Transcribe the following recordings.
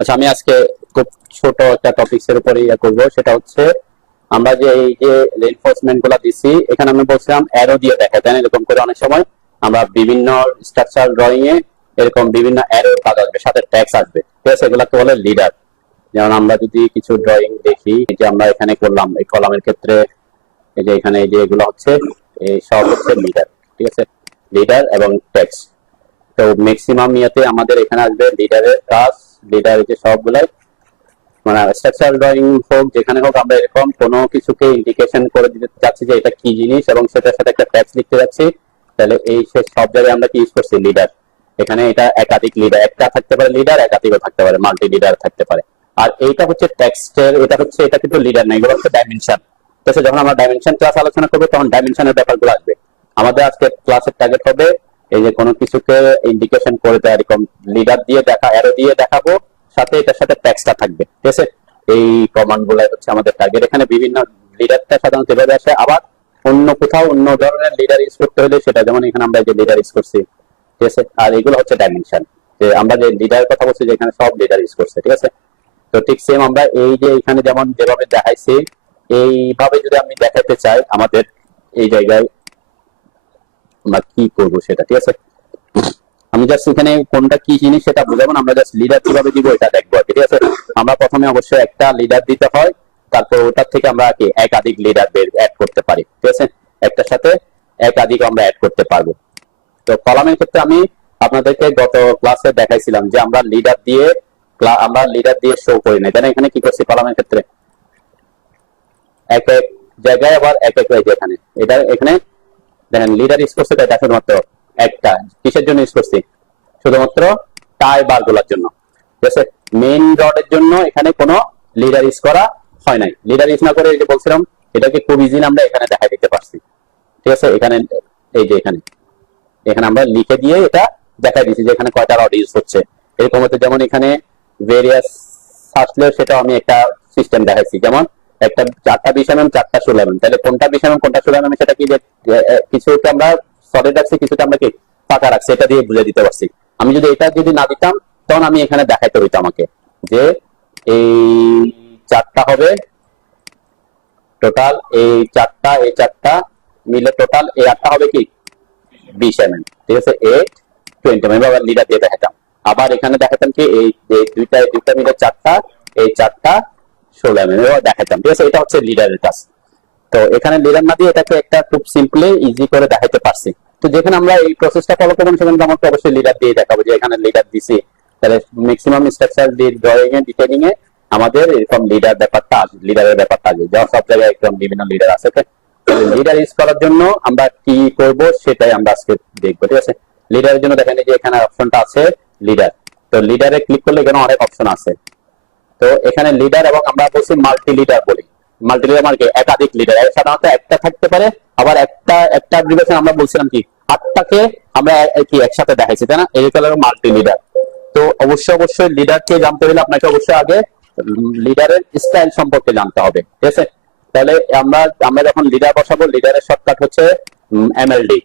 আচ্ছা, আমি আজকে খুব ছোট একটা টপিকস এর উপরে করব, সেটা হচ্ছে আমরা যে এই যে রেইনফোর্সমেন্ট গুলা দিছি, এখানে আমি বলছিলাম অ্যারো দিয়ে দেখাই, তাই না? এরকম করে অনেক সময় আমরা বিভিন্ন স্ট্রাকচার ড্রয়িং এ এরকম বিভিন্ন অ্যারো কাজ আসবে, সাথে ট্যাক্স আসবে, ঠিক আছে? এগুলাকে বলে লিডার। যেমন আমরা যদি কিছু ড্রয়িং দেখি, এই যে আমরা এখানে করলাম এই কলামের ক্ষেত্রে, এই যে এখানে এই যে এগুলো হচ্ছে এই সব হচ্ছে লিডার, ঠিক আছে? লিডার এবং ট্যাক্স। তো ম্যাক্সিমাম ইয়াতে আমাদের এখানে আসবে লিডারের কাজ, লিডারের যে সবগুলাই মানে স্ট্রাকচারাল ড্রয়িং হোক যেখানে হোক, আমরা এরকম কোনো কিছুকে ইন্ডিকেশন করে দিতে যাচ্ছি যে এটা কি জিনিস এবং সেটার সাথে একটা ট্যাক্স লিখতে যাচ্ছি, তাহলে এই সব জায়গায় আমরা কি ইউজ করছি? লিডার। এখানে এটা একাধিক লিডার, একটা থাকতে পারে লিডার, একাধিকও থাকতে পারে, মাল্টি লিডার থাকতে পারে। আর এইটা হচ্ছে টেক্সটের, এটা হচ্ছে, এটা কিন্তু লিডার না, এগুলো হচ্ছে ডাইমেনশন। ঠিক আছে? যখন আমরা ডাইমেনশন ক্লাস আলোচনা করবো তখন ডাইমেনশনের ব্যাপারগুলো আসবে। আমাদের আজকে ক্লাসের টার্গেট হবে এই যে কোনো কিছুকে ইন্ডিকেশন করে দেয়, এরকম লিডার দিয়ে দেখা, অ্যারো দিয়ে দেখাবো, সাথে এটার সাথে ট্যাক্সটা থাকবে, ঠিক আছে? এই কমান্ড গুলাই হচ্ছে আমাদের টার্গেট। এখানে বিভিন্ন লিডারটা সাধারণত এভাবে আসে, আবার অন্য কোথাও অন্য ধরনের লিডার ইউজ করতে হলে সেটা, যেমন এখানে আমরা যে লিডার ইউজ করছি, ঠিক আছে? আর এগুলো হচ্ছে ডাইমেনশন, যে আমরা যে লিডারের কথা বলছি যে এখানে সব লিডার ইউজ করছে, ঠিক আছে? তো ঠিক সেম আমরা এই যে এখানে যেমন যেভাবে দেখাইছি, এইভাবে যদি আমি দেখাতে চাই আমাদের এই জায়গায় আমরা কি করব সেটা, ঠিক আছে? আমি জাস্ট এখানে কোনটা কি জিনিস সেটা বুঝাবো না, আমরা জাস্ট লিডার কিভাবে দিব এটা দেখবো, ঠিক আছে? আমরা প্রথমে অবশ্যই একটা লিডার দিতে হয়, তারপর ওটার থেকে আমরা কি একাধিক লিডার অ্যাড করতে পারি, ঠিক আছে? একটার সাথে একাধিক আমরা অ্যাড করতে পারবো। তো কলামের ক্ষেত্রে আমি আপনাদেরকে গত ক্লাসে দেখাইছিলাম যে আমরা লিডার দিয়ে শো করি না, তাই না? এখানে কি করছি কলামের ক্ষেত্রে এক এক জায়গায় আবার এক এক এখানে, এটা এখানে দেখেন লিডার ইউজ করছে, এটা শুধুমাত্র একটা কিসের জন্য ইউজ করছি? শুধুমাত্র টাই বার গুলার জন্য, ঠিক আছে? মেইন রডের জন্য এখানে কোনো লিডার ইউজ করা হয় নাই। লিডার ইউজ না করে এই যে বলছিলাম, এটাকে খুব ইজি আমরা এখানে দেখাই দিতে পারছি, ঠিক আছে? এখানে এই যে এখানে এখানে আমরা লিখে দিয়ে এটা দেখাই দিচ্ছি যে এখানে কয়টা রড ইউজ হচ্ছে। এরকম হচ্ছে, যেমন এখানে ভেরিয়াস আসলে সেটা আমি একটা সিস্টেম দেখাইছি, যেমন একটা 4টা 20 mm 4টা 16 mm, তাহলে কোনটা 20 mm কোনটা 16 mm সেটা কি কিছুটা আমরা সলিড রাখছি, কিছুটা আমরা কি ফাঁকা রাখছি, এটা দিয়ে বুঝে দিতে পারছি। আমি যদি এটা যদি না দিতাম তখন আমি এখানে দেখাইতে হইতো আমাকে যে এই 4টা হবে টোটাল, এই 4টা এই 4টা মিলে টোটাল এই 8টা হবে কি 20 mm, ঠিক আছে? 20 mm আবার লিডার দিয়ে দেখাতাম। আবার এখানে দেখাতাম কি এই দুইটা মিলে 4টা, এই 4টা 16 mm দেখাতাম, ঠিক আছে? এটা হচ্ছে লিডারের কাজ। তো এখানে লিডার না দিয়ে এটাকে একটা খুব সিম্পলি ইজি করে দেখাইতে পারছি। তো যেখানে আমরা এই প্রসেসটা ফলো করবো সেখানে আমাকে অবশ্যই লিডার দিয়ে দেখাবো, যে এখানে লিডার দিছি, তাহলে ম্যাক্সিমাম স্ট্রাকচার ড্রয়িং এ ডিটেইলিং এ আমাদের এরকম লিডারের ব্যাপারটা আসবে, যা সব জায়গায় একদম বিভিন্ন লিডার আছে। লিডার ইউজ করার জন্য আমরা কি করব সেটাই আমরা আজকে দেখবো, ঠিক আছে? লিডারের জন্য দেখেন যে এখানে অপশনটা আছে লিডার, তো লিডারে ক্লিক করলে এখানে অনেক অপশন আছে। তো এখানে লিডার এবং আমরা বলছি মাল্টি লিডার বলি। মাল্টি লিডার মানে কি একাধিক লিডার, সাধারণত একটা থাকতে পারে, আবার একটা অ্যাপ্লিকেশন আমরা বলছিলাম কি 8টাকে আমরা কি একসাথে দেখাইছি, তাই না? এই হলো মাল্টি লিডার। তো অবশ্যই লিডারকে জানতে হলে আপনাকে অবশ্যই আগে লিডারের স্টাইল সম্পর্কে জানতে হবে, ঠিক আছে? তাহলে আমরা যখন লিডার বসাবো, লিডারের শর্টকাট হচ্ছে এমএলডি,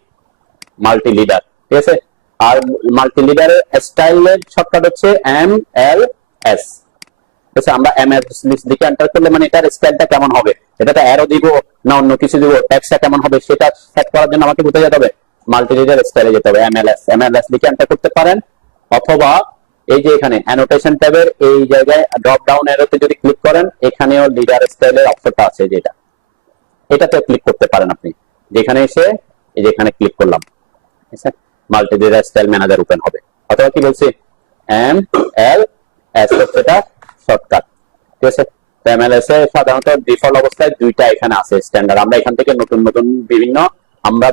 মাল্টি লিডার, ঠিক আছে? আর মাল্টি লিডারের স্টাইলের শর্টকাট হচ্ছে MLS। আমরা এমএস লিখে এন্টার করলে মানে এটার স্টাইলটা কেমন হবে, এটাতে অ্যারো দিব না অন্য কিছু দিব, টেক্সটটা কেমন হবে সেটা সেট করার জন্য আমাকে কোথায় যেতে হবে? মাল্টি লিডার স্টাইলে যেতে হবে, এমএলএস লিখে এন্টার করতে পারেন। অথবা এই যে এখানে অ্যানোটেশন ট্যাবের এই জায়গায় ড্রপ ডাউন অ্যারোতে যদি ক্লিক করেন, এখানেও লিডার স্টাইলের অপশনটা আছে, যেটা এটাতে ক্লিক করতে পারেন আপনি। যেখানে এসে এই যে এখানে ক্লিক করলাম, multi leader style manager open হবে। অথবা কি বলছি, MLS সেটা শর্টকাট, ঠিক আছে? এমএলএস এ সাধারণত ডিফল্ট অবস্থায় দুইটা এখানে আছে স্ট্যান্ডার্ড। আমরা এখান থেকে নতুন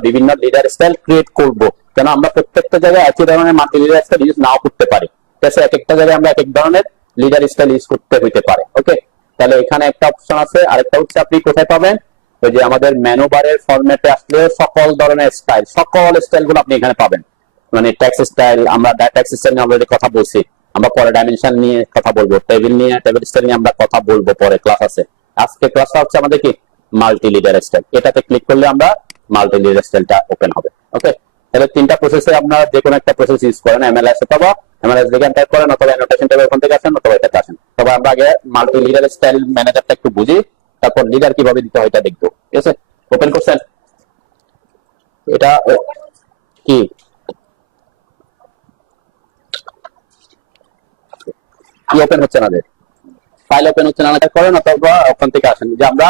বিভিন্ন লিডার স্টাইল ক্রিয়েট করব, কেন আমরা প্রত্যেকটা জায়গায় একই ধরনের মাল্টি লিডার স্টাইল ইউজ নাও করতে পারি, ঠিক আছে? এক একটা জায়গায় আমরা এক এক ধরনের লিডার স্টাইল ইউজ করতে হইতে পারে। ওকে, তাহলে এখানে একটা অপশন আছে, আরেকটা হচ্ছে আপনি কোথায় পাবেন, ওই যে আমাদের মেনু বারের ফরম্যাটে আসলে সকল ধরনের স্টাইল গুলো আপনি এখানে পাবেন। মানে টেক্সট স্টাইল, আমরা টেক্সট স্টাইল নিয়ে অলরেডি কথা বলছি, আমরা পরে ডাইমেনশন নিয়ে কথা বলবো, টেবিল স্টাইল নিয়ে আমরা কথা বলবো পরে ক্লাস আছে। আজকে ক্লাসটা হচ্ছে আমাদের কি মাল্টি লিডার স্টাইল। এটাতে ক্লিক করলে আমরা মাল্টি লিডার স্টাইলটা ওপেন হবে। ওকে, তাহলে তিনটা প্রসেসে আপনারা যে কোনো একটা প্রসেস ইউজ করেন, এমএলএস অথবা এমএলএস লিখে এন্টার করেন, অথবা অ্যানোটেশন টেবিল ওখান থেকে আসেন, অথবা এটাতে আসেন। তবে আমরা আগে মাল্টি লিডার স্টাইল ম্যানেজারটা একটু বুঝি, তারপর লিডার কিভাবে দিতে হয় এটা দেখবো। ঠিক আছে, ওপেন করছেন? এটা কি কি ওপেন হচ্ছে না, ফাইল ওপেন হচ্ছে না করেন, অথবা ওখান থেকে আসেন। যে আমরা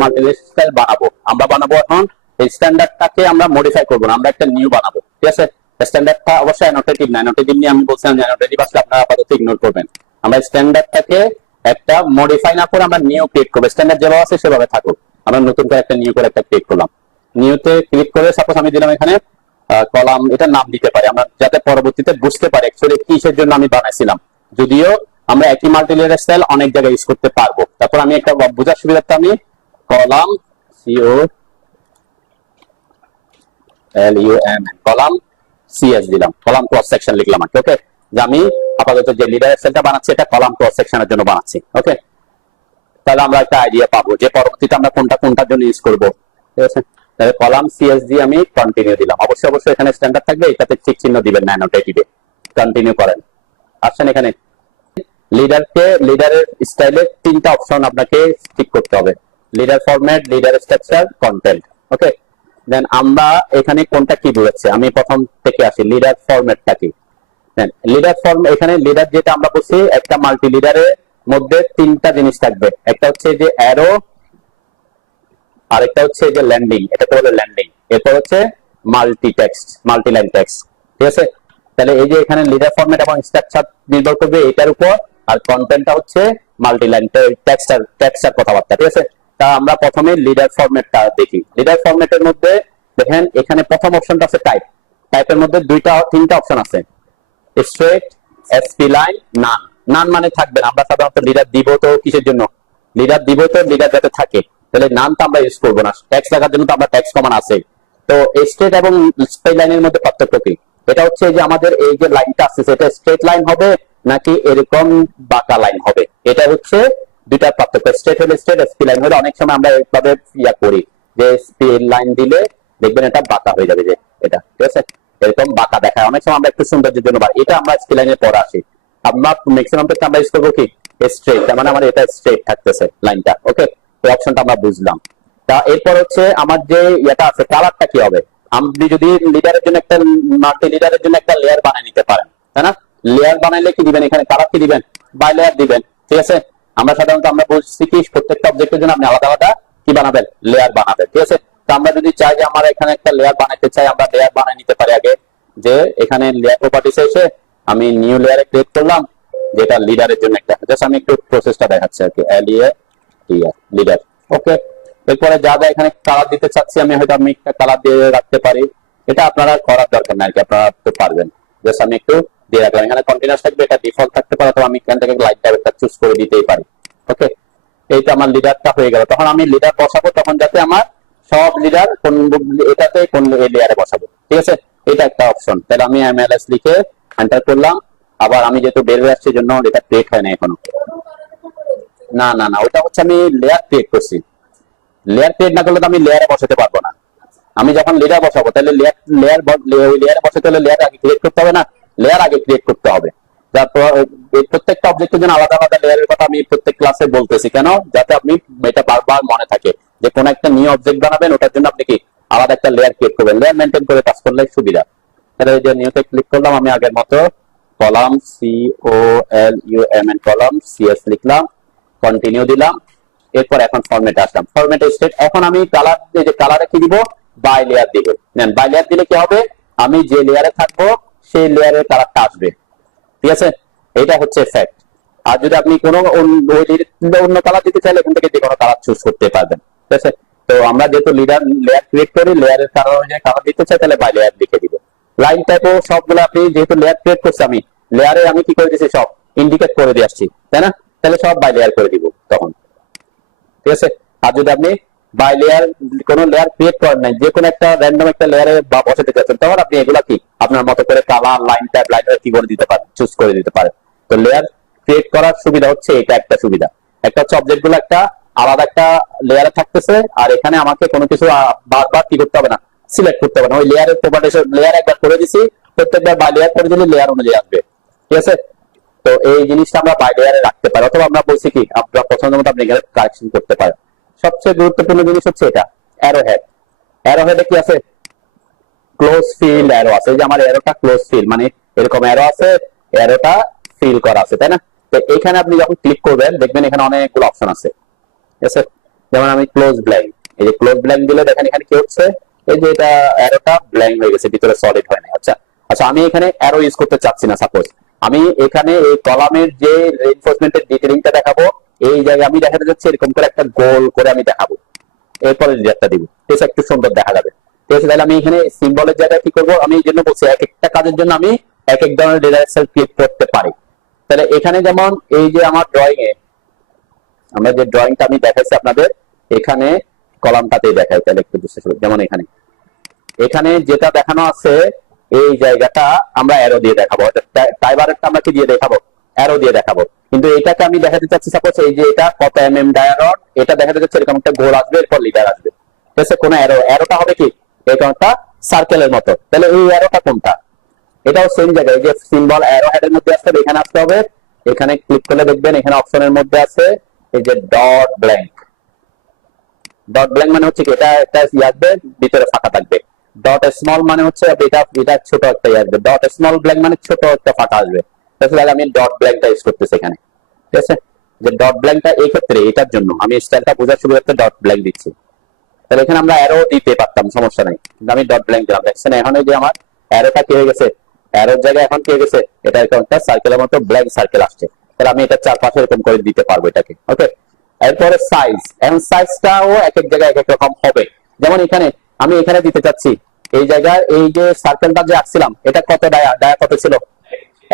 মাল্টি লিডার স্টাইল বানাবো, এখন এই স্ট্যান্ডার্ডটাকে আমরা মডিফাই করবো না, আমরা একটা নিউ বানাবো। ঠিক আছে, স্ট্যান্ডার্ডটা অবশ্যই অ্যানোটেটিভ না, অ্যানোটেটিভ নিয়ে আমি বলছিলাম যে অ্যানোটেটিভ আসলে আপনারা আপাতত ইগনোর করবেন। আমরা স্ট্যান্ডার্ডটাকে একটা মডিফাই না করে আমরা নিউ ক্রিয়েট করবো। স্ট্যান্ডার্ড যেভাবে আছে সেভাবে থাকুক, আমরা নতুন করে একটা নিউ করে একটা ক্রিয়েট করলাম। নিউতে ক্লিক করে সাপোজ আমি দিলাম এখানে কলাম, এটা নাম দিতে পারি আমরা, যাতে পরবর্তীতে বুঝতে পারি অ্যাকচুয়ালি কিসের জন্য আমি বানাইছিলাম। যদিও আমরা একই মাল্টি লিডার স্টাইল অনেক জায়গায় ইউজ করতে পারবো। তারপর আমি একটা বোঝার সুবিধার্থে আমি কলাম কলাম সিএস দিলাম, কলাম ক্রস সেকশন লিখলাম। ওকে, যে আমি আপাতত যে লিডার স্টাইলটা বানাচ্ছি এটা কলাম ক্রস সেকশনের জন্য বানাচ্ছি। ওকে, তাহলে আমরা একটা আইডিয়া পাবো যে পরবর্তীতে আমরা কোনটার জন্য ইউজ করব। ঠিক আছে, তাহলে কলাম সিএস দিয়ে আমি কন্টিনিউ দিলাম। অবশ্যই এখানে স্ট্যান্ডার্ড থাকবে, এটাতে ঠিক চিহ্ন দিবেন না, অ্যানোটেটিভে কন্টিনিউ করেন। আসছেন এখানে লিডারের স্টাইলে তিনটা অপশন আপনাকে ঠিক করতে হবে, leader format, leader structure, content. Okay, then আমরা এখানে কোনটা কি বুঝাচ্ছে, আমি প্রথম থেকে আসি, লিডার ফরম্যাটটা কি। লিডার ফর্ম, এখানে লিডার যেটা আমরা বলছি, একটা মাল্টি লিডারের মধ্যে তিনটা জিনিস থাকবে, একটা হচ্ছে যে অ্যারো, আরেকটা হচ্ছে যে ল্যান্ডিং, এটাকে বলে ল্যান্ডিং, এরপর হচ্ছে multi text, multi line text. ঠিক আছে, তাহলে এই যে এখানে লিডার ফরম্যাট এবং স্ট্রাকচার নির্ভর করবে এটার উপর, আর কন্টেন্টটা হচ্ছে মাল্টি লাইন টেক্সটার কথাবার্তা। ঠিক আছে, তা আমরা প্রথমে লিডার ফরম্যাটটা দেখি। লিডার ফরম্যাটের মধ্যে দেখেন এখানে প্রথম অপশনটা আছে টাইপ, টাইপের মধ্যে তিনটা অপশন আছে, স্ট্রেট, এসপি লাইন, নান। নান মানে থাকবে না, আমরা সাধারণত লিডার দিব তো কিসের জন্য, লিডার দিব তো লিডার যাতে থাকে, তাহলে নান তো আমরা ইউজ করবো না, ট্যাক্স লাগার জন্য তো আমরা ট্যাক্স কমান আছে। তো স্ট্রেট এবং স্পেস লাইনের মধ্যে পার্থক্য কি, এটা হচ্ছে যে আমাদের এই যে লাইনটা আছে সেটা স্ট্রেট লাইন হবে নাকি এরকম বাঁকা লাইন হবে, এটা হচ্ছে দুইটার পার্থক্য। স্ট্রেট হলে স্ট্রেট, এসপি লাইন হলে অনেক সময় আমরা এইভাবে করি যে স্পেস লাইন দিলে দেখবেন এটা বাঁকা হয়ে যাবে, যে এটা ঠিক আছে এরকম বাঁকা দেখায়, অনেক সময় আমরা একটু সৌন্দর্যের জন্য, এটা আমরা স্পেস লাইনের পরে আসি। আমরা ম্যাক্সিমাম ক্ষেত্রে আমরা ইউজ করবো কি স্ট্রেট, তার মানে আমার এটা স্ট্রেট থাকতেছে লাইনটা। ওকে, এই অপশনটা আমরা বুঝলাম। তা এরপর হচ্ছে আমার যে এটা আছে কালারটা কি হবে, আপনি যদি লিডারের জন্য একটা মাল্টি লিডারের জন্য একটা লেয়ার বানিয়ে নিতে পারেন, তাই না? লেয়ার বানাইলে কি দিবেন, এখানে কালার কি দিবেন, বাই লেয়ার দিবেন। ঠিক আছে, আমরা সাধারণত আমরা বলছি কি প্রত্যেকটা অবজেক্টের জন্য আপনি আলাদা আলাদা কি বানাবেন, লেয়ার বানাবেন। ঠিক আছে, তো আমরা যদি চাই যে আমরা এখানে একটা লেয়ার বানাইতে চাই, আমরা লেয়ার বানিয়ে নিতে পারি আগে, যে এখানে লেয়ার প্রপার্টিসে এসে আমি নিউ লেয়ারে ক্রিয়েট করলাম, যেটা লিডারের জন্য একটা, জাস্ট আমি একটু প্রসেসটা দেখাচ্ছি আর কি, লিডার। ওকে, এরপরে যা যা এখানে কালার দিতে চাচ্ছি আমি হয়তো আমি একটা কালার দিয়ে রাখতে পারি, এটা আপনারা করার দরকার নাই আর কি, আপনারা তো পারবেন। জাস্ট আমি একটু দিয়ে রাখলাম, এখানে কন্টিনিউয়াস থাকবে, এটা ডিফল্ট থাকতে পারে, তো আমি এখান থেকে লাইট টাইপ একটা চুজ করে দিতেই পারি। ওকে, এইটা আমার লিডারটা হয়ে গেল। তখন আমি লিডার বসাবো, তখন যাতে আমার সব লিডার কোন এটাতে কোন লেয়ারে বসাবো। ঠিক আছে, এটা একটা অপশন। তাহলে আমি এমএলএস লিখে এন্টার করলাম, আবার আমি যেহেতু বের হয়ে আসছি জন্য এটা ক্রিয়েট হয় না এখনো, না ওটা হচ্ছে আমি লেয়ার ক্রিয়েট করছি, লেয়ার ক্রিয়েট না করলে তো আমি লেয়ারে বসাতে পারবো না। আমি যখন লেয়ার বসাবো তাহলে লেয়ারে বসাতে হলে লেয়ার আগে ক্রিয়েট করতে হবে না, লেয়ার আগে ক্রিয়েট করতে হবে। তারপর প্রত্যেকটা অবজেক্টের জন্য আলাদা আলাদা লেয়ারের কথা আমি প্রত্যেক ক্লাসে বলতেছি, কেন, যাতে আপনি এটা বারবার মনে থাকে যে কোন একটা নিউ অবজেক্ট বানাবেন ওটার জন্য আপনি কি আলাদা একটা লেয়ার ক্রিয়েট করবেন, লেয়ার মেনটেন করে কাজ করলে সুবিধা। তাহলে এই যে নিউতে ক্লিক করলাম, আমি আগের মতো কলাম COLUM কলাম CS লিখলাম, কন্টিনিউ দিলাম। এরপর এখন ফরম্যাটে আসলাম, ফরম্যাটে স্টেট, এখন আমি কালার, এই যে কালারে কি দিব, বাই লেয়ার দিব। নেন, বাই লেয়ার দিলে কি হবে, আমি যে লেয়ারে থাকবো সেই লেয়ারের কালারটা আসবে। ঠিক আছে, এটা হচ্ছে ফ্যাক্ট। আর যদি আপনি কোনো অন্য কালার দিতে চাইলে এখান থেকে যে কোনো কালার চুজ করতে পারবেন। ঠিক আছে, তো আমরা যেহেতু লেয়ার ক্রিয়েট করি, লেয়ারের কালার অনুযায়ী কালার দিতে চাই, তাহলে বাই লেয়ার লিখে দিব। লাইন টাইপও সবগুলো আপনি যেহেতু লেয়ার ক্রিয়েট করছি, আমি লেয়ারে আমি কি করে দিচ্ছি, সব ইন্ডিকেট করে দিয়ে আসছি, তাই না? তাহলে সব বাই লেয়ার করে দিব তখন। ঠিক আছে, আর যদি আপনি বাই লেয়ার কোন লেয়ার ক্রিয়েট করেন নাই, যে কোনো একটা র্যান্ডম একটা লেয়ারে বা বসাতে চাচ্ছেন, তখন আপনি এগুলা কি আপনার মতো করে কালার, লাইন টাইপ, কি করে দিতে পারেন, চুজ করে দিতে পারেন। তো লেয়ার ক্রিয়েট করার সুবিধা হচ্ছে এটা একটা সুবিধা, একটা হচ্ছে অবজেক্ট গুলো একটা আলাদা একটা লেয়ারে থাকতেছে, আর এখানে আমাকে কোনো কিছু বারবার কি করতে হবে না, সিলেক্ট করতে পারেন। ওই লেয়ারের প্রপার্টি লেয়ার একবার করে দিছি, প্রত্যেকবার বাই লেয়ার করে দিলে লেয়ার অনুযায়ী আসবে, ঠিক আছে। তো এই জিনিসটা আমরা বাই লেয়ারে রাখতে পারি, অথবা আমরা বলছি কি আপনার পছন্দ মতো আপনি এখানে কারেকশন করতে পারেন। সবচেয়ে গুরুত্বপূর্ণ জিনিস হচ্ছে এটা অ্যারো হেড। অ্যারো হেডে কি আছে? ক্লোজ ফিল্ড অ্যারো আছে। এই যে আমার অ্যারোটা ক্লোজ ফিল্ড, মানে এরকম অ্যারো আছে, অ্যারোটা ফিল করা আছে, তাই না? তো এখানে আপনি যখন ক্লিক করবেন দেখবেন এখানে অনেকগুলো অপশন আছে, ঠিক আছে। যেমন আমি ক্লোজ ব্ল্যাঙ্ক, এই যে ক্লোজ ব্ল্যাঙ্ক দিলে দেখেন এখানে কি হচ্ছে, এই যে এটা অ্যারোটা ব্ল্যাঙ্ক হয়ে গেছে, ভিতরে সলিড হয় না। আচ্ছা আচ্ছা, আমি এখানে অ্যারো ইউজ করতে চাচ্ছি না। সাপোজ আমি এখানে এই কলামের যে রিইনফোর্সমেন্টের ডিটেইলিংটা দেখাবো, এই জায়গায় আমি দেখাতে যাচ্ছি এরকম করে একটা গোল করে আমি দেখাবো, এরপরে লেয়ারটা দিব, ঠিক একটু সুন্দর দেখা যাবে, ঠিক আছে। তাহলে আমি এখানে সিম্বলের জায়গায় কি করবো, আমি এই জন্য বলছি এক একটা কাজের জন্য আমি এক এক ধরনের লেয়ার সেল ক্লিক করতে পারি। তাহলে এখানে যেমন এই যে আমার ড্রয়িং এ আমরা যে ড্রয়িংটা আমি দেখাইছি আপনাদের, এখানে কলামটাতেই দেখাই, তাহলে একটু বুঝতে শুরু। যেমন এখানে এখানে যেটা দেখানো আছে এই জায়গাটা আমরা অ্যারো দিয়ে দেখাবো, টাইবারেরটা আমরা কি দিয়ে দেখাবো, অ্যারো দিয়ে দেখাবো। কিন্তু এটাকে আমি দেখাতে চাচ্ছি সাপোজ এই যে এটা কত এমএম ডায়ারড, এটা দেখাতে চাচ্ছি এরকম একটা গোল আসবে, এরপর লিডার আসবে, ঠিক আছে। কোন অ্যারো, অ্যারোটা হবে কি এরকম একটা সার্কেলের মতো। তাহলে এই অ্যারোটা কোনটা, এটাও সেম জায়গায়, এই যে সিম্বল অ্যারো হেডের মধ্যে আসতে হবে, এখানে আসতে হবে, এখানে ক্লিক করলে দেখবেন এখানে অপশনের মধ্যে আছে এই যে ডট ব্ল্যাঙ্ক। ডট ব্ল্যাঙ্ক মানে হচ্ছে কি এটা একটা আসবে, ভিতরে ফাঁকা থাকবে। ডট স্মল মানে হচ্ছে এটা এটা ছোট একটা আসবে। ডট স্মল ব্ল্যাঙ্ক মানে ছোট একটা ফাঁকা আসবে। তাহলে আমি ডট ব্ল্যাঙ্কটা ইউজ করতেছি এখানে, ঠিক আছে। যে ডট ব্ল্যাঙ্কটা এই ক্ষেত্রে এটার জন্য আমি স্টাইলটা বোঝার সুবিধার্থে ডট ব্ল্যাঙ্ক দিচ্ছি। তাহলে এখানে আমরা অ্যারো দিতে পারতাম, সমস্যা নাই, কিন্তু আমি ডট ব্ল্যাঙ্ক দিলাম। দেখছেন এখন এই যে আমার অ্যারোটা কি হয়ে গেছে, অ্যারোর জায়গায় এখন কি হয়ে গেছে, এটা এরকম একটা সার্কেলের মতো ব্ল্যাঙ্ক সার্কেল আসছে। তাহলে আমি এটা চারপাশে এরকম করে দিতে পারবো এটাকে, ওকে। এরপরে সাইজ, এখন সাইজটাও এক এক জায়গায় এক এক রকম হবে। যেমন এখানে আমি এখানে দিতে চাচ্ছি এই জায়গায় এই যে সার্কেলটা যে আঁকছিলাম এটা কত ডায়া, ডায়া কত ছিল,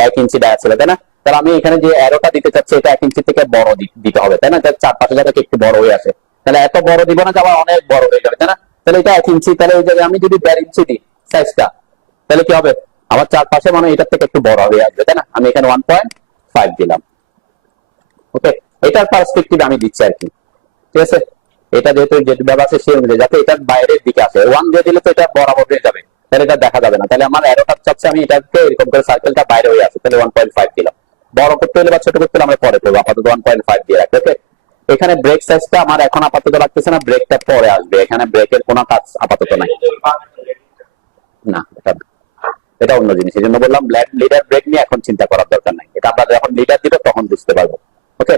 1 ইঞ্চি ডায়া ছিল, তাই না। তাহলে আমি এখানে যে অ্যারোটা দিতে চাচ্ছি এটা 1 ইঞ্চি থেকে বড় দিতে হবে, তাই না। চারপাশে যাতে একটু বড় হয়ে আসে, তাহলে এত বড় দিব না যে আবার অনেক বড় হয়ে যাবে, তাই না। তাহলে এটা 1 ইঞ্চি, তাহলে এই জায়গায় আমি যদি 1.5 ইঞ্চি দিই সাইজটা, তাহলে কি হবে, আমার চারপাশে মানে এটার থেকে একটু বড় হয়ে আসবে, তাই না। আমি এখানে 1.5 দিলাম, ওকে। এটার পার্সপেক্টিভ আমি দিচ্ছি আর কি, ঠিক আছে। এটা যেহেতু যে ব্যবহার আছে সেই অনুযায়ী যাতে এটা বাইরের দিকে আসে, 1 দিয়ে দিলে তো এটা বরাবর হয়ে যাবে, তাহলে এটা দেখা যাবে না। তাহলে আমার অ্যারোটা চাচ্ছে আমি এটাকে এরকম করে সার্কেলটা বাইরে হয়ে আসে, তাহলে 1.5 দিলাম। বড় করতে হলে বা ছোট করতে হলে আমরা পরে করবো, আপাতত 1.5 দিয়ে রাখবো, ওকে। এখানে ব্রেক সাইজটা আমার এখন আপাতত রাখতেছে না, ব্রেকটা পরে আসবে, এখানে ব্রেকের কোনো কাজ আপাতত নাই, না এটা অন্য জিনিস। এই জন্য বললাম লিডার ব্রেক নিয়ে এখন চিন্তা করার দরকার নাই, এটা আমরা যখন লিডার দিব তখন বুঝতে পারবো, ওকে।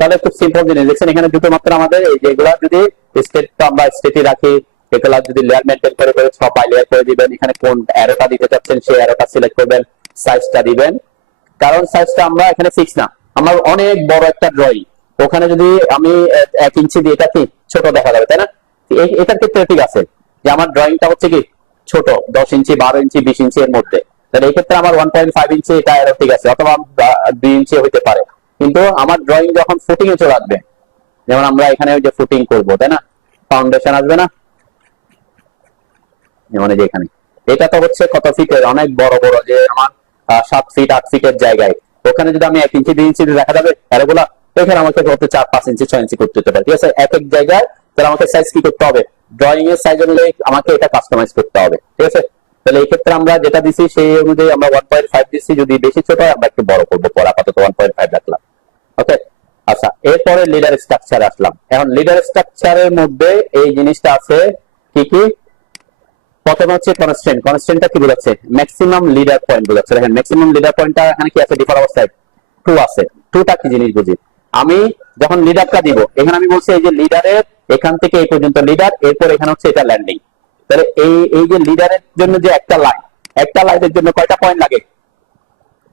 তাহলে খুব সিম্পল জিনিস দেখছেন, এখানে দুটো মাত্র আমাদের এই যেগুলা যদি স্টেটটা আমরা স্টেটই রাখি, এগুলা যদি লেয়ার মেনটেন করে করে সব বাই লেয়ার করে দিবেন, এখানে কোন অ্যারোটা দিতে চাচ্ছেন সেই অ্যারোটা সিলেক্ট করবেন, সাইজটা দিবেন। কারণ সাইজটা আমরা এখানে ফিক্স না, আমার অনেক বড় একটা ড্রয়িং, ওখানে যদি আমি 1 ইঞ্চি দিই এটা কি ছোট দেখা যাবে, তাই না। এটার ক্ষেত্রে ঠিক আছে যে আমার ড্রয়িংটা হচ্ছে কি ছোট, 10 ইঞ্চি 12 ইঞ্চি 20 ইঞ্চি এর মধ্যে, তাহলে এই ক্ষেত্রে আমার 1.5 ইঞ্চি এটা অ্যারো ঠিক আছে, অথবা 2 ইঞ্চি হইতে পারে। কিন্তু আমার ড্রয়িং যখন ফুটিং এ চলে আসবে, যেমন আমরা এখানে ওই যে ফুটিং করবো, তাই না, ফাউন্ডেশন আসবে না, যেমন এই যে এখানে এটা তো হচ্ছে কত ফিটের, অনেক বড় বড়, যে আমার 7 ফিট 8 ফিটের জায়গায়, ওখানে যদি আমি 1 ইঞ্চি 2 ইঞ্চি দেখা যাবে অ্যারোগুলা, এখানে আমাকে করতে 4 5 ইঞ্চি 6 ইঞ্চি করতে হতে পারে, ঠিক আছে। এক এক জায়গায় তাহলে আমাকে সাইজ কি করতে হবে, ড্রয়িং এর সাইজ অনুযায়ী আমাকে এটা কাস্টমাইজ করতে হবে, ঠিক আছে। তাহলে এই ক্ষেত্রে আমরা যেটা দিছি সেই অনুযায়ী আমরা 1.5 দিচ্ছি, যদি বেশি ছোট হয় আমরা একটু বড় করবো, পরে আপাতত 1.5 রাখলাম, ওকে। আচ্ছা, এরপরে লিডার স্ট্রাকচার আসলাম। এখন লিডার স্ট্রাকচারের মধ্যে এই জিনিসটা আছে কি কি, প্রথমে হচ্ছে কনস্ট্যান্ট। কনস্ট্যান্টটা কি বোঝাচ্ছে, ম্যাক্সিমাম লিডার পয়েন্ট বোঝাচ্ছে। দেখেন ম্যাক্সিমাম লিডার পয়েন্টটা এখানে কি আছে, ডিফল্ট অবস্থায় 2 আছে। 2টা কি জিনিস বুঝি, আমি যখন লিডারটা দিব এখানে আমি বলছি এই যে লিডারের এখান থেকে এই পর্যন্ত লিডার, এরপর এখানে হচ্ছে এটা ল্যান্ডিং। তাহলে এই যে লিডারের জন্য যে একটা লাইন, একটা লাইনের জন্য কয়টা পয়েন্ট লাগে,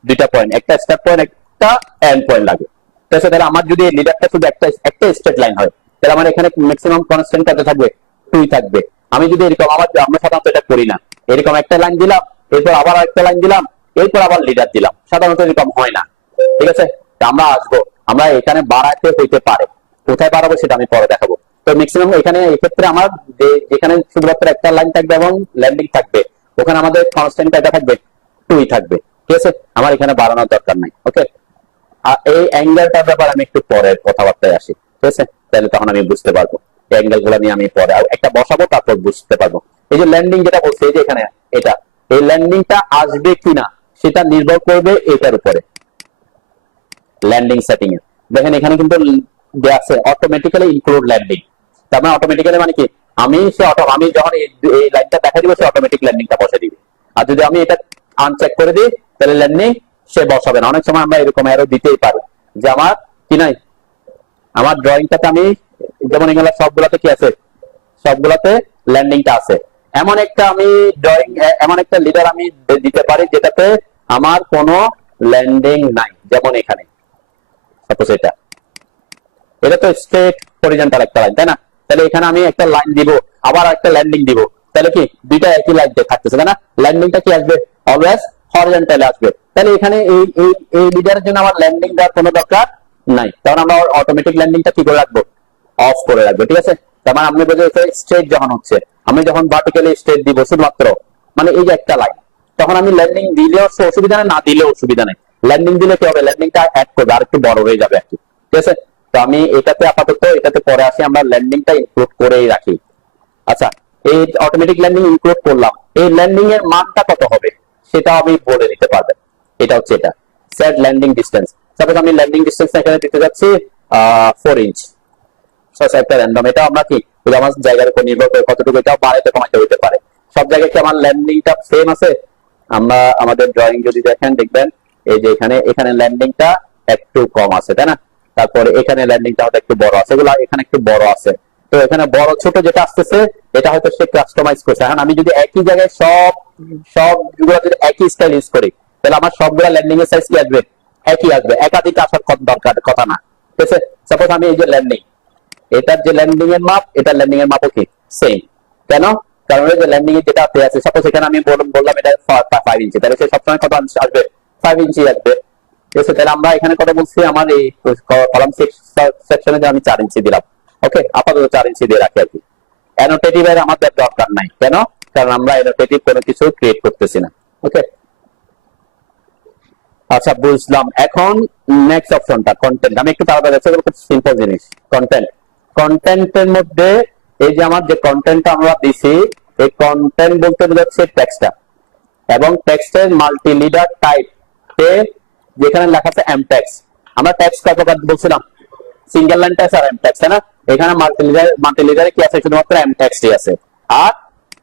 2টা পয়েন্ট, একটা স্টার্ট পয়েন্ট একটা এন্ড পয়েন্ট লাগে। তাহলে আমার যদি লিডারটা শুধু একটা একটা স্ট্রেট লাইন হয়, তাহলে আমার এখানে ম্যাক্সিমাম কনস্ট্যান্ট কত থাকবে, 2 থাকবে। আমি যদি এরকম আমরা সাধারণত এটা করি না, এরকম একটা লাইন দিলাম, এরপর আবার একটা লাইন দিলাম, এরপর আবার লিডার দিলাম, সাধারণত এরকম হয় না, ঠিক আছে। আমরা আসবো, আমরা এখানে বাড়াতে হইতে পারে, কোথায় বাড়াবো সেটা আমি পরে দেখাবো। তো ম্যাক্সিমাম এখানে এক্ষেত্রে আমার যেখানে শুধুমাত্র একটা লাইন থাকবে এবং ল্যান্ডিং থাকবে, ওখানে আমাদের কনস্ট্যান্ট কয়টা থাকবে, 2 থাকবে, ঠিক আছে। আমার এখানে বাড়ানোর দরকার নাই, ওকে। আর এই অ্যাঙ্গেলটার ব্যাপারে আমি একটু পরে কথাবার্তায় আসি, ঠিক আছে। তাহলে তখন আমি বুঝতে পারবো অ্যাঙ্গেল গুলো নিয়ে আমি পরে একটা বসাবো, তারপর বুঝতে পারবো। এই যে ল্যান্ডিং যেটা বলছে, এই যে এখানে এটা, এই ল্যান্ডিংটা আসবে কিনা সেটা নির্ভর করবে এটার উপরে, ল্যান্ডিং সেটিং এ। দেখেন এখানে কিন্তু দেয়া আছে অটোমেটিক্যালি ইনক্লুড ল্যান্ডিং। তার মানে অটোমেটিক্যালি মানে কি, আমি যখন এই লাইনটা দেখা দিব, সে অটোমেটিক ল্যান্ডিংটা বসে দিবে। আর যদি আমি এটা আনচেক করে দিই, তাহলে ল্যান্ডিং সে বসাবে না। অনেক সময় আমরা এরকম অ্যারো দিতেই পারি যে আমার কি নাই, আমার ড্রয়িংটাতে আমি যেমন এগুলো সবগুলাতে কি আছে, সবগুলাতে ল্যান্ডিংটা আছে। এমন একটা আমি ড্রয়িং, এমন একটা লিডার আমি দিতে পারি যেটাতে আমার কোনো ল্যান্ডিং নাই, যেমন এখানে সাপোজ এটা তো স্ট্রেট হরিজন্টাল একটা লাইন, তাই না? তাহলে এখানে আমি একটা লাইন দিব, আবার একটা ল্যান্ডিং দিব, তাহলে কি দুইটা একই লাইন থাকতেছে, তাই না? ল্যান্ডিংটা কি আসবে, অলওয়েজ হরিজন্টালে আসবে। তাহলে এখানে এই লিডারের জন্য আমার ল্যান্ডিং দেওয়ার কোনো দরকার নাই, কারণ আমরা অটোমেটিক ল্যান্ডিংটা কি করে রাখবো, অফ করে রাখবো, ঠিক আছে? তার মানে আপনি বোঝাতে স্ট্রেট যখন হচ্ছে, আমি যখন ভার্টিক্যালি স্ট্রেট দিব শুধুমাত্র, মানে এই যে একটা লাইন, তখন আমি ল্যান্ডিং দিলেও অসুবিধা নেই, না দিলেও অসুবিধা নেই। ল্যান্ডিং দিলে কি হবে, ল্যান্ডিংটা অ্যাড করবে, আর একটু বড় হয়ে যাবে আর কি, ঠিক আছে? তো আমি এটাতে আপাতত, এটাতে পরে আসি, আমরা ল্যান্ডিংটা ইনক্লুড করেই রাখি। আচ্ছা, এই অটোমেটিক ল্যান্ডিং ইনক্লুড করলাম, এই ল্যান্ডিং এর মানটা কত হবে সেটা আমি বলে দিতে পারবেন। এটা হচ্ছে এটা সেট ল্যান্ডিং ডিসটেন্স। সাপোজ আমি ল্যান্ডিং ডিসটেন্স এখানে দিতে যাচ্ছি 4 ইঞ্চ, একটা র্যান্ডম। এটা আমরা কি আমার জায়গার উপর নির্ভর করে কতটুকু এটা বাড়াইতে কমাইতে হতে পারে। সব জায়গায় কি আমার ল্যান্ডিংটা সেম আছে? আমরা আমাদের ড্রয়িং যদি দেখেন, দেখবেন এই যে এখানে ল্যান্ডিংটা একটু কম আছে, তাই না? তারপরে এখানে ল্যান্ডিংটা হয়তো একটু বড় আছে, এগুলো এখানে একটু বড় আছে। তো এখানে বড় ছোট যেটা আসতেছে, এটা হয়তো সে কাস্টমাইজ করছে। এখন আমি যদি একই জায়গায় সবগুলো যদি একই স্টাইল ইউজ করি, তাহলে আমার সবগুলা ল্যান্ডিং এর সাইজ কি আসবে, একই আসবে, একাধিক আসার দরকার কথা না, ঠিক আছে? সাপোজ আমি এই যে ল্যান্ডিং, এটার যে ল্যান্ডিং এর মাপ, এটার ল্যান্ডিং এর মাপও কি সেম। কেন? কারণ এই যে ল্যান্ডিং এর যেটা আছে, সাপোজ এখানে আমি বললাম এটা 5 ইঞ্চি, তাহলে সে সবসময় কত আসবে, 5 ইঞ্চি আসবে, ঠিক আছে? তাহলে আমরা এখানে কত বলছি, আমার এই কলাম 6 সেকশনে যে আমি 4 ইঞ্চি দিলাম, ওকে? আপাতত 4 ইঞ্চি দিয়ে রাখি আর কি। অ্যানোটেটিভ এর আমাদের দরকার নাই, কেন? কারণ আমরা অ্যানোটেটিভ কোনো কিছু ক্রিয়েট করতেছি না, ওকে? আচ্ছা, বুঝলাম। এখন নেক্সট অপশনটা কন্টেন্ট। আমি একটু তাড়াতাড়ি যাচ্ছি, খুব সিম্পল জিনিস। কন্টেন্টের মধ্যে এই যে আমার যে কন্টেন্টটা আমরা দিছি, এই কন্টেন্ট বলতে বোঝাচ্ছে টেক্সটটা, এবং টেক্সটের মাল্টি লিডার টাইপ এ যেখানে লেখা আছে এম টেক্স। আমরা টেক্সট কয় প্রকার বলছিলাম, সিঙ্গেল লাইন টেক্সট আর এম টেক্সট, তাই না? এখানে মাল্টি লিডারে কি আছে, শুধুমাত্র এম টেক্সটই আছে। আর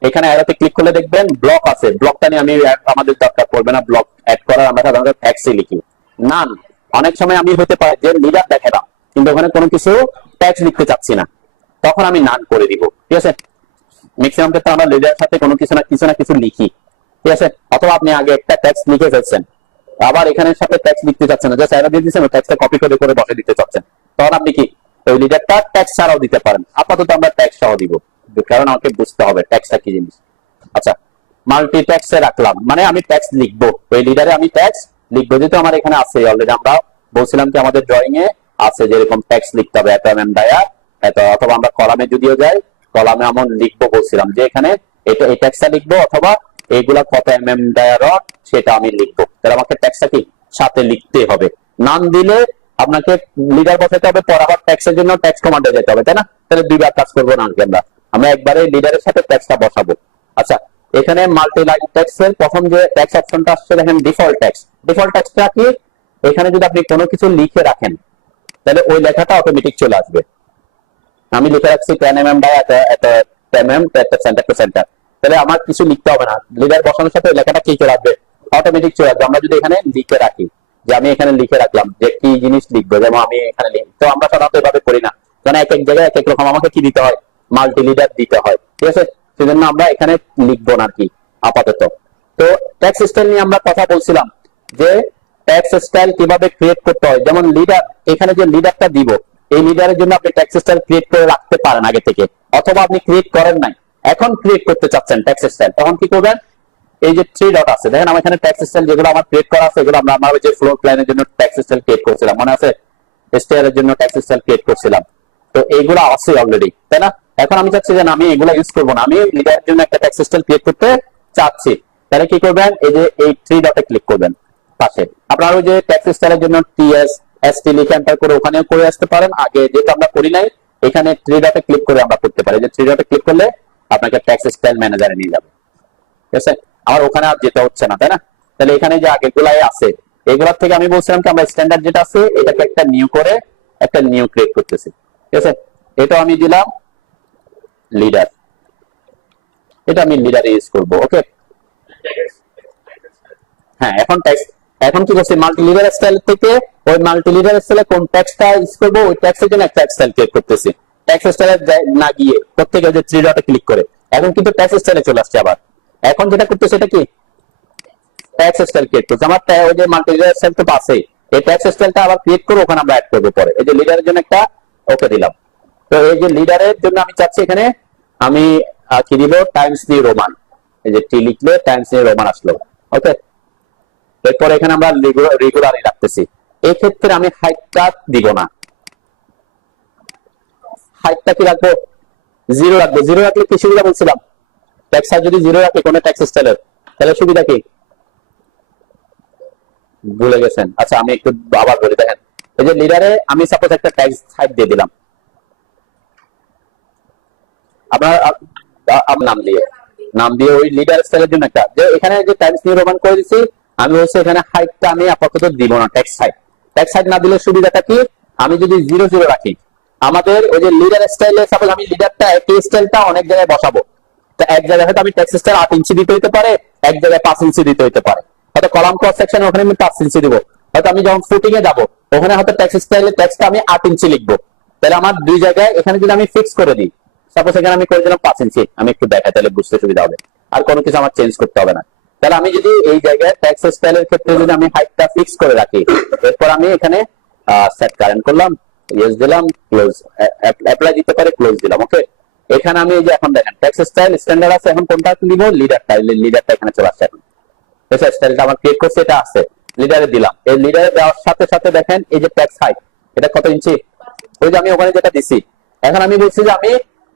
এখানে অ্যারোতে ক্লিক করলে দেখবেন ব্লক আছে। ব্লকটা নিয়ে আমি আমাদের দরকার পড়বে না, ব্লক অ্যাড করার, আমরা সাধারণত ট্যাক্সই লিখি। নান, অনেক সময় আমি হতে পারে যে লিডার দেখালাম কিন্তু ওখানে কোনো কিছু ট্যাক্স লিখতে চাচ্ছি না, তখন আমি নান করে দিব, ঠিক আছে? ম্যাক্সিমাম ক্ষেত্রে আমরা লিডারের সাথে কোনো কিছু না কিছু লিখি, ঠিক আছে? অথবা আপনি আগে একটা ট্যাক্স লিখে ফেলছেন, আবার এখানে সাথে ট্যাক্স লিখতে চাচ্ছেন না, জাস্ট অ্যারো দিয়ে দিচ্ছেন, ট্যাক্সটা কপি করে বসে দিতে চাচ্ছেন, তখন আপনি কি ওই লিডারটা ট্যাক্স ছাড়াও দিতে পারেন। আপাতত আমরা ট্যাক্স সহ দিব, কারণ আমাকে বুঝতে হবে ট্যাক্সটা কি জিনিস। আচ্ছা, মাল্টি ট্যাক্সে রাখলাম, মানে আমি ট্যাক্স লিখবো, ওই লিডারে আমি ট্যাক্স লিখবো, যেহেতু আমার এখানে আছে অলরেডি। আমরা বলছিলাম কি আমাদের ড্রয়িং এ আছে যেরকম ট্যাক্স লিখতে হবে, এত এমএম ডায়ার এত, অথবা আমরা কলামে যদিও যাই, কলামে এমন লিখবো, বলছিলাম যে এখানে এটা এই ট্যাক্সটা লিখবো, অথবা এইগুলা কত এমএম ডায়ার সেটা আমি লিখবো। তাহলে আমাকে ট্যাক্সটা কি সাথে লিখতে হবে। নাম দিলে আপনাকে লিডার বসাতে হবে, পর আবার ট্যাক্সের জন্য ট্যাক্স কমান্ডে যেতে হবে, তাই না? তাহলে দুইবার কাজ করবো না আমরা একবারে লিডারের সাথে ট্যাক্সটা বসাবো। আচ্ছা, এখানে মাল্টি লাইন ট্যাক্স এর প্রথম যে ট্যাক্স অপশনটা আসছে, দেখেন ডিফল্ট ট্যাক্স। ডিফল্ট ট্যাক্সটা কি, এখানে যদি আপনি কোনো কিছু লিখে রাখেন তাহলে ওই লেখাটা অটোমেটিক চলে আসবে। আমি লিখে রাখছি 10 mm বাই এত mm সেন্টার টু সেন্টার, তাহলে আমার কিছু লিখতে হবে না, লিডার বসানোর সাথে ওই লেখাটা কি চলে আসবে, অটোমেটিক চলে আসবে। আমরা যদি এখানে লিখে রাখি, যে আমি এখানে লিখে রাখলাম যে কি জিনিস লিখবো, যেমন আমি এখানে তো আমরা সাধারণত এভাবে করি না, কারণ এক এক জায়গায় এক এক রকম আমাকে কি দিতে হয়, মাল্টি লিডার দিতে হয়, ঠিক আছে? সেজন্য আমরা এখানে লিখবো না কি আপাতত। তো ট্যাক্স স্টাইল নিয়ে আমরা কথা বলছিলাম যে ট্যাক্স স্টাইল কিভাবে ক্রিয়েট করতে হয়। যেমন লিডার, এখানে যে লিডারটা দিব, এই লিডারের জন্য আপনি ট্যাক্স স্টাইল ক্রিয়েট করে রাখতে পারেন আগে থেকে, অথবা আপনি ক্রিয়েট করেন নাই, এখন ক্রিয়েট করতে চাচ্ছেন ট্যাক্স স্টাইল, তখন কি করবেন, এই যে 3 ডট আছে, দেখেন আমার এখানে ট্যাক্স স্টাইল যেগুলো আমার ক্রিয়েট করা আছে, এগুলো আমরা যে ফ্লোর প্ল্যানের জন্য ট্যাক্স স্টাইল ক্রিয়েট করছিলাম, মনে আছে? স্টেয়ার এর জন্য ট্যাক্স স্টাইল ক্রিয়েট করছিলাম, তো এইগুলো আছে অলরেডি, তাই না? এখন আমি চাচ্ছি যে আমি এগুলো ইউজ করবো না, আমি লিডারের জন্য একটা ট্যাক্স স্টাইল ক্রিয়েট করতে চাচ্ছি। তাহলে কি করবেন, এই যে এই 3 ডটে ক্লিক করবেন পাশে, আপনার ওই যে ট্যাক্স স্টাইলের জন্য টিএস এসটি লিখে এন্টার করে ওখানেও করে আসতে পারেন। আগে যেটা আমরা করি নাই, এখানে 3 ডটে ক্লিক করে আমরা করতে পারি, যে 3 ডটে ক্লিক করলে আপনাকে ট্যাক্স স্টাইল ম্যানেজারে নিয়ে যাবে। ঠিক আছে, আমার ওখানে আর যেতে হচ্ছে না, তাই না? তাহলে এখানে যে আগেগুলাই আছে এগুলোর থেকে আমি বলছিলাম কি আমরা স্ট্যান্ডার্ড যেটা আছে এটাকে একটা নিউ করে একটা নিউ ক্রিয়েট করতেছি। ঠিক আছে, এটা আমি দিলাম লিডার, এটা আমি লিডারে ইউজ করবো। ওকে, হ্যাঁ এখন ট্যাক্স, এখন কি করছি মাল্টি লিডার স্টাইল থেকে ওই মাল্টি লিডার স্টাইলে কোন ট্যাক্সটা ইউজ করবো ওই ট্যাক্সের জন্য একটা স্টাইল ক্রিয়েট করতেছি। ট্যাক্স স্টাইলে না গিয়ে প্রত্যেকে যে থ্রি ডটে ক্লিক করে এখন কিন্তু ট্যাক্স স্টাইলে চলে আসছে। আবার এখন যেটা করতেছে এটা কি ট্যাক্স স্টাইল ক্রিয়েট করছে। আমার ওই যে মাল্টি লিডার স্টাইল তো আছে, এই ট্যাক্স স্টাইলটা আবার ক্রিয়েট করে ওখানে আমরা অ্যাড করবো পরে। এই যে লিডারের জন্য একটা ওকে দিলাম। তো এই যে লিডারের জন্য আমি চাচ্ছি এখানে আমি কি দিব টাইমস নিউ রোমান, এই যে টি লিখলে টাইমস নিউ রোমান আসলো। ওকে, এরপর এখানে আমরা রেগুলারই রাখতেছি। এই ক্ষেত্রে আমি হাইটটা দিব না, হাইটটা কি রাখবো জিরো রাখবো। জিরো রাখলে কি সুবিধা বলছিলাম ট্যাক্স হাইট যদি জিরো রাখে কোন ট্যাক্স স্টাইলের তাহলে সুবিধা কি ভুলে গেছেন? আচ্ছা আমি একটু আবার বলি, দেখেন এই যে লিডারে আমি সাপোজ একটা ট্যাক্স হাইট দিয়ে দিলাম আপনার নাম দিয়ে ওই লিডার স্টাইলের জন্য একটা যে এখানে যে টাইমস নিউ রোমান করে দিচ্ছি আমি হচ্ছে এখানে হাইটটা আমি আপাতত দিব না ট্যাক্স হাইট। ট্যাক্স হাইট না দিলে সুবিধাটা কি আমি যদি 00 রাখি আমাদের ওই যে লিডার স্টাইলে সাপোজ আমি লিডারটা একই স্টাইলটা অনেক জায়গায় বসাবো, তো এক জায়গায় হয়তো আমি ট্যাক্স স্টাইল 8 ইঞ্চি দিতে হতে পারে, এক জায়গায় 5 ইঞ্চি দিতে হতে পারে। হয়তো কলাম ক্রস সেকশন ওখানে আমি 5 ইঞ্চি দিব, হয়তো আমি যখন ফুটিং এ যাবো ওখানে হয়তো ট্যাক্স স্টাইলে ট্যাক্সটা আমি 8 ইঞ্চি লিখবো। তাহলে আমার দুই জায়গায় এখানে যদি আমি ফিক্স করে দিই সাপোজ এখানে আমি করে দিলাম 5 ইঞ্চি, আমি একটু দেখাই তাহলে বুঝতে সুবিধা হবে, আর কোনো কিছু আমার চেঞ্জ করতে হবে না। তাহলে আমি যদি এই জায়গায় ট্যাক্স স্টাইলের ক্ষেত্রে যদি আমি হাইটটা ফিক্স করে রাখি এরপর আমি এখানে সেট কারেন্ট করলাম, ইয়েস দিলাম, ক্লোজ অ্যাপ্লাই দিতে পারে, ক্লোজ দিলাম। ওকে, এখানে আমি এই যে এখন দেখেন ট্যাক্স স্টাইল স্ট্যান্ডার্ড আছে, এখন কোনটা দিব লিডারটা, লিডারটা এখানে চলে আসছে। এখন ট্যাক্স স্টাইলটা আমার ক্রিয়েট করছে এটা আছে লিডারে দিলাম, এই লিডারে দেওয়ার সাথে সাথে দেখেন এই যে ট্যাক্স হাইট এটা কত ইঞ্চি ওই যে আমি ওখানে যেটা দিছি। এখন আমি বলছি যে আমি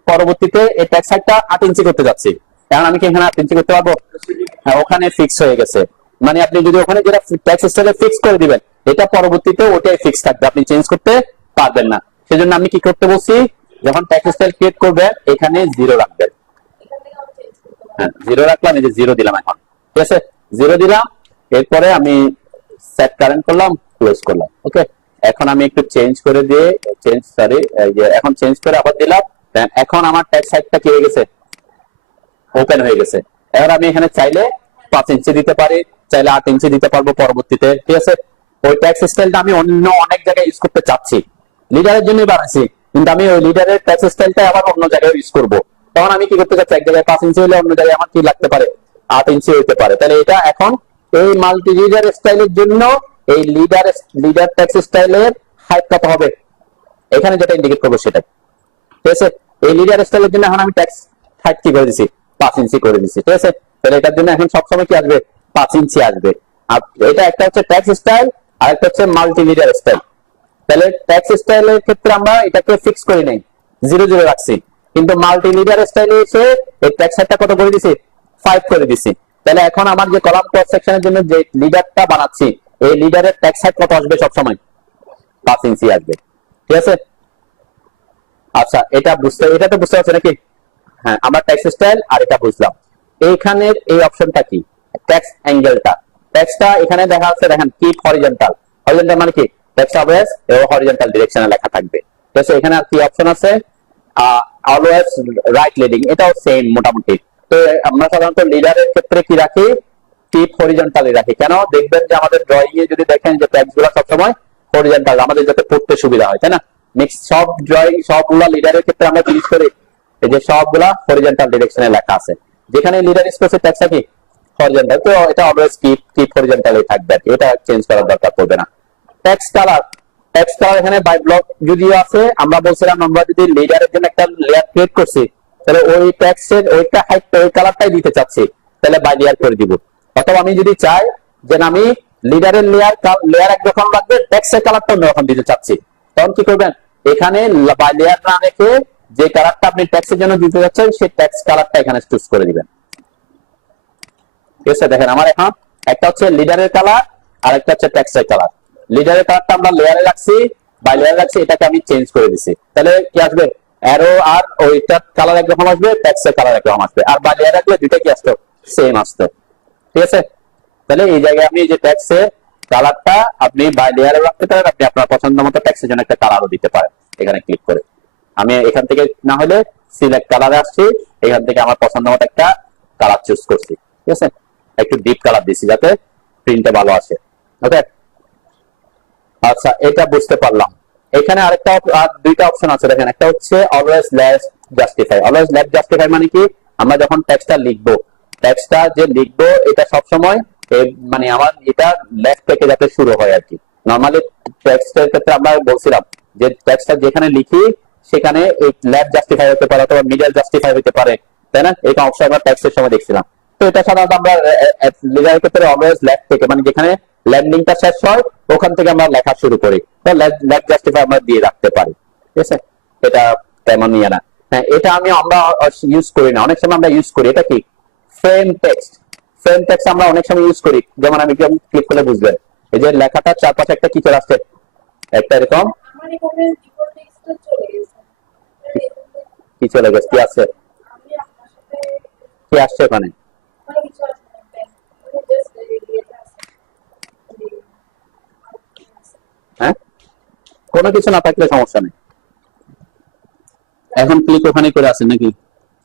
পরবর্তীতে এই ট্যাক্স হাইটটা 8 ইঞ্চি করতে যাচ্ছি, এখন আমি কি এখানে 8 ইঞ্চি করতে পারবো? হ্যাঁ ওখানে ফিক্স হয়ে গেছে। মানে আপনি যদি ওখানে যেটা ট্যাক্স স্টাইলে ফিক্স করে দিবেন এটা পরবর্তীতে ওটাই ফিক্স থাকবে, আপনি চেঞ্জ করতে পারবেন না। সেজন্য আমি কি করতে বলছি যখন ট্যাক্স স্টাইল ক্রিয়েট করবেন এখানে 0 রাখবেন। হ্যাঁ 0 রাখলাম, এই যে 0 দিলাম এখন। ঠিক আছে 0 দিলাম, এরপরে আমি সেট কারেন্ট করলাম, ক্লোজ করলাম। ওকে, এখন আমি একটু চেঞ্জ করে দিয়ে এখন চেঞ্জ করে আবার দিলাম। এখন আমার ট্যাক্স হাইটটা কি হয়ে গেছে ওপেন হয়ে গেছে। এবার আমি এখানে চাইলে 5 ইঞ্চি দিতে পারি, চাইলে 8 ইঞ্চি দিতে পারবো পরবর্তীতে। ঠিক আছে, ওই ট্যাক্স স্টাইলটা আমি অন্য অনেক জায়গায় ইউজ করতে চাচ্ছি, লিডারের জন্য বানাইছি কিন্তু আমি ওই লিডারের ট্যাক্স স্টাইলটা আবার অন্য জায়গায় ইউজ করব। তখন আমি কি করতে চাচ্ছি এক জায়গায় 5 ইঞ্চি হলে অন্য জায়গায় আমার কি লাগতে পারে 8 ইঞ্চি হতে পারে। তাহলে এটা এখন এই মাল্টি লিডার স্টাইলের জন্য এই লিডার ট্যাক্স স্টাইলের হাইট কত হবে এখানে যেটা ইন্ডিকেট করবো সেটা। ঠিক আছে, এই লিডার স্টাইলের জন্য এখন আমি ট্যাক্স হাইট কি করে দিছি 5 ইঞ্চি করে দিছি। ঠিক আছে, তাহলে এটার জন্য এখন সবসময় কি আসবে 5 ইঞ্চি আসবে। আর এটা একটা হচ্ছে ট্যাক্স স্টাইল আর একটা হচ্ছে মাল্টি লিডার স্টাইল। তাহলে ট্যাক্স স্টাইলের ক্ষেত্রে আমরা এটাকে ফিক্স করি নাই 0 রাখছি, কিন্তু মাল্টি লিডার স্টাইলে এসে এই ট্যাক্স হাইটটা কত করে দিছি 5 করে দিছি। তাহলে এখন আমার যে কলাম ক্রস সেকশনের জন্য যে লিডারটা বানাচ্ছি এই লিডারের ট্যাক্স হাইট কত আসবে সবসময় 5 ইঞ্চি আসবে। ঠিক আছে, আচ্ছা এটা তো বুঝতে পারছো নাকি? হ্যাঁ আমরা ট্যাক্স স্টাইল আর এটা বুঝলাম। এইখানের এই অপশনটা কি ট্যাক্স অ্যাঙ্গেলটা, ট্যাক্সটা এখানে দেখা যাচ্ছে দেখেন কিপ হরিজন্টাল, হরিজন্টাল মানে কি ট্যাক্স অলওয়েজ এবং হরিজন্টাল ডিরেকশনে লেখা থাকবে। ঠিক আছে, এখানে আর কি অপশন আছে অলওয়েজ রাইট লিডিং, এটাও সেম মোটামুটি। তো আমরা সাধারণত লিডারের ক্ষেত্রে কি রাখি টিপ হরিজন্টালি রাখি, কেন দেখবেন যে আমাদের ড্রয়িং এ যদি দেখেন যে ট্যাক্স গুলো সবসময় হরিজন্টাল আমাদের যাতে পড়তে সুবিধা হয়, তাই না? নেক্সট সব ড্রয়িং সবগুলা লিডারের ক্ষেত্রে আমরা ইউজ করি এই যে সবগুলা হরিজন্টাল ডিরেকশনে লেখা আছে, যেখানে লিডার স্পেসে ট্যাক্সটা কি হরিজন্টাল, তো এটা অলওয়েজ কিপ হরিজন্টালি থাকবে, এটা চেঞ্জ করার দরকার পড়বে না। ট্যাক্স কালার এখানে বাই ব্লক যদিও আছে, আমরা বলছিলাম আমরা যদি লিডারের জন্য একটা লেয়ার ক্রিয়েট করছি তাহলে ওই ট্যাক্সের ওইটা হাইট ওই কালারটাই দিতে চাচ্ছি তাহলে বাই লেয়ার করে দিব। অথবা আমি যদি চাই যে আমি লিডারের লেয়ার একরকম লাগবে ট্যাক্সের কালারটা অন্যরকম দিতে চাচ্ছি তখন কি করবেন এখানে বাই লেয়ার না রেখে যে কালারটা আপনি ট্যাক্সের জন্য দিতে যাচ্ছেন সেই ট্যাক্স কালারটা এখানে চুজ করে দিবেন। ঠিক আছে, দেখেন আমার এখন একটা হচ্ছে লিডারের কালার আর একটা হচ্ছে ট্যাক্সের কালার। লিডারের কালারটা আমরা লেয়ারে রাখছি বাই লেয়ারে রাখছি, এটাকে আমি চেঞ্জ করে দিছি, তাহলে কি আসবে অ্যারো আর ওইটার কালার একরকম আসবে, টেক্সটের কালার একরকম আসবে, আর বা লেয়ার রাখলে দুইটা কি আসতো, সেম আসতো। ঠিক আছে, তাহলে এই জায়গায় আপনি যে টেক্সটে কালারটা আপনি বাই লেয়ারে রাখতে পারেন, আপনি আপনার পছন্দ মতো টেক্সটের জন্য একটা কালারও দিতে পারেন এখানে ক্লিক করে। আমি এখান থেকে না হলে সিলেক্ট কালারে আসছি, এখান থেকে আমার পছন্দ মতো একটা কালার চুজ করছি। ঠিক আছে, একটু ডিপ কালার দিচ্ছি যাতে প্রিন্টটা ভালো আসে। ওকে, আচ্ছা এটা বুঝতে পারলাম। এখানে আরেকটা আর দুইটা অপশন আছে দেখেন, একটা হচ্ছে always left justify. Always left justify মানে কি, আমরা যখন টেক্সটটা লিখবো, টেক্সটটা যে লিখবো এটা সবসময় মানে আমার এটা লেফট থেকে যাতে শুরু হয় আর কি। নর্মালি টেক্সটের ক্ষেত্রে আমরা বলছিলাম যে টেক্সটটা যেখানে লিখি সেখানে এই লেফট জাস্টিফাই হতে পারে অথবা মিডল জাস্টিফাই হতে পারে, তাই না? এই অংশ আমরা টেক্সটের সময় দেখছিলাম। তো এটা সাধারণত আমরা লিডারের ক্ষেত্রে অলওয়েজ লেফট থেকে, মানে যেখানে ল্যান্ডিংটা শেষ হয় ওখান থেকে আমরা লেখা শুরু করি, তো লেফট জাস্টিফাই আমরা দিয়ে রাখতে পারি। ঠিক আছে, এটা তেমন ইয়ে না। হ্যাঁ, এটা আমরা ইউজ করি না, অনেক সময় আমরা ইউজ করি। এটা কি, ফ্রেম টেক্সট। ফ্রেম টেক্সট আমরা অনেক সময় ইউজ করি, যেমন আমি ক্লিক করলে বুঝবেন এই যে লেখাটার চারপাশে একটা কি চলে আসছে, একটা এরকম কি চলে গেছে, কি আছে, কি আসছে ওখানে? হ্যাঁ, কোনো কিছু না থাকলে সমস্যা নেই। এখন ক্লিক ওখানে করে আছেন নাকি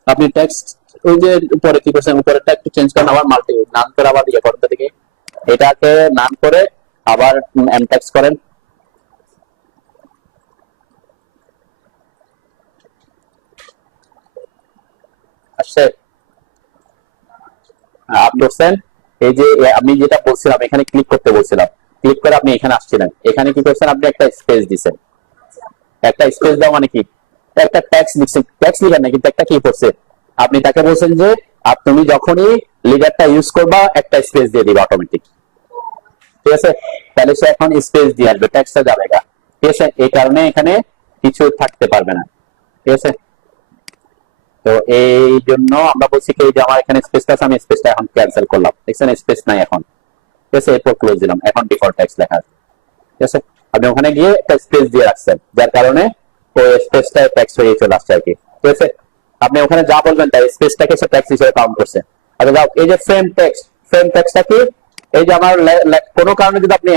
আপনি? টেক্সট ওই যে উপরে কি করছেন, উপরেরটা একটু চেঞ্জ করেন, আবার মাল্টি নাম করে আবার ইয়ে করতে থেকে এটাকে নাম করে আবার এম টেক্সট করেন। আসছে আপনি বলছেন এই যে আমি যেটা বলছিলাম এখানে ক্লিক করতে বলছিলাম, ক্লিক করে আপনি এখানে আসছিলেন, এখানে কি করছেন আপনি একটা স্পেস দিচ্ছেন। একটা স্পেস দাও মানে কি, একটা ট্যাক্স লিখছেন, ট্যাক্স লিখেন না কিন্তু একটা কি করছে, আপনি তাকে বলছেন যে তুমি যখনই লিডারটা ইউজ করবা একটা স্পেস দিয়ে দিবা অটোমেটিক। ঠিক আছে, তাহলে সে এখন স্পেস দিয়ে আসবে, ট্যাক্সটা যাবে গা। ঠিক আছে, এই কারণে এখানে কিছু থাকতে পারবে না। ঠিক আছে, তো এই জন্য আমরা বলছি কি যে আমার এখানে স্পেসটা আছে, আমি স্পেসটা এখন ক্যান্সেল করলাম। দেখছেন স্পেস নাই এখন। ঠিক আছে, এরপর ক্লোজ দিলাম, এখন ডিফল্ট টেক্সট লেখা আছে। ঠিক আছে, আপনি ওখানে গিয়ে একটা স্পেস দিয়ে রাখছেন, যার কারণে ওই স্পেসটা টেক্সট হয়ে চলে আসছে আর কি। ঠিক আছে, আপনি ওখানে যা বলবেন তাই স্পেসটাকে সে টেক্সট হিসেবে কাউন্ট করছে। আচ্ছা যাও, এই যে ফ্রেম টেক্সট, ফ্রেম টেক্সটটা কি, এই যে আমার কোনো কারণে যদি আপনি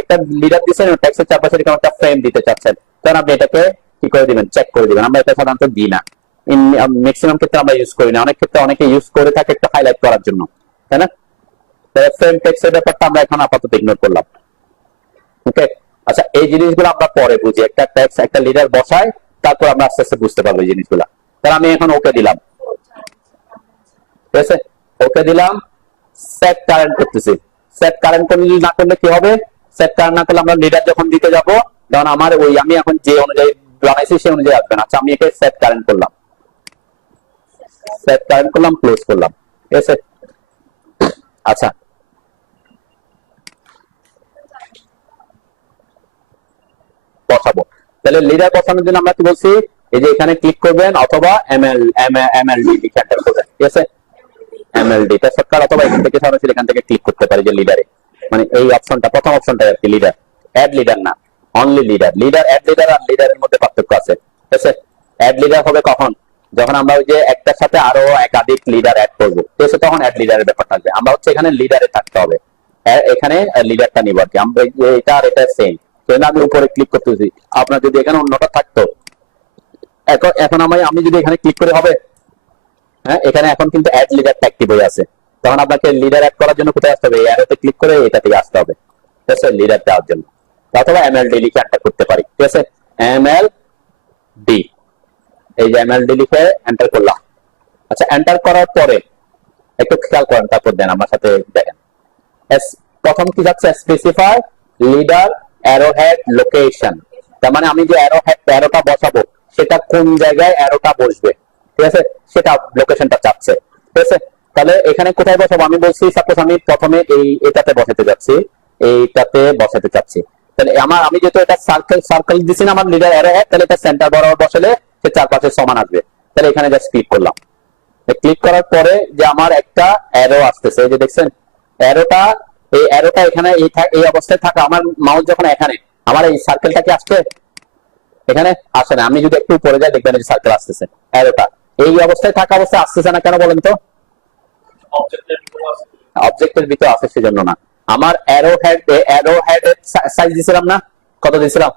একটা লিডার দিচ্ছেন টেক্সটের চারপাশে এরকম একটা ফ্রেম দিতে চাচ্ছেন, তখন আপনি এটাকে কি করে দিবেন, চেক করে দিবেন। আমরা এটা সাধারণত দিই না, ম্যাক্সিমাম ক্ষেত্রে আমরা ইউজ করি না, অনেক ক্ষেত্রে অনেকে ইউজ করে থাকে একটু হাইলাইট করার জন্য, তাই না? ফ্রেম টেক্সটের ব্যাপারটা আমরা এখন আপাতত ইগনোর করলাম। ওকে, আচ্ছা এই জিনিসগুলো আমরা পরে বুঝি, একটা টেক্সট একটা লিডার বসায় তারপর আমরা আস্তে আস্তে বুঝতে পারবো এই জিনিসগুলো। তাহলে আমি এখন ওকে দিলাম। ঠিক আছে, ওকে দিলাম, সেট কারেন্ট করতেছি। সেট কারেন্ট না করলে কি হবে, সেট কারেন্ট না করলে আমরা লিডার যখন দিতে যাব তখন আমার ওই আমি এখন যে অনুযায়ী বানাইছি সেই অনুযায়ী আসবে না। আচ্ছা আমি একে সেট কারেন্ট করলাম, সেট কারেন্ট করলাম, ক্লোজ করলাম। ঠিক আছে, আচ্ছা বসাবো। তাহলে লিডার বসানোর জন্য আমরা কি বলছি, এই যে এখানে ক্লিক করবেন অথবা এমএলডি লিখে এন্টার করবেন। ঠিক আছে, এমএলডি টা শর্টকাট, অথবা এখান থেকে সরাসরি এখান থেকে ক্লিক করতে পারি যে লিডারে, মানে এই অপশনটা প্রথম অপশনটা আর কি, লিডার। অ্যাড লিডার না, only leader. Leader add leader আর লিডারের মধ্যে পার্থক্য আছে। ঠিক আছে, অ্যাড লিডার হবে কখন, যখন আমরা ওই যে একটার সাথে আরো একাধিক লিডার অ্যাড করবো, ঠিক আছে, তখন অ্যাড লিডারের ব্যাপারটা আসবে। আমরা হচ্ছে এখানে লিডারে থাকতে হবে, এখানে লিডারটা নিব আর কি। আমরা এটা আর এটা সেম, আমি উপরে ক্লিক করতেছি। আপনার যদি এখানে অন্যটা থাকতো, এখন আমি যদি এখানে ক্লিক করে হবে, হ্যাঁ এখানে এখন কিন্তু অ্যাড লিডার অ্যাক্টিভ হয়ে আছে, তখন আপনাকে লিডার অ্যাড করার জন্য কোথায় আসতে হবে, এই অ্যারোতে ক্লিক করে এটা থেকে আসতে হবে। ঠিক আছে, লিডার দেওয়ার জন্য, অথবা এমএলডি লিখে এন্টার করতে পারি। ঠিক আছে, এমএলডি, এই যে এমএলডি লিখে এন্টার করলাম। আচ্ছা এন্টার করার পরে একটু খেয়াল করেন, তারপর দেন আমার সাথে দেখেন। প্রথম কি যাচ্ছে, specify leader arrow head location, তার মানে আমি যে অ্যারোটা বসাবো সেটা কোন জায়গায় অ্যারোটা বসবে, ঠিক আছে, সেটা লোকেশনটা চাচ্ছে। ঠিক আছে, তাহলে এখানে কোথায় বসাবো, আমি বলছি সাপোজ আমি প্রথমে এটাতে বসাতে যাচ্ছি, এইটাতে বসাতে চাচ্ছি। তাহলে আমি যেহেতু এটা সার্কেল দিছি না আমার লিডার অ্যারো হেড, তাহলে এটা সেন্টার বরাবর বসালে সে চারপাশে সমান আসবে। তাহলে এখানে জাস্ট ক্লিক করলাম, ক্লিক করার পরে যে আমার একটা অ্যারো আসতেছে, এই যে দেখছেন অ্যারোটা, এই অ্যারোটা এখানে এই অবস্থায় থাকা, আমার মাউস যখন এখানে, আমার এই সার্কেলটা কি আসছে, এখানে আসে না। আমি যদি একটু উপরে যাই দেখবেন এই সার্কেল আসতেছে, অ্যারোটা এই অবস্থায় থাকা অবস্থায় আসতেছে না কেন বলেন তো? অবজেক্টের ভিতরে আছে সেজন্য না। আমার অ্যারো হেড সাইজ দিছিলাম না, কত দিছিলাম?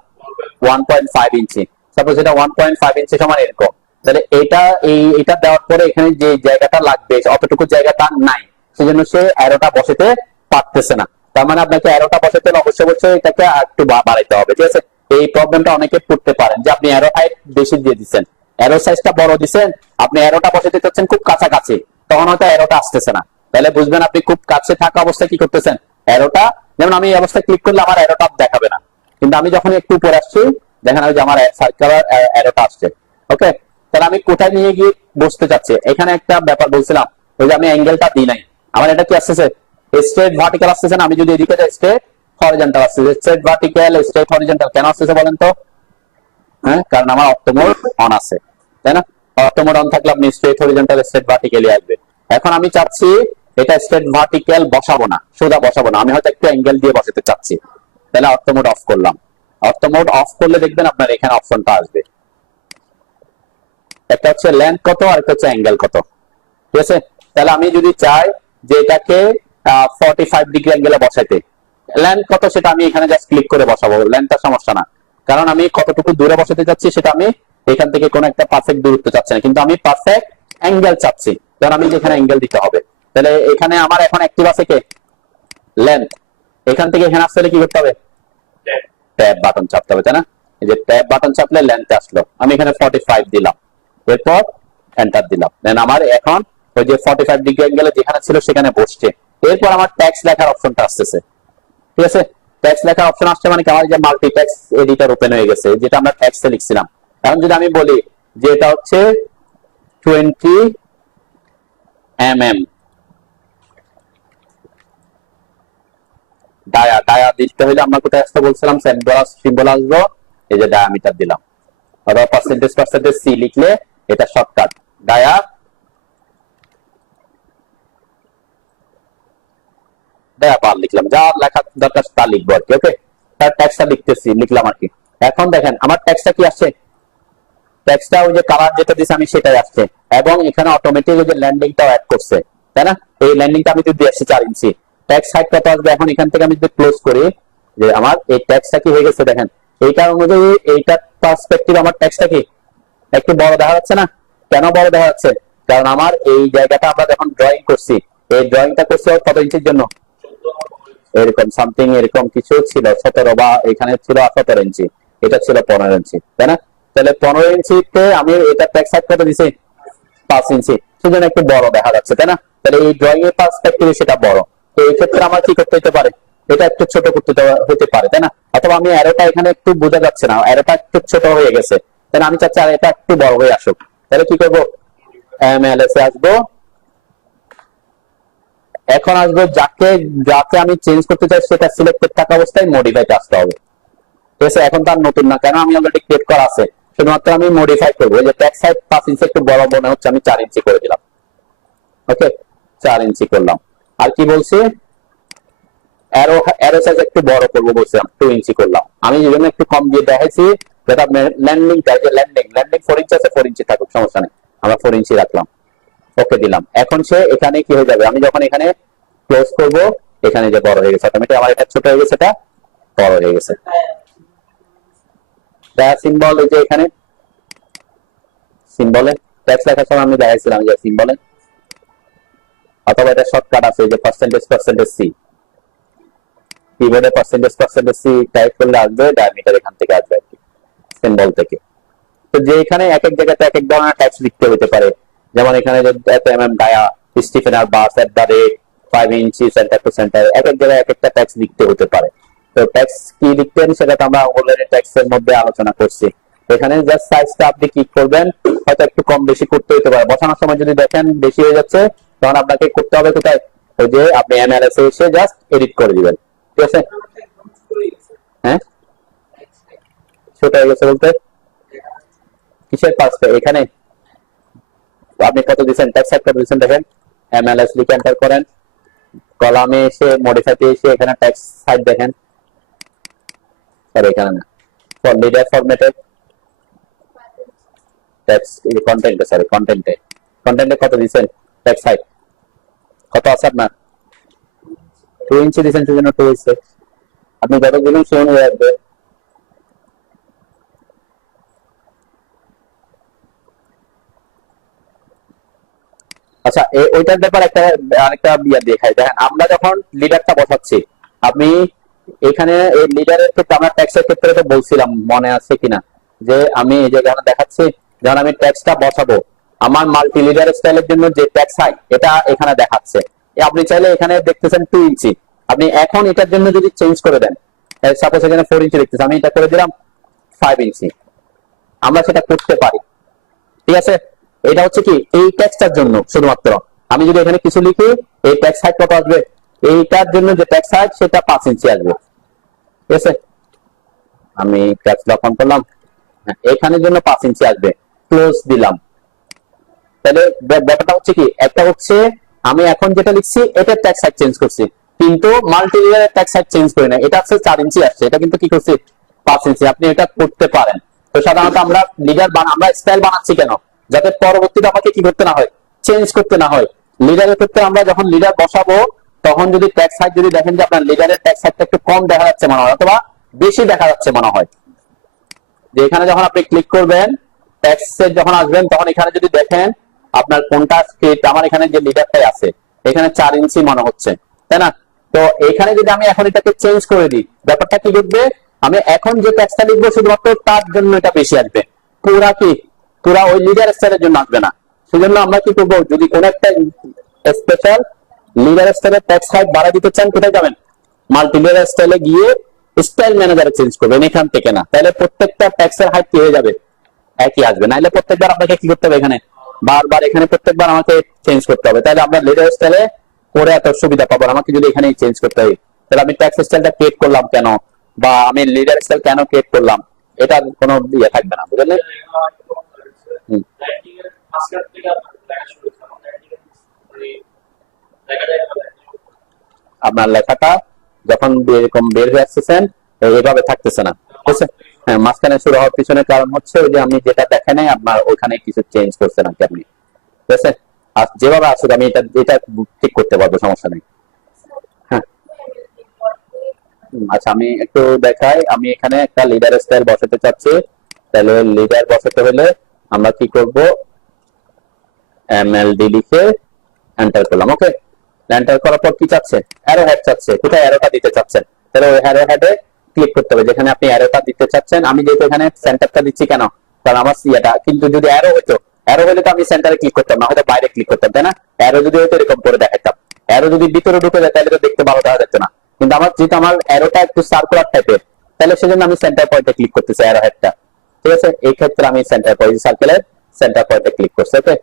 1.5 ইঞ্চি। সাপোজ এটা 1.5 ইঞ্চি সমান এরকম, তাহলে এটা দেওয়ার পরে এখানে যে জায়গাটা লাগবে অতটুকু জায়গাটা নাই, সেজন্য সে অ্যারোটা বসাতে পারতেছে না। তার মানে আপনাকে অ্যারোটা বসাতে হলে অবশ্যই এটাকে একটু বাড়াইতে হবে, ঠিক আছে? এই প্রবলেমটা অনেকে পড়তে পারেন যে আপনি অ্যারো হাইট বেশি দিয়ে দিচ্ছেন, অ্যারো সাইজটা বড় দিচ্ছেন, আপনি অ্যারোটা বসাতে চাচ্ছেন খুব কাছাকাছি, তখন হয়তো অ্যারোটা আসতেছে না। তাহলে বুঝবেন আপনি খুব কাছে থাকা অবস্থায় কি করতেছেন, অ্যারোটা, যেমন আমি এই অবস্থায় ক্লিক করলে আমার অ্যারোটা দেখাবে না, কিন্তু আমি যখন একটু উপরে আসছি দেখেন যে আমার সার্কেলার অ্যারোটা আসছে। ওকে, তাহলে আমি কোথায় নিয়ে গিয়ে বসতে চাচ্ছি, এখানে একটা ব্যাপার বলছিলাম, ওই যে আমি অ্যাঙ্গেলটা দিই নাই, আমার এটা কি আসতেছে স্ট্রেট ভার্টিক্যাল আসতেছে না? আমি যদি এদিকে যাই স্ট্রেট হরিজন্টাল আসতেছে, স্ট্রেট ভার্টিক্যাল স্ট্রেট হরিজন্টাল কেন আসতেছে বলেন তো? হ্যাঁ, কারণ আমার অর্থমোড অন আছে, তাই না? অর্থমোড অন থাকলে আপনি স্ট্রেট হরিজন্টাল স্ট্রেট ভার্টিক্যালি আসবে। এখন আমি চাচ্ছি এটা স্ট্রেট ভার্টিক্যাল বসাবো না, সোজা বসাবো না, আমি হয়তো একটু অ্যাঙ্গেল দিয়ে বসাতে চাচ্ছি, তাহলে অর্থমোড অফ করলাম। অর্থমোড অফ করলে দেখবেন আপনার এখানে অপশনটা আসবে, একটা হচ্ছে লেন্থ কত আর একটা হচ্ছে অ্যাঙ্গেল কত, ঠিক আছে? তাহলে আমি যদি চাই যে এটাকে 45 ডিগ্রি অ্যাঙ্গেলে বসাইতে, লেন্থ কত সেটা আমি এখানে জাস্ট ক্লিক করে বসাবো, লেন্থটা সমস্যা না, কারণ আমি কতটুকু দূরে বসাতে চাচ্ছি সেটা আমি এখান থেকে কোনো একটা পারফেক্ট দূরত্ব চাচ্ছি না, কিন্তু আমি পারফেক্ট অ্যাঙ্গেল চাচ্ছি, কারণ আমি যেখানে অ্যাঙ্গেল দিতে হবে। তাহলে এখানে আমার এখন অ্যাক্টিভ আছে কে? লেন্থ। এখান থেকে এখানে আসলে কি করতে হবে? ট্যাব বাটন চাপতে হবে, তাই না? এই যে ট্যাব বাটন চাপলে লেন্থে আসলো, আমি এখানে 45 দিলাম, এরপর এন্টার দিলাম, দেন আমার এখন ওই যে 45 ডিগ্রি অ্যাঙ্গেলে যেখানে ছিল সেখানে বসছে। এরপর আমার ট্যাক্স লেখার অপশনটা আসতেছে, ঠিক আছে? ট্যাক্স লেখার অপশন আসছে মানে কি, আমার যে মাল্টি ট্যাক্স এডিটর ওপেন হয়ে গেছে, যেটা আমরা ট্যাক্সে লিখছিলাম। এখন যদি আমি বলি যে এটা হচ্ছে 20 mm ডায়া দিতে হলে আমরা কোথায় আসতে বলছিলাম, সিম্বল আসবো, এই যে ডায়ামিটার দিলাম, অথবা পার্সেন্টেজ সি লিখলে এটা শর্টকাট ডায়া বার লিখলাম, যা লেখা দরকার তা লিখবো আর কি। ওকে, তার ট্যাক্সটা লিখলাম আর কি। এখন দেখেন আমার ট্যাক্সটা কি আসছে, ট্যাক্সটা ওই যে কালার যেটা দিছে আমি সেটাই আসছে, এবং এখানে অটোমেটিক ওই যে ল্যান্ডিংটাও অ্যাড করছে, তাই না? এই ল্যান্ডিংটা আমি যদি আসছি 4 ইঞ্চি, ট্যাক্স হাইট কত আসবে? এখন এখান থেকে আমি যদি ক্লোজ করি, যে আমার এই ট্যাক্সটা কি হয়ে গেছে দেখেন, এইটার অনুযায়ী এইটার পার্সপেক্টিভ আমার ট্যাক্সটা কি একটু বড় দেখা যাচ্ছে না? কেন বড় দেখা যাচ্ছে? কারণ আমার এই জায়গাটা আমরা যখন ড্রয়িং করছি, এই ড্রয়িংটা করছি কত ইঞ্চির জন্য, এরকম সামথিং এরকম কিছু ছিল 17, বা এখানে ছিল 17 ইঞ্চি, এটা ছিল 15 ইঞ্চি, তাই না? তাহলে 15 ইঞ্চিতে আমি এটা ট্যাক্স হাইট কত দিছি, 5 ইঞ্চি, সেজন্য একটু বড় দেখা যাচ্ছে, তাই না? তাহলে এই ড্রয়িং এর পার্সপেক্টিভে সেটা বড়, তো এই ক্ষেত্রে আমার কি করতে হতে পারে, এটা একটু ছোট করতে হতে পারে, তাই না? অথবা আমি অ্যারোটা এখানে একটু বোঝা যাচ্ছে না, অ্যারোটা একটু ছোট হয়ে গেছে, তাহলে আমি চাচ্ছি আর এটা একটু বড় হয়ে আসুক, তাহলে কি করবো, MLS এ আসবো। এখন আসবো যাকে আমি চেঞ্জ করতে চাই সেটা সিলেক্টেড থাকা অবস্থায় মডিফাইতে আসতে হবে, ঠিক আছে? এখন তার নতুন না, কারণ আমি অলরেডি ক্রিয়েট করা আছে, শুধুমাত্র আমি মডিফাই করবো। যে ট্যাক্স হাইট 5 ইঞ্চি একটু বড় মনে হচ্ছে, আমি 4 ইঞ্চি করে দিলাম। ওকে, 4 ইঞ্চি করলাম। আর কি বলছি, অ্যারো সাইজ একটু বড় করবো বলছিলাম, 2 ইঞ্চি করলাম। আমি এই জন্য একটু কম দিয়ে দেখাইছি, যেটা ল্যান্ডিং 4 ইঞ্চি আছে, 4 ইঞ্চি থাকুক, সমস্যা নেই, আমরা 4 ইঞ্চি রাখলাম। ওকে দিলাম। এখন সে এখানে কি হয়ে যাবে, আমি যখন এখানে ক্লোজ করব, এখানে যে বড় হয়ে গেছে অটোমেটিক, আমার এটা ছোট হয়ে গেছে, এটা বড় হয়ে গেছে। সিম্বল এই যে এখানে সিম্বলে ট্যাক্স লেখার সময় আমি দেখাইছিলাম যে সিম্বলে, অথবা এটা শর্টকাট আছে যে পার্সেন্টেজ সি, কিবোর্ডে পার্সেন্টেজ সি টাইপ করলে আসবে, ডায়ামিটার এখান থেকে আসবে আর কি, সিম্বল থেকে। তো যে এখানে এক এক জায়গাতে এক এক ধরনের ট্যাক্স লিখতে হতে পারে, যেমন এখানে যে dia stiffener bars at the rate 5 inch center to center, এক এক জায়গায় এক একটা ট্যাক্স লিখতে হতে পারে। তো ট্যাক্স কি লিখতেন সেটা তো আমরা অলরেডি ট্যাক্সের মধ্যে আলোচনা করছি। এখানে জাস্ট সাইজটা আপনি কি করবেন, হয়তো একটু কম বেশি করতে হতে পারে, বসানোর সময় যদি দেখেন বেশি হয়ে যাচ্ছে, তখন আপনাকে করতে হবে কোথায়, ওই যে আপনি MLS এ এসে জাস্ট এডিট করে দিবেন, ঠিক আছে? হ্যাঁ, ছোট হয়ে গেছে বলতে কিসের পার্সপেক্ট, এখানে আপনি কত দিচ্ছেন, ট্যাক্স হাইট কত দিচ্ছেন দেখেন, MLS লিখে এন্টার করেন, কলামে এসে মডিফাইতে এসে এখানে ট্যাক্স হাইট দেখেন, আর এখানে না, লিডার ফরম্যাটে ট্যাক্স কন্টেন্টে, সরি কন্টেন্টে কত দিচ্ছেন ট্যাক্স হাইট কত আছে আপনার 2 ইঞ্চি দিচ্ছেন, সেজন্য 2 হচ্ছে। আপনি যত দিলেন সে অনুযায়ী আসবে। আচ্ছা, ওইটার ব্যাপার আরেকটা দেখাই। দেখেন আমরা যখন লিডারটা বসাচ্ছি, আপনি এখানে এই লিডারের ক্ষেত্রে আমরা ট্যাক্সের ক্ষেত্রে তো বলছিলাম, মনে আছে কিনা, যে আমি এই জায়গায় দেখাচ্ছি যখন আমি ট্যাক্সটা বসাবো, আমার মাল্টি লিডার স্টাইলের জন্য যে ট্যাক্স হাইট এটা এখানে দেখাচ্ছে। আপনি চাইলে এখানে দেখতেছেন 2 ইঞ্চি, আপনি এখন এটার জন্য যদি চেঞ্জ করে দেন, সাপোজ এখানে 4 ইঞ্চি দেখতেছেন, আমি এটা করে দিলাম 5 ইঞ্চি, আমরা সেটা করতে পারি। ঠিক আছে, এটা হচ্ছে কি এই ট্যাক্সটার জন্য শুধুমাত্র। আমি যদি এখানে কিছু লিখি, এই ট্যাক্স হাইট কত আসবে, এইটার জন্য যে ট্যাক্স হাইট সেটা 5 ইঞ্চি আসবে। ঠিক আছে, আমি ট্যাক্স লক অন করলাম, এখানের জন্য 5 ইঞ্চি আসবে, ক্লোজ দিলাম। তাহলে ব্যাপারটা হচ্ছে কি, একটা হচ্ছে আমি এখন যেটা লিখছি এটা ট্যাক্স হাইট চেঞ্জ করছি, কিন্তু মাল্টি লিডারের ট্যাক্স হাইট চেঞ্জ করি না, এটা হচ্ছে 4 ইঞ্চি আসছে, এটা কিন্তু কি করছি 5 ইঞ্চি। আপনি এটা করতে পারেন। তো সাধারণত আমরা আমরা স্টাইল বানাচ্ছি কেন, যাতে পরবর্তীতে আমাকে কি করতে না হয়, চেঞ্জ করতে না হয়। লিডারের ক্ষেত্রে আমরা যখন লিডার বসাবো, তখন যদি ট্যাক্স হাইট যদি দেখেন যে আপনার লিডারের ট্যাক্স হাইটটা একটু কম দেখা যাচ্ছে মনে হয়, অথবা বেশি দেখা যাচ্ছে মনে হয়, যে এখানে যখন আপনি ক্লিক করবেন ট্যাক্সে যখন আসবেন, তখন এখানে যদি দেখেন আপনার কোনটা স্টেট, আমার এখানে যে লিডারটাই আছে এখানে 4 ইঞ্চি মনে হচ্ছে, তাই না? তো এখানে যদি আমি এখন এটাকে চেঞ্জ করে দিই, ব্যাপারটা কি ঘটবে, আমি এখন যে ট্যাক্সটা লিখবো শুধুমাত্র তার জন্য এটা বেশি আসবে, পুরা ওই লিডার স্টাইলের জন্য আসবে না। সেজন্য আমরা কি করবো, যদি কোন একটা স্পেশাল লিডার স্টাইলের ট্যাক্স হাইট বাড়া দিতে চান, কোথায় যাবেন, মাল্টি লিডার স্টাইলে গিয়ে স্টাইল ম্যানেজারে চেঞ্জ করবেন, এখান থেকে না। তাহলে প্রত্যেকটা ট্যাক্সের হাইট কি হয়ে যাবে, একই আসবে। নাইলে প্রত্যেকবার আপনাকে কি করতে হবে, এখানে বারবার এখানে প্রত্যেকবার আমাকে চেঞ্জ করতে হবে। তাহলে আমরা লিডার স্টাইলে করে এত সুবিধা পাবো, আমাকে যদি এখানে চেঞ্জ করতে হয়, তাহলে আমি ট্যাক্স স্টাইলটা ক্রিয়েট করলাম কেন, বা আমি লিডার স্টাইল কেন ক্রিয়েট করলাম, এটা কোনো ইয়ে থাকবে না, বুঝলেন? আপনার লেখাটা যখন এরকম বের হয়ে আসতেছেন এইভাবে থাকতেছে না, ঠিক আছে? হ্যাঁ, মাঝখানে শুরু হওয়ার পিছনে কারণ হচ্ছে ওই যে আমি যেটা দেখে নাই আপনার ওখানে কিছু চেঞ্জ করছেন আর কি আপনি, ঠিক আছে? আর যেভাবে আসুক আমি এটা ঠিক করতে পারবো, সমস্যা নেই। হ্যাঁ, আচ্ছা আমি একটু দেখাই। আমি এখানে একটা লিডার স্টাইল বসাতে চাচ্ছি, তাহলে লিডার বসাতে হলে আমরা কি করব, এমএলডি লিখে এন্টার করলাম। ওকে, এন্টার করার পর কি চাচ্ছে, অ্যারো হেড চাচ্ছে, কোথায় অ্যারোটা দিতে চাচ্ছেন, তাহলে ওই অ্যারো হেডে ক্লিক করতে হবে যেখানে আপনি অ্যারোটা দিতে চাচ্ছেন। আমি যেহেতু এখানে সেন্টারটা দিচ্ছি কেন, কারণ আমার সিয়াটা, কিন্তু যদি অ্যারো হতো, অ্যারো হলে তো আমি সেন্টারে ক্লিক করতাম না, হয়তো বাইরে ক্লিক করতাম, তাই না? অ্যারো যদি হয়তো এরকম করে দেখাতাম, অ্যারো যদি ভিতরে ঢুকে যায় তাহলে তো দেখতে ভালো দেখা যেত না। কিন্তু আমার যেহেতু আমার অ্যারোটা একটু সার্কুলার টাইপের, তাহলে সেজন্য আমি সেন্টার পয়েন্টে ক্লিক করতেছি, অ্যারো হেডটা। ঠিক আছে, এই ক্ষেত্রে আমি সেন্টার পয়েন্ট, সার্কেলের সেন্টার পয়েন্টে ক্লিক করছি। ওকে,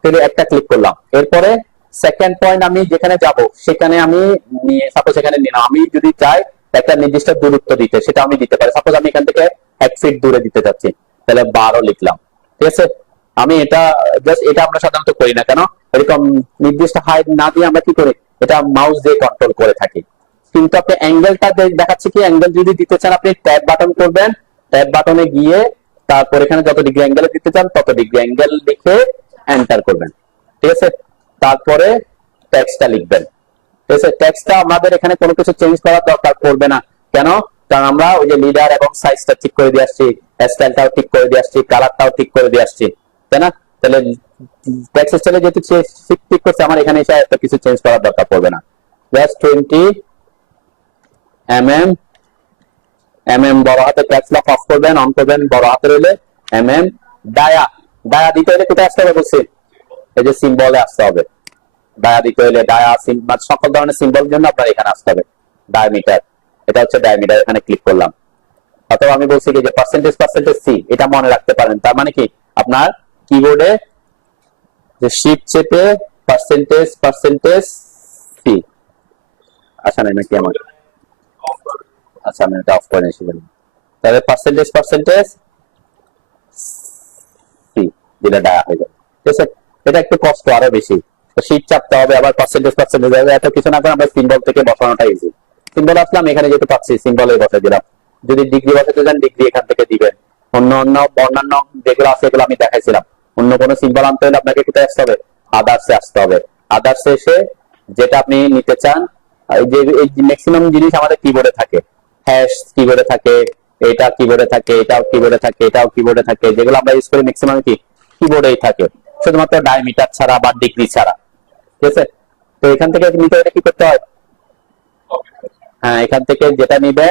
তাহলে একটা ক্লিক করলাম। এরপরে সেকেন্ড পয়েন্ট আমি যেখানে যাব সেখানে আমি নিয়ে, সাপোজ এখানে নিলাম, আমি যদি চাই একটা নির্দিষ্ট দূরত্ব দিতে, সেটা আমি দিতে পারি। সাপোজ আমি এখান থেকে 1 ফিট দূরে দিতে চাচ্ছি, তাহলে 12 লিখলাম। ঠিক আছে, আমি এটা জাস্ট, এটা আমরা সাধারণত করি না কেন, এরকম নির্দিষ্ট হাইট না দিয়ে আমরা কি করি, এটা মাউস দিয়ে কন্ট্রোল করে থাকি। কিন্তু আপনি অ্যাঙ্গেলটা দেখাচ্ছে কি, অ্যাঙ্গেল যদি দিতে চান আপনি ট্যাব বাটন করবেন, ট্যাব বাটনে গিয়ে তারপর এখানে যত ডিগ্রি অ্যাঙ্গেলে দিতে চান তত ডিগ্রি অ্যাঙ্গেল লিখে এন্টার করবেন। ঠিক আছে, তারপরে টেক্সটটা লিখবেন। ঠিক আছে, টেক্সটটা আমাদের এখানে কোনো কিছু চেঞ্জ করার দরকার পড়বে না। কেন, কারণ আমরা ওই যে লিডার এবং সাইজটা ঠিক করে দিয়ে আসছি, স্টাইলটাও ঠিক করে দিয়ে আসছি, কালারটাও ঠিক করে দিয়ে আসছি, তাই না? তাহলে টেক্সট স্টাইলে যেহেতু ঠিক করছে, আমার এখানে এসে এত কিছু চেঞ্জ করার দরকার পড়বে না। জাস্ট 20 বড় হাতে ক্যাপস লক অফ করবেন, অন করবেন বড় হাতে রইলে ডায়া দিতে হলে কোথায় আসতে হবে বলছি, এই যে সিম্বলে আসতে হবে। ডায়া দিতে হলে সকল ধরনের সিম্বল জন্য আপনার এখানে আসতে হবে। ডায়ামিটার, এটা হচ্ছে ডায়ামিটার, এখানে ক্লিক করলাম। অথবা আমি বলছি যে পার্সেন্টেজ সি, এটা মনে রাখতে পারেন। তার মানে কি, আপনার কিবোর্ডে যে শিফট চেপে পার্সেন্টেজ সি, আচ্ছা নাই নাকি আমার, আচ্ছা আমি এটা অফ করে নিয়েছি। তাহলে পার্সেন্টেজ সি, যেটা ডায়া হয়ে যাবে। ঠিক আছে, এটা একটু কষ্ট আরো বেশি, শীট চাপতে হবে, আবার পার্সেন্টেজ এত কিছু না করে আমরা সিম্বল থেকে বসানোটা ইজি। সিম্বল আসলাম, এখানে যেহেতু পাচ্ছি সিম্বলে বসে দিলাম। যদি ডিগ্রি বসাতে চান ডিগ্রি এখান থেকে দিবেন। অন্যান্য যেগুলো আছে এগুলো আমি দেখাইছিলাম, অন্য কোনো সিম্বল আনতে হলে আপনাকে কোথায় আসতে হবে? আদার্সে আসতে হবে। আদার্সে এসে যেটা আপনি নিতে চান, এই যে ম্যাক্সিমাম জিনিস আমাদের কিবোর্ডে থাকে, হ্যাশ কিবোর্ডে থাকে, এটা কিবোর্ডে থাকে, এটাও কিবোর্ডে থাকে, এটাও কিবোর্ডে থাকে, যেগুলো আমরা ইউজ করি ম্যাক্সিমাম কি কিবোর্ডেই থাকে, শুধুমাত্র ডায়ামিটার ছাড়া বা ডিগ্রি ছাড়া। ঠিক আছে, তো এখান থেকে নিতে হলে কি করতে হয়? হ্যাঁ, এখান থেকে যেটা নিবে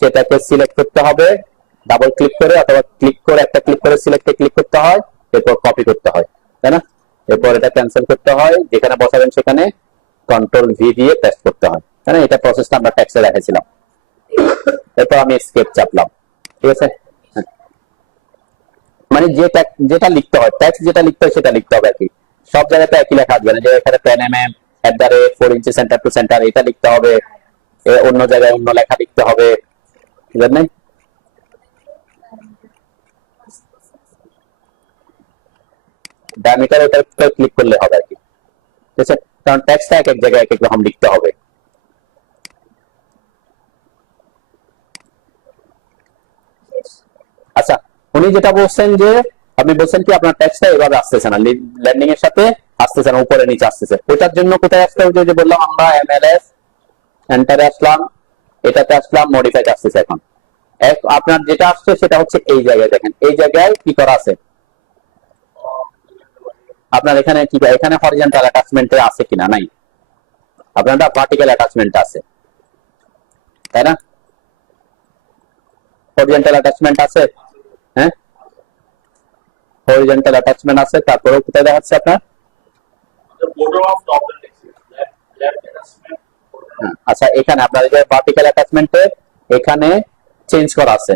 সেটাকে সিলেক্ট করতে হবে ডাবল ক্লিক করে, অথবা ক্লিক করে একটা ক্লিক করে সিলেক্টে ক্লিক করতে হয়, এরপর কপি করতে হয়, তাই না? এরপর এটা ক্যান্সেল করতে হয়, যেখানে বসাবেন সেখানে কন্ট্রোল ভি দিয়ে পেস্ট করতে হয়, তাই না? এটা প্রসেসটা আমরা টেক্সটে দেখাইছিলাম। এরপর আমি এসকেপ চাপলাম। ঠিক আছে, মানে যেটা লিখতে হয়, টেক্সট যেটা লিখতে হয় সেটা লিখতে হবে আর কি। সব জায়গাতে একই লেখা আসবে না, যে এখানে 10 mm @ 4 inch center to centre এটা লিখতে হবে, অন্য জায়গায় অন্য লেখা লিখতে হবে, ঠিক আছে? ডায়ামিটার ওটা ক্লিক করলে হবে আর কি। ঠিক আছে, কারণ টেক্সটটা এক এক জায়গায় এক এক রকম লিখতে হবে। আচ্ছা, উনি যেটা বলছেন যে আপনি বলছেন কি আপনার টেক্সটটা এভাবে আসতেছে না, ল্যান্ডিং এর সাথে আসতেছে না, উপরে নিচে আসতেছে। ওটার জন্য কোথায় আসতে হবে? যে বললাম আমরা MLS এন্টারে আসলাম, এটাতে আসলাম, মডিফাইতে আসতেছে। এখন আপনার যেটা আসছে সেটা হচ্ছে এই জায়গায়, দেখেন এই জায়গায় কি করা আছে আপনার এখানে, কি এখানে হরিজন্টাল অ্যাটাচমেন্টে আছে কিনা? নাই, আপনার ভার্টিক্যাল অ্যাটাচমেন্ট আছে, তাই না? হরিজন্টাল অ্যাটাচমেন্ট আছে, হ্যাঁ হরিজন্টাল অ্যাটাচমেন্ট আছে। তারপরেও কোথায় দেখাচ্ছে আপনার? আচ্ছা, এখানে আপনার এই যে ভার্টিক্যাল অ্যাটাচমেন্টে এখানে চেঞ্জ করা আছে।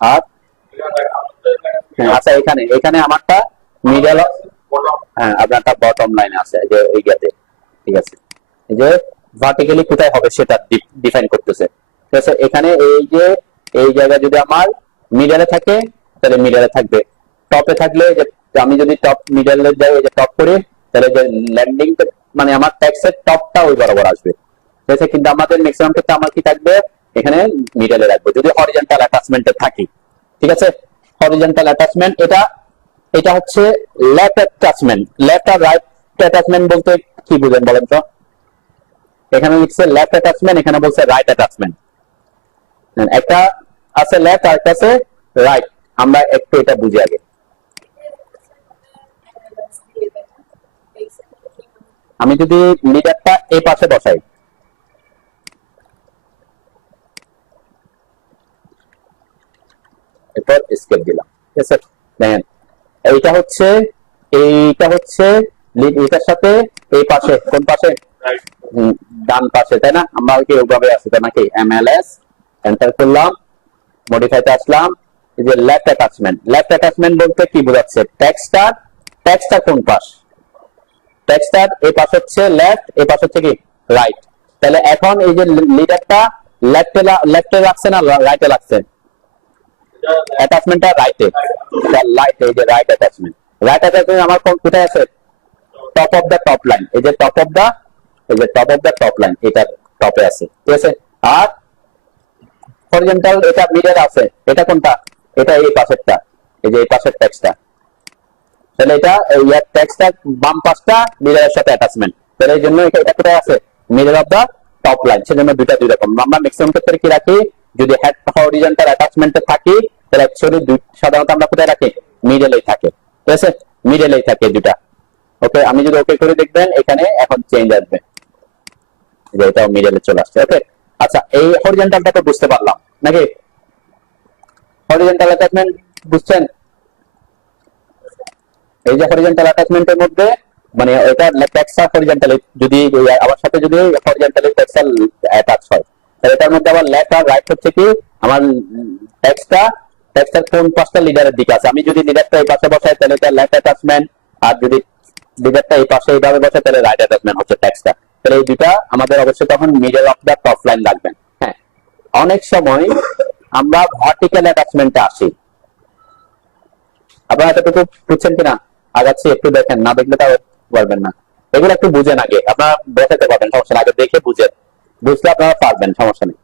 আর আচ্ছা, এখানে এখানে আমারটা মিডল, হ্যাঁ আপনারটা বটম লাইনে আছে, যে এই গেতে। ঠিক আছে, এই যে ভার্টিক্যালি কোথায় হবে সেটা ডিফাইন করতেছে। ঠিক আছে, এখানে এই যে এই জায়গায় যদি আমার মিডলে থাকে তাহলে মিডলে থাকবে, টপে থাকলে যে আমি যদি টপ মিডলে যাই, এই যে টপ করি, তাহলে যে ল্যান্ডিং মানে আমার টেক্সটের টপটা ওই বরাবর আসবে। ঠিক আছে, কিন্তু আমাদের ম্যাক্সিমাম ক্ষেত্রে আমার কি থাকবে, এখানে মিডলে রাখবো যদি হরিজন্টাল অ্যাটাচমেন্টে থাকি। ঠিক আছে, হরিজন্টাল অ্যাটাচমেন্ট এটা এটা হচ্ছে লেফট অ্যাটাচমেন্ট। লেফট আর রাইট অ্যাটাচমেন্ট বলতে কি বুঝেন বলেন তো? এখানে লিখছে লেফট অ্যাটাচমেন্ট, এখানে বলছে রাইট অ্যাটাচমেন্ট। একটা আছে লেফট আর একটা আছে রাইট, আমরা একটু এটা বুঝি আগে। আমি যদি লিডারটা এই পাশে বসাই, এরপর স্কেপ দিলাম, ঠিক আছে, দেখেন এইটা হচ্ছে এটার সাথে এই পাশে, কোন পাশে? ডান পাশে, তাই না? আমরা কি ওইভাবে আছে তাই নাকি? MLS এন্টার করলাম, মডিফাইতে আসলাম, এই যে লেফট অ্যাটাচমেন্ট। লেফট অ্যাটাচমেন্ট বলতে কি বোঝাচ্ছে? টেক্সটটা কোন পাশ? টেক্সটটার এই পাশ হচ্ছে লেফট, এই পাশ হচ্ছে কি রাইট। তাহলে এখন এই যে লিডারটা লেফটে রাখছে না রাইটে রাখছে? অ্যাটাচমেন্টটা রাইটে, এই যে রাইট অ্যাটাচমেন্ট। রাইট অ্যাটাচমেন্ট আমার কোথায় আছে? Top of the top line, এই যে top of the top line, এটা টপে আছে। ঠিক আছে, আর হরিজন্টাল এটা মিডল আছে, এটা কোনটা? এটা এই পাশেরটা, এই যে এই পাশের টেক্সটটা। তাহলে এটা এই টেক্সটটা বাম পাশটা মিডলের সাথে অ্যাটাচমেন্ট, তাহলে এই জন্য এটা কোথায় আছে? Middle of the top line. সেজন্য দুইটা দুই রকম। আমরা ম্যাক্সিমাম ক্ষেত্রে কি রাখি? যদি হেড হরিজন্টাল অ্যাটাচমেন্টে থাকি তাহলে অ্যাকচুয়ালি সাধারণত আমরা কোথায় রাখি? মিডলেই থাকে। ঠিক আছে, মিডলেই থাকে দুটা। ওকে, আমি যদি ওকে করে দেখবেন এখানে এখন চেঞ্জ আসবে, যে এটাও মিডলে চলে আসছে। ওকে, আচ্ছা এই হরিজন্টালটা তো বুঝতে পারলাম নাকি? হরিজন্টাল অ্যাটাচমেন্ট বুঝছেন? এই যে হরিজন্টাল অ্যাটাচমেন্টের মধ্যে মানে এটা টেক্সটার হরিজন্টাল, যদি আমার সাথে যদি হরিজন্টাল টেক্সটার অ্যাটাচ হয়, তাহলে এটার মধ্যে আবার লেফট আর রাইট হচ্ছে কি আমার টেক্সটার কোন পাশটা লিডারের দিকে আছে। আমি যদি লিডারটা এই পাশে বসাই তাহলে এটা লেফট অ্যাটাচমেন্ট, আর যদি লিডারটা এই পাশে এইভাবে বসে তাহলে রাইট অ্যাটাচমেন্ট হচ্ছে টেক্সটটা। তাহলে এই দুটা আমাদের অবশ্যই তখন middle of the top line রাখবেন। হ্যাঁ, অনেক সময় আমরা ভার্টিক্যাল অ্যাটাচমেন্টে আসি, আপনারা এতটুকু বুঝছেন কিনা? আগাচ্ছি, একটু দেখেন, না দেখলে তাও পারবেন না। এগুলো একটু বুঝেন আগে, আপনারা বসাতে পারবেন, সমস্যা নেই। আগে দেখে বুঝেন, বুঝলে আপনারা পারবেন, সমস্যা নেই।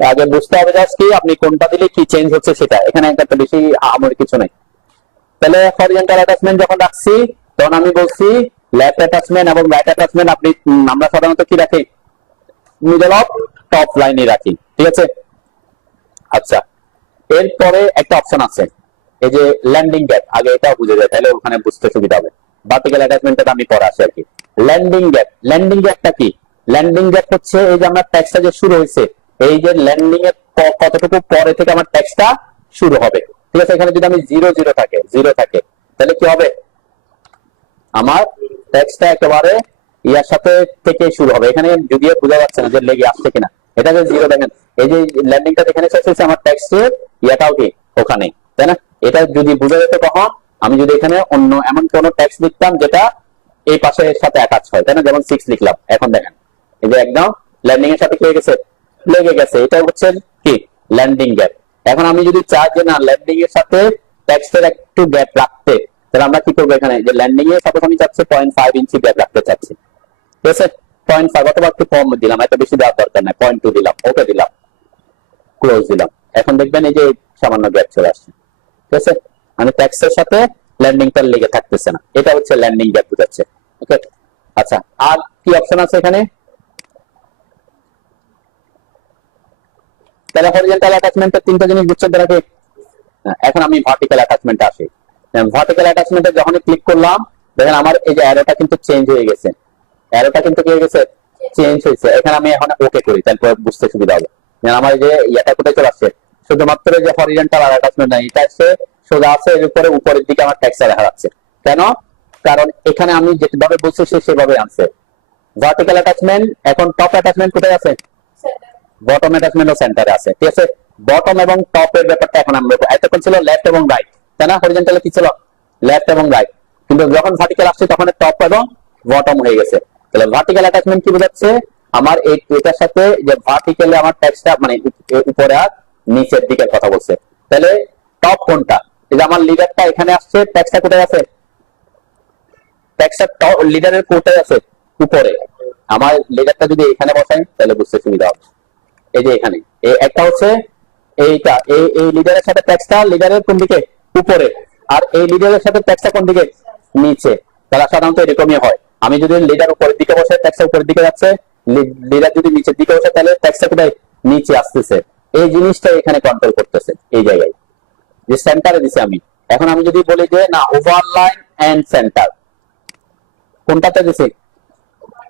আগে বুঝতে হবে জাস্ট কি আপনি কোনটা দিলে কি চেঞ্জ হচ্ছে সেটা। এখানে একটা বেশি আমার কিছু নেই। তাহলে হরিজন্টাল অ্যাটাচমেন্ট যখন রাখছি তখন আমি বলছি লেফট অ্যাটাচমেন্ট এবং রাইট অ্যাটাচমেন্ট আমরা সাধারণত কি রাখি, মিডল অফ টপ লাইনে রাখি, ঠিক আছে। আচ্ছা, এরপরে একটা অপশন আছে এই যে ল্যান্ডিং গ্যাপ, আগে এটা বুঝে যায় তাহলে ওখানে বুঝতে সুবিধা হবে। ভার্টিক্যাল অ্যাটাচমেন্টটা আমি পরে আসি আর কি। ল্যান্ডিং গ্যাপ, ল্যান্ডিং গ্যাপটা কি? ল্যান্ডিং গ্যাপ হচ্ছে এই যে আমার ট্যাক্সটা যে শুরু হয়েছে, এই যে ল্যান্ডিং এর কতটুকু পরে থেকে আমার ট্যাক্সটা শুরু হবে, ঠিক আছে। এখানে যদি আমি জিরো থাকে তাহলে কি হবে, আমার ট্যাক্সটা একেবারে ইয়ার সাথে থেকে শুরু হবে। এখানে যদিও বোঝা যাচ্ছে না যে লেগে আসছে কিনা, এটা যে জিরো দেখেন, এই যে ল্যান্ডিংটা যেখানে শেষ হয়েছে আমার ট্যাক্সের ইয়াটাও কি ওখানে, তাই না। এটা যদি বোঝা যেত কখন, আমি যদি এখানে অন্য এমন কোন ট্যাক্স লিখতাম যেটা এই পাশের সাথে অ্যাটাচ হয়, তাই না, যেমন 6 লিখলাম, এখন দেখেন এই যে একদম ল্যান্ডিং এর সাথে কি হয়ে গেছে, লেগে গেছে। এটা হচ্ছে কি ল্যান্ডিং গ্যাপ। এখন আমি যদি চাই যে না ল্যান্ডিং এর সাথে ট্যাক্সের একটু গ্যাপ রাখতে, তাহলে আমরা কি করবো, এখানে যে ল্যান্ডিং এ সাপোজ আমি চাচ্ছি 0.5 ইঞ্চি গ্যাপ রাখতে চাচ্ছি, ঠিক আছে। 0.5 অথবা একটু কম দিলাম, এত বেশি দেওয়ার দরকার নাই, 0.2 দিলাম, ওকে দিলাম, ক্লোজ দিলাম। এখন দেখবেন এই যে সামান্য গ্যাপ চলে আসছে, ঠিক আছে। মানে ট্যাক্সের সাথে ল্যান্ডিংটা লেগে থাকতেছে না, এটা হচ্ছে ল্যান্ডিং গ্যাপ বোঝাচ্ছে, ওকে। আচ্ছা, আর কি অপশন আছে এখানে? তাহলে হরিজন্টাল অ্যাটাচমেন্টের তিনটা জিনিস বুঝছেন তারা কি। এখন আমি ভার্টিক্যাল অ্যাটাচমেন্টে আসি। ভার্টিক্যাল অ্যাটাচমেন্টে যখনই ক্লিক করলাম দেখেন আমার এই যে অ্যারোটা কিন্তু চেঞ্জ হয়ে গেছে, অ্যারোটা কিন্তু কি হয়ে গেছে, চেঞ্জ হয়েছে। এখানে আমি এখন ওকে করি, তারপর বুঝতে সুবিধা হবে। আমার যে এটা কোথায় চলে আসছে, শুধুমাত্র যে হরিজন্টাল অ্যাটাচমেন্ট নাই, এটা আছে সোজা আছে এর উপরে, উপরের দিকে আমার ট্যাক্সটা দেখা যাচ্ছে। কেন? কারণ এখানে আমি যেভাবে বলছি সেভাবে আনছে। ভার্টিক্যাল অ্যাটাচমেন্ট, এখন টপ অ্যাটাচমেন্ট কোথায় আছে, বটম অ্যাটাচমেন্টও সেন্টারে আছে, ঠিক আছে। বটম এবং টপের ব্যাপারটা এখন আমরা, এতক্ষণ ছিল লেফট এবং রাইট, তাই না, হরিজন্টালে কি ছিল লেফট এবং রাইট, কিন্তু যখন ভার্টিক্যাল আসছে তখন টপ এবং বটম হয়ে গেছে। তাহলে ভার্টিক্যাল অ্যাটাচমেন্ট কি বোঝাচ্ছে, আমার এই এটার সাথে যে ভার্টিক্যালি আমার টেক্সটটা মানে উপরে আর নিচের দিকের কথা বলছে। তাহলে টপ কোনটা, এই যে আমার লিডারটা এখানে আসছে, টেক্সটটা কোথায় আছে, টেক্সটটা টপ লিডারের কোথায় আছে, উপরে। আমার লিডারটা যদি এখানে বসাই তাহলে বুঝতে সুবিধা হবে। এই যে এখানে একটা হচ্ছে এইটা, এই লিডারের সাথে টেক্সটটা লিডারের কোন দিকে, উপরে, আর এই লিডারের সাথে টেক্সটটা কোন দিকে, নিচে। তারা সাধারণত এরকমই হয়। আমি যদি লিডার উপরের দিকে বসে টেক্সটটা উপরের দিকে যাচ্ছে, লিডার যদি নিচের দিকে বসে তাহলে টেক্সটটা কোথায়, নিচে আসতেছে। এই জিনিসটা এখানে কন্ট্রোল করতেছে এই জায়গায়, যে সেন্টারে দিছি আমি। এখন আমি যদি বলি যে না ওভারলাইন এন্ড সেন্টার, কোনটাতে দিছি,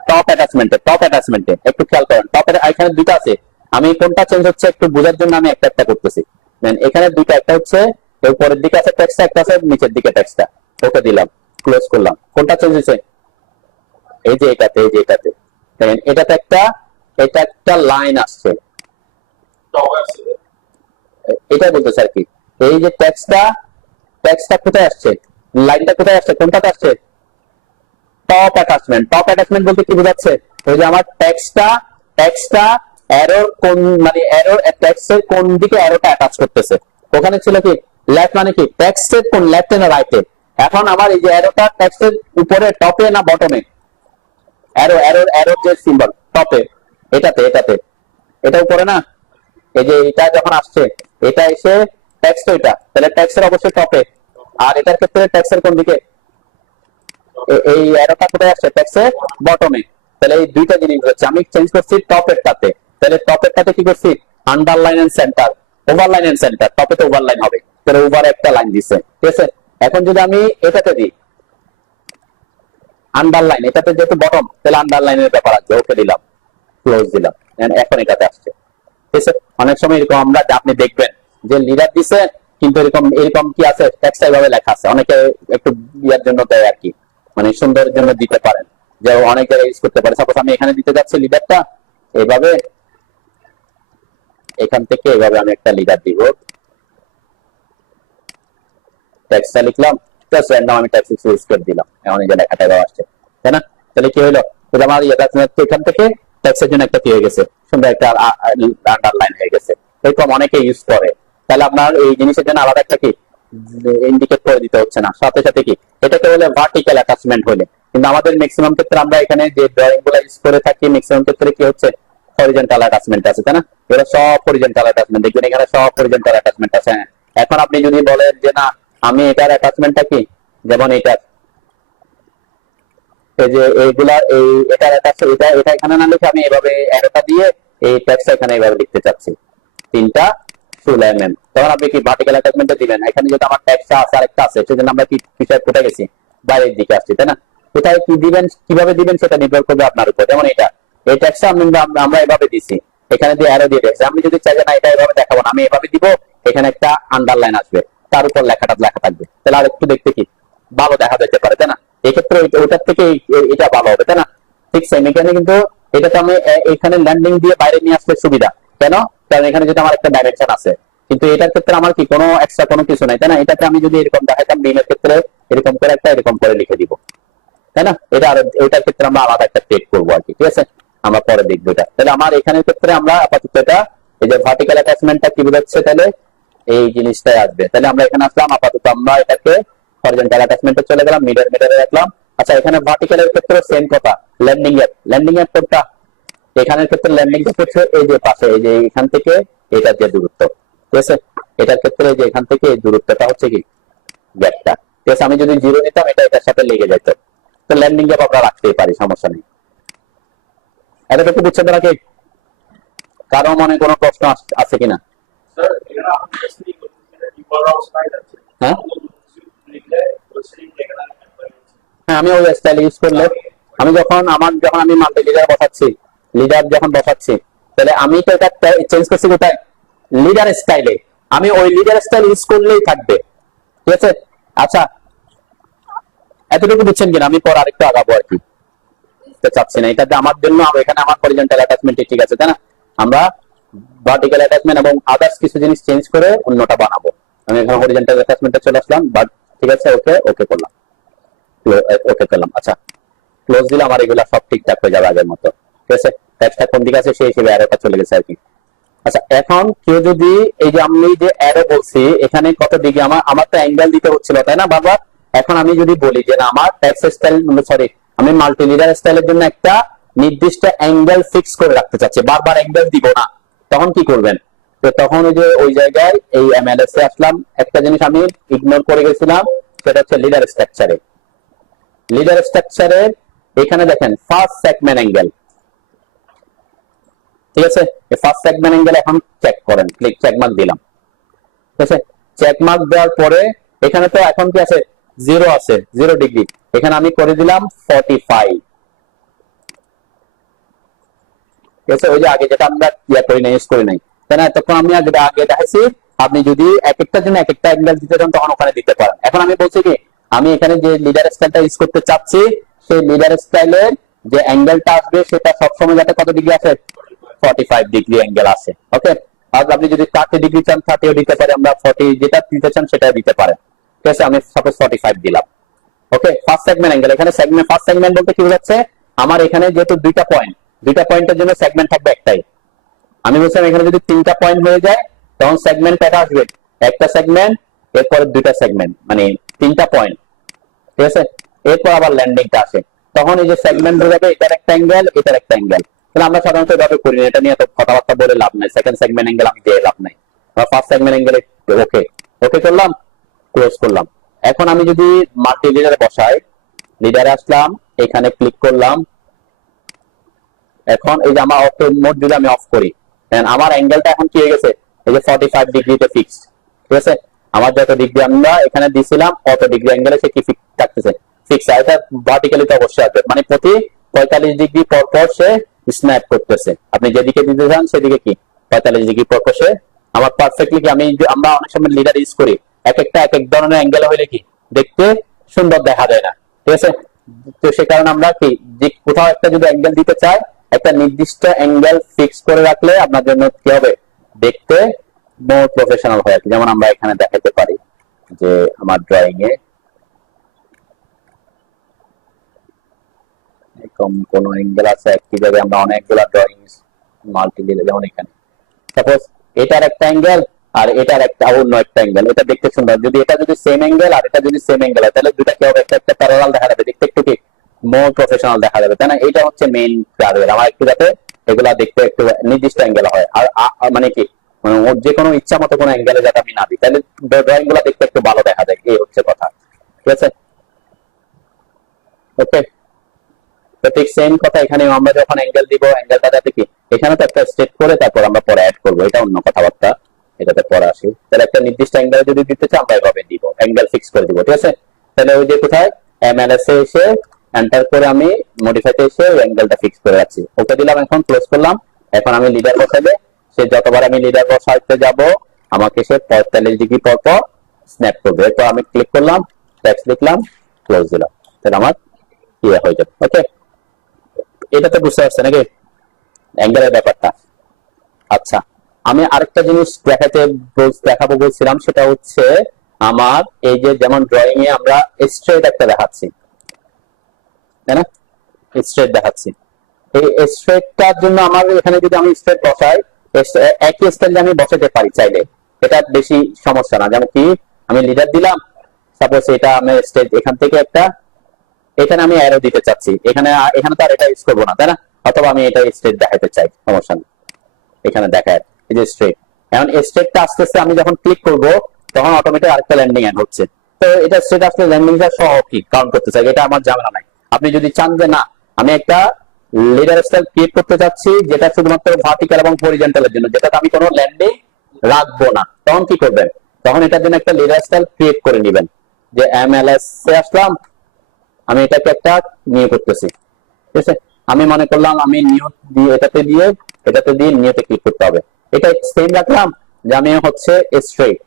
টপ অ্যাটাচমেন্টে একটু খেয়াল করেন, টপের এখানে দুটো আছে, আমি কোনটা চেঞ্জ হচ্ছে একটু বোঝার জন্য আমি একটা একটা করতেছি। এখানে দুটো, একটা হচ্ছে উপরের দিকে আছে টেক্সটটা, একটা আছে নিচের দিকে টেক্সটটা, ওকে দিলাম, ক্লোজ করলাম। কোনটা চেঞ্জ হচ্ছে, এই যে এটাতে, এই যে এটাতে দেখেন, এটাতে এটা একটা লাইন আসছে, এটা বলতেছে আর কি। এই যে টেক্সটটা কোথায় আসছে, লাইনটা কোথায় আসছে, কোনটাতে আসছে, টপ অ্যাটাচমেন্ট বলতে কি বোঝাচ্ছে, ওই যে আমার টেক্সটটা এরর কোন মানে এরর টেক্সটের কোন দিকে এরোটা অ্যাটাচ করতেছে। ওখানে ছিল কি লেফট, মানে কি টেক্সটের কোন লেফটে না রাইটে। এখন আমার এই যে এরোটা টেক্সটের উপরে টপে না বটমে, এরোর যে সিম্বল টপে, এটাতে এটা উপরে না, এই যে এটা যখন আসছে এটা এসে টেক্সট, এটা তাহলে টেক্সটের অবশ্যই টপে, আর এটার ক্ষেত্রে টেক্সটের কোন দিকে, এই অ্যারোটা কোথায় আসছে, টেক্সটের বটমে। তাহলে এই দুইটা জিনিস হচ্ছে, আমি চেঞ্জ করছি টপেরটাতে, তাহলে টপেরটাতে কি করছি, underline and centre, overline and centre, টপে তো ওভারলাইন হবে, তাহলে ওভার একটা লাইন দিছে, ঠিক আছে। এখন যদি আমি এটাতে দিই আন্ডারলাইন, এটাতে যেহেতু বটম তাহলে আন্ডারলাইনের ব্যাপার আছে, ওকে দিলাম, ক্লোজ দিলাম। এখন এটাতে আসছে, ঠিক আছে। অনেক সময় এরকম আমরা আপনি দেখবেন যে লিডার দিছে কিন্তু এরকম কি আছে, টেক্সট এইভাবে লেখা আছে, অনেকে একটু ইয়ার জন্য দেয় আর কি, মানে সুন্দরের জন্য দিতে পারেন, যে অনেক জায়গায় ইউজ করতে পারে। সাপোজ আমি এখানে দিতে যাচ্ছি লিডারটা এইভাবে, এখান থেকে এইভাবে আমি একটা লিডার দিব, টেক্সটটা লিখলাম, জাস্ট র্যান্ডম আমি টেক্সট ইউজ করে দিলাম, এখন এই যে লেখাটা আসছে, তাই না। তাহলে কি হলো, আমার এখান থেকে টেক্সটের জন্য একটা কি হয়ে গেছে, সুন্দর একটা আন্ডারলাইন হয়ে গেছে। এরকম অনেকে ইউজ করে। তাহলে আপনার এই জিনিসের জন্য আলাদা একটা কি ইন্ডিকেট করে দিতে হচ্ছে না, সাথে সাথে কি এটাকে বলে ভার্টিক্যাল অ্যাটাচমেন্ট হলে। কিন্তু আমাদের ম্যাক্সিমাম ক্ষেত্রে আমরা এখানে যে ড্রয়িং গুলো ইউজ করে থাকি ম্যাক্সিমাম ক্ষেত্রে কি হচ্ছে, হরিজন্টাল অ্যাটাচমেন্ট আছে, তাই না। এরা সব হরিজন্টাল অ্যাটাচমেন্ট, দেখবেন এখানে সব হরিজন্টাল অ্যাটাচমেন্ট আছে। এখন আপনি যদি বলেন যে না আমি এটার অ্যাটাচমেন্টটা কি, যেমন এটা এই যে এইগুলা এই এটার এটা এটা এখানে না লিখে আমি এভাবে অ্যারোটা দিয়ে এই টেক্সটটা এখানে এভাবে লিখতে চাচ্ছি, তিনটা ফুল এমএম। তখন আপনি কি ভার্টিক্যাল অ্যাটাচমেন্টটা দিবেন। এখানে যেটা আমার টেক্সটটা আছে আর একটা আছে, সেজন্য আমরা কি কিসে কোথায় গেছি, বাইরের দিকে আসছি, তাই না? কোথায় কি দিবেন, কিভাবে দিবেন সেটা নির্ভর করবে আপনার উপর। যেমন এটা এই টেক্সটটা আমরা এভাবে দিছি, এখানে দিয়ে অ্যারো দিয়ে দিয়েছি। আমি যদি চাই যে না এটা এভাবে দেখাবো না, আমি এভাবে দিব, এখানে একটা আন্ডারলাইন আসবে, তার উপর লেখাটা লেখা থাকবে, তাহলে আর একটু দেখতে কি ভালো দেখা যেতে পারে, তাই না? এক্ষেত্রে ওইটার থেকে এটা ভালো হবে, তাই না? ঠিক সেম এখানে কিন্তু এটাতে আমি এখানে ল্যান্ডিং দিয়ে বাইরে নিয়ে আসতে সুবিধা, কেন? কারণ এখানে যদি আমার একটা ডাইমেনশন আছে, কিন্তু এটার ক্ষেত্রে আমার কি কোনো এক্সট্রা কোনো কিছু নাই, তাই না? এটাতে আমি যদি এরকম দেখাতাম বিমের ক্ষেত্রে এরকম করে একটা এরকম করে লিখে দিব, তাই না? এটা আর ওইটার ক্ষেত্রে আমরা আলাদা একটা ট্রেড করবো আর কি, ঠিক আছে? আমরা পরে দেখবো এটা। তাহলে আমার এখানের ক্ষেত্রে আমরা আপাতত এটা এই যে ভার্টিক্যাল অ্যাটাচমেন্টটা কি বোঝাচ্ছে, তাহলে এই জিনিসটাই আসবে। তাহলে আমরা এখানে আসলাম, আপাতত আমরা এটাকে হরিজন্টাল অ্যাটাচমেন্টে চলে গেলাম, মিডলে রাখলাম। আচ্ছা, এখানে ভার্টিক্যালের ক্ষেত্রে সেম কথা, ল্যান্ডিং এর কোডটা এখানের ক্ষেত্রে ল্যান্ডিং হচ্ছে এই যে পাশে, এই যে এখান থেকে এটার যে দূরত্ব, ঠিক আছে? এটার ক্ষেত্রে যে এখান থেকে এই দূরত্বটা হচ্ছে কি গ্যাপটা, ঠিক আছে? আমি যদি 0 নিতাম এটা এটার সাথে লেগে যেত, তো ল্যান্ডিং গ্যাপ আমরা রাখতেই পারি, সমস্যা নেই। এটা একটু বুঝছেন নাকি? কারো মনে কোনো প্রশ্ন আছে কিনা? হ্যাঁ হ্যাঁ, আমি ওই স্টাইল ইউজ করলে আমি যখন আমি মাল্টি লিডার বসাচ্ছি, তাহলে আমি তো এটা চেঞ্জ করছি কোথায়, লিডার স্টাইলে। আমি ওই লিডার স্টাইল ইউজ করলেই থাকবে, ঠিক আছে? আচ্ছা, এতটুকু বুঝছেন কিনা? আমি পর আরেকটু আগাবো আর কি, চাচ্ছি না এটাতে আমার জন্য। এখানে আমার হরিজন্টাল অ্যাটাচমেন্ট ঠিক আছে, তাই না? আমরা ভার্টিক্যাল অ্যাটাচমেন্ট এবং আদার্স কিছু জিনিস চেঞ্জ করে অন্যটা বানাবো। আমি এখানে হরিজন্টাল অ্যাটাচমেন্টে চলে আসলাম, বাট ঠিক আছে, ওকে করলাম, আচ্ছা ক্লোজ দিলাম, আমার এগুলা সব ঠিকঠাক হয়ে যাবে আগের মতো, ঠিক আছে? টেক্সটটা কোন দিকে আছে সেই হিসেবে অ্যারোটা চলে গেছে আর কি। আচ্ছা, এখন কেউ যদি এই যে আমি যে অ্যারো বলছি এখানে কত ডিগ্রি, আমার তো অ্যাঙ্গেল দিতে হচ্ছিল, তাই না বারবার? এখন আমি যদি বলি যে না আমার টেক্সট স্টাইল সরি আমি মাল্টি লিডার স্টাইলের জন্য একটা নির্দিষ্ট অ্যাঙ্গেল ফিক্স করে রাখতে চাচ্ছি, বারবার অ্যাঙ্গেল দিব না, তখন কি করবেন? তো তখন ওই যে ওই জায়গায় এই এমএলএস এ আসলাম, একটা জিনিস আমি ইগনোর করে গেছিলাম, সেটা হচ্ছে লিডার স্ট্রাকচারের এখানে দেখেন ফার্স্ট সেগমেন্ট অ্যাঙ্গেল, ঠিক আছে? এই ফার্স্ট সেগমেন্ট অ্যাঙ্গেল এখন চেক করেন, ক্লিক চেক মার্ক দিলাম, ঠিক আছে? চেক মার্ক দেওয়ার পরে এখানে তো এখন কি আছে, 0 আছে, 0 ডিগ্রি। এখানে আমি করে দিলাম 45, ঠিক আছে? ওই যে আগে যেটা আমরা করি নাই, ইউজ করি নাই, তাই না? তখন আমি আগে দেখাইছি আপনি যদি এক একটার জন্য এক একটা অ্যাঙ্গেল দিতে চান তখন ওখানে দিতে পারেন। এখন আমি বলছি কি, আমি এখানে যে লিডার স্টাইলটা ইউজ করতে চাচ্ছি, সেই লিডার স্টাইলের যে অ্যাঙ্গেলটা আসবে সেটা সবসময় যাতে কত ডিগ্রি আছে, 45 ডিগ্রি অ্যাঙ্গেল আছে, ওকে? আর আপনি যদি 30 ডিগ্রি চান 30ও দিতে পারে, আমরা 40 যেটা দিতে চান সেটা দিতে পারেন, ঠিক আছে? আমি সাপোজ 45 দিলাম, ওকে? ফার্স্ট সেগমেন্ট অ্যাঙ্গেল, এখানে ফার্স্ট সেগমেন্ট বলতে কি বোঝাচ্ছে, আমার এখানে যেহেতু দুইটা পয়েন্টের জন্য সেগমেন্ট থাকবে একটাই। আমি বলছিলাম এখানে যদি 3টা পয়েন্ট হয়ে যায় তখন সেগমেন্ট কয়টা আসবে, একটা সেগমেন্ট, এরপরে 2টা সেগমেন্ট, মানে 3টা পয়েন্ট, ঠিক আছে? এরপর আবার ল্যান্ডিংটা আসে, তখন এই যে সেগমেন্ট হয়ে যাবে, এটার একটা অ্যাঙ্গেল, এটার একটা অ্যাঙ্গেল। তাহলে আমরা সাধারণত এভাবে করি না, এটা নিয়ে তো কথাবার্তা বলে লাভ নাই, সেকেন্ড সেগমেন্ট অ্যাঙ্গেল আমি দিয়ে লাভ নাই, আমরা ফার্স্ট সেগমেন্ট অ্যাঙ্গেলে ওকে করলাম, ক্লোজ করলাম। এখন আমি যদি মাল্টি লিডারে বসাই, লিডারে আসলাম, এখানে ক্লিক করলাম, এখন এই যে আমার অটো মোড যদি আমি অফ করি, আমার অ্যাঙ্গেলটা এখন কি হয়ে গেছে, এই যে 45 ডিগ্রিতে ফিক্স, ঠিক আছে? আমার যত ডিগ্রি আমরা এখানে দিছিলাম অত ডিগ্রি অ্যাঙ্গেলে সে কি ফিক্স থাকতেছে, ফিক্স। এটা ভার্টিক্যালি তো অবশ্যই আসবে, মানে প্রতি 45 ডিগ্রি পর পর সে স্ন্যাপ করতেছে, আপনি যেদিকে দিতে চান সেদিকে কি 45 ডিগ্রি পর পর সে আমার পারফেক্টলি কি আমরা অনেক সময় লিডার ইউজ করি, এক এক ধরনের অ্যাঙ্গেল হইলে কি দেখতে সুন্দর দেখা যায় না, ঠিক আছে? তো সে কারণে আমরা কি যে কোথাও একটা যদি অ্যাঙ্গেল দিতে চাই, একটা নির্দিষ্ট অ্যাঙ্গেল ফিক্স করে রাখলে আপনার জন্য কি হবে, দেখতে মোর প্রফেশনাল হয়। যেমন আমরা এখানে দেখাতে পারি যে আমার ড্রয়িং এ এরকম কোন অ্যাঙ্গেল আছে, একটি জায়গায় আমরা অনেকগুলা ড্রয়িং মাল্টি দিলে, যেমন এখানে সাপোজ এটার একটা অ্যাঙ্গেল আর এটার একটা অন্য একটা অ্যাঙ্গেল, এটা দেখতে সুন্দর। যদি এটা যদি সেম অ্যাঙ্গেল আর এটা যদি সেম অ্যাঙ্গেল হয়, তাহলে দুটা কি হবে, একটা প্যারালাল দেখা যাবে, দেখতে একটু কি মোর প্রফেশনাল দেখা যাবে, তাই না? এটা হচ্ছে মেইন টার্গেট আমার, একটু যাতে এগুলা দেখতে একটু নির্দিষ্ট অ্যাঙ্গেল হয়। আর মানে কি মানে ওর যে কোনো ইচ্ছা মতো কোনো অ্যাঙ্গেলে যাতে আমি না দিই, তাহলে ড্রয়িং গুলা দেখতে একটু ভালো দেখা যায়, এই হচ্ছে কথা। ঠিক আছে, ওকে। তো ঠিক সেম কথা এখানে আমরা যখন অ্যাঙ্গেল দিব, অ্যাঙ্গেলটা যাতে কি এখানে তো একটা স্টেপ করে তারপর আমরা পরে অ্যাড করবো, এটা অন্য কথাবার্তা, এটাতে পরে আসি। তাহলে একটা নির্দিষ্ট অ্যাঙ্গেল যদি দিতে চাই আমরা এভাবে দিব, অ্যাঙ্গেল ফিক্স করে দিব। ঠিক আছে, তাহলে ওই যে কোথায় MLS এ এসে এন্টার করে আমি মডিফাইতে এসে ওই অ্যাঙ্গেলটা ফিক্স করে রাখছি, ওকে দিলাম, এখন ক্লোজ করলাম। এখন আমি লিডার বসাইলে সে যতবার আমি লিডার বসাইতে যাব আমাকে সে 45 ডিগ্রি পর পর স্ন্যাপ করবে। এরপর আমি ক্লিক করলাম, টেক্সট লিখলাম, ক্লোজ দিলাম, তাহলে আমার ইয়ে হয়ে যাবে। ওকে, এটা তো বুঝতে পারছেন নাকি অ্যাঙ্গেলের ব্যাপারটা? আচ্ছা, আমি আরেকটা জিনিস দেখাবো বলছিলাম, সেটা হচ্ছে আমার এই যে যেমন ড্রয়িং এ আমরা স্ট্রেট একটা দেখাচ্ছি, তাই না? স্ট্রেট দেখাচ্ছি, এই স্ট্রেটটার জন্য আমার এখানে যদি আমি স্ট্রেট বসাই, একই স্টাইলে আমি বসাতে পারি চাইলে, এটা বেশি সমস্যা না। যেমন কি আমি লিডার দিলাম, সাপোজ এটা আমি স্ট্রেট এখান থেকে একটা, এখানে আমি অ্যারো দিতে চাচ্ছি, এখানে এখানে তো আর এটা ইউজ করবো না, তাই না? অথবা আমি এটা স্ট্রেট দেখাতে চাই, সমস্যা নেই, এখানে দেখায় এই যে স্ট্রেট। এখন স্ট্রেটটা আস্তে আস্তে আমি যখন ক্লিক করব তখন অটোমেটিক আরেকটা ল্যান্ডিং এন্ড হচ্ছে। তো এটা স্ট্রেট আসলে ল্যান্ডিংটা সহ কি কাউন্ট করতে চাই, এটা আমার ঝামেলা নাই। আপনি যদি চান যে না আমি একটা লিডার স্টাইল ক্রিয়েট করতে চাচ্ছি যেটা শুধুমাত্র ভার্টিক্যাল এবং হরিজন্টালের জন্য, যেটাতে আমি কোনো ল্যান্ডিং রাখবো না, তখন কি করবেন? তখন এটার জন্য একটা লিডার স্টাইল ক্রিয়েট করে নেবেন, যে MLS এ আসলাম, আমি এটাকে একটা নিয়ে করতেছি। ঠিক আছে, আমি মনে করলাম আমি নিউ দিয়ে এটাতে দিয়ে নিউতে ক্লিক করতে হবে, এটা সেম রাখলাম যে আমি হচ্ছে স্ট্রেট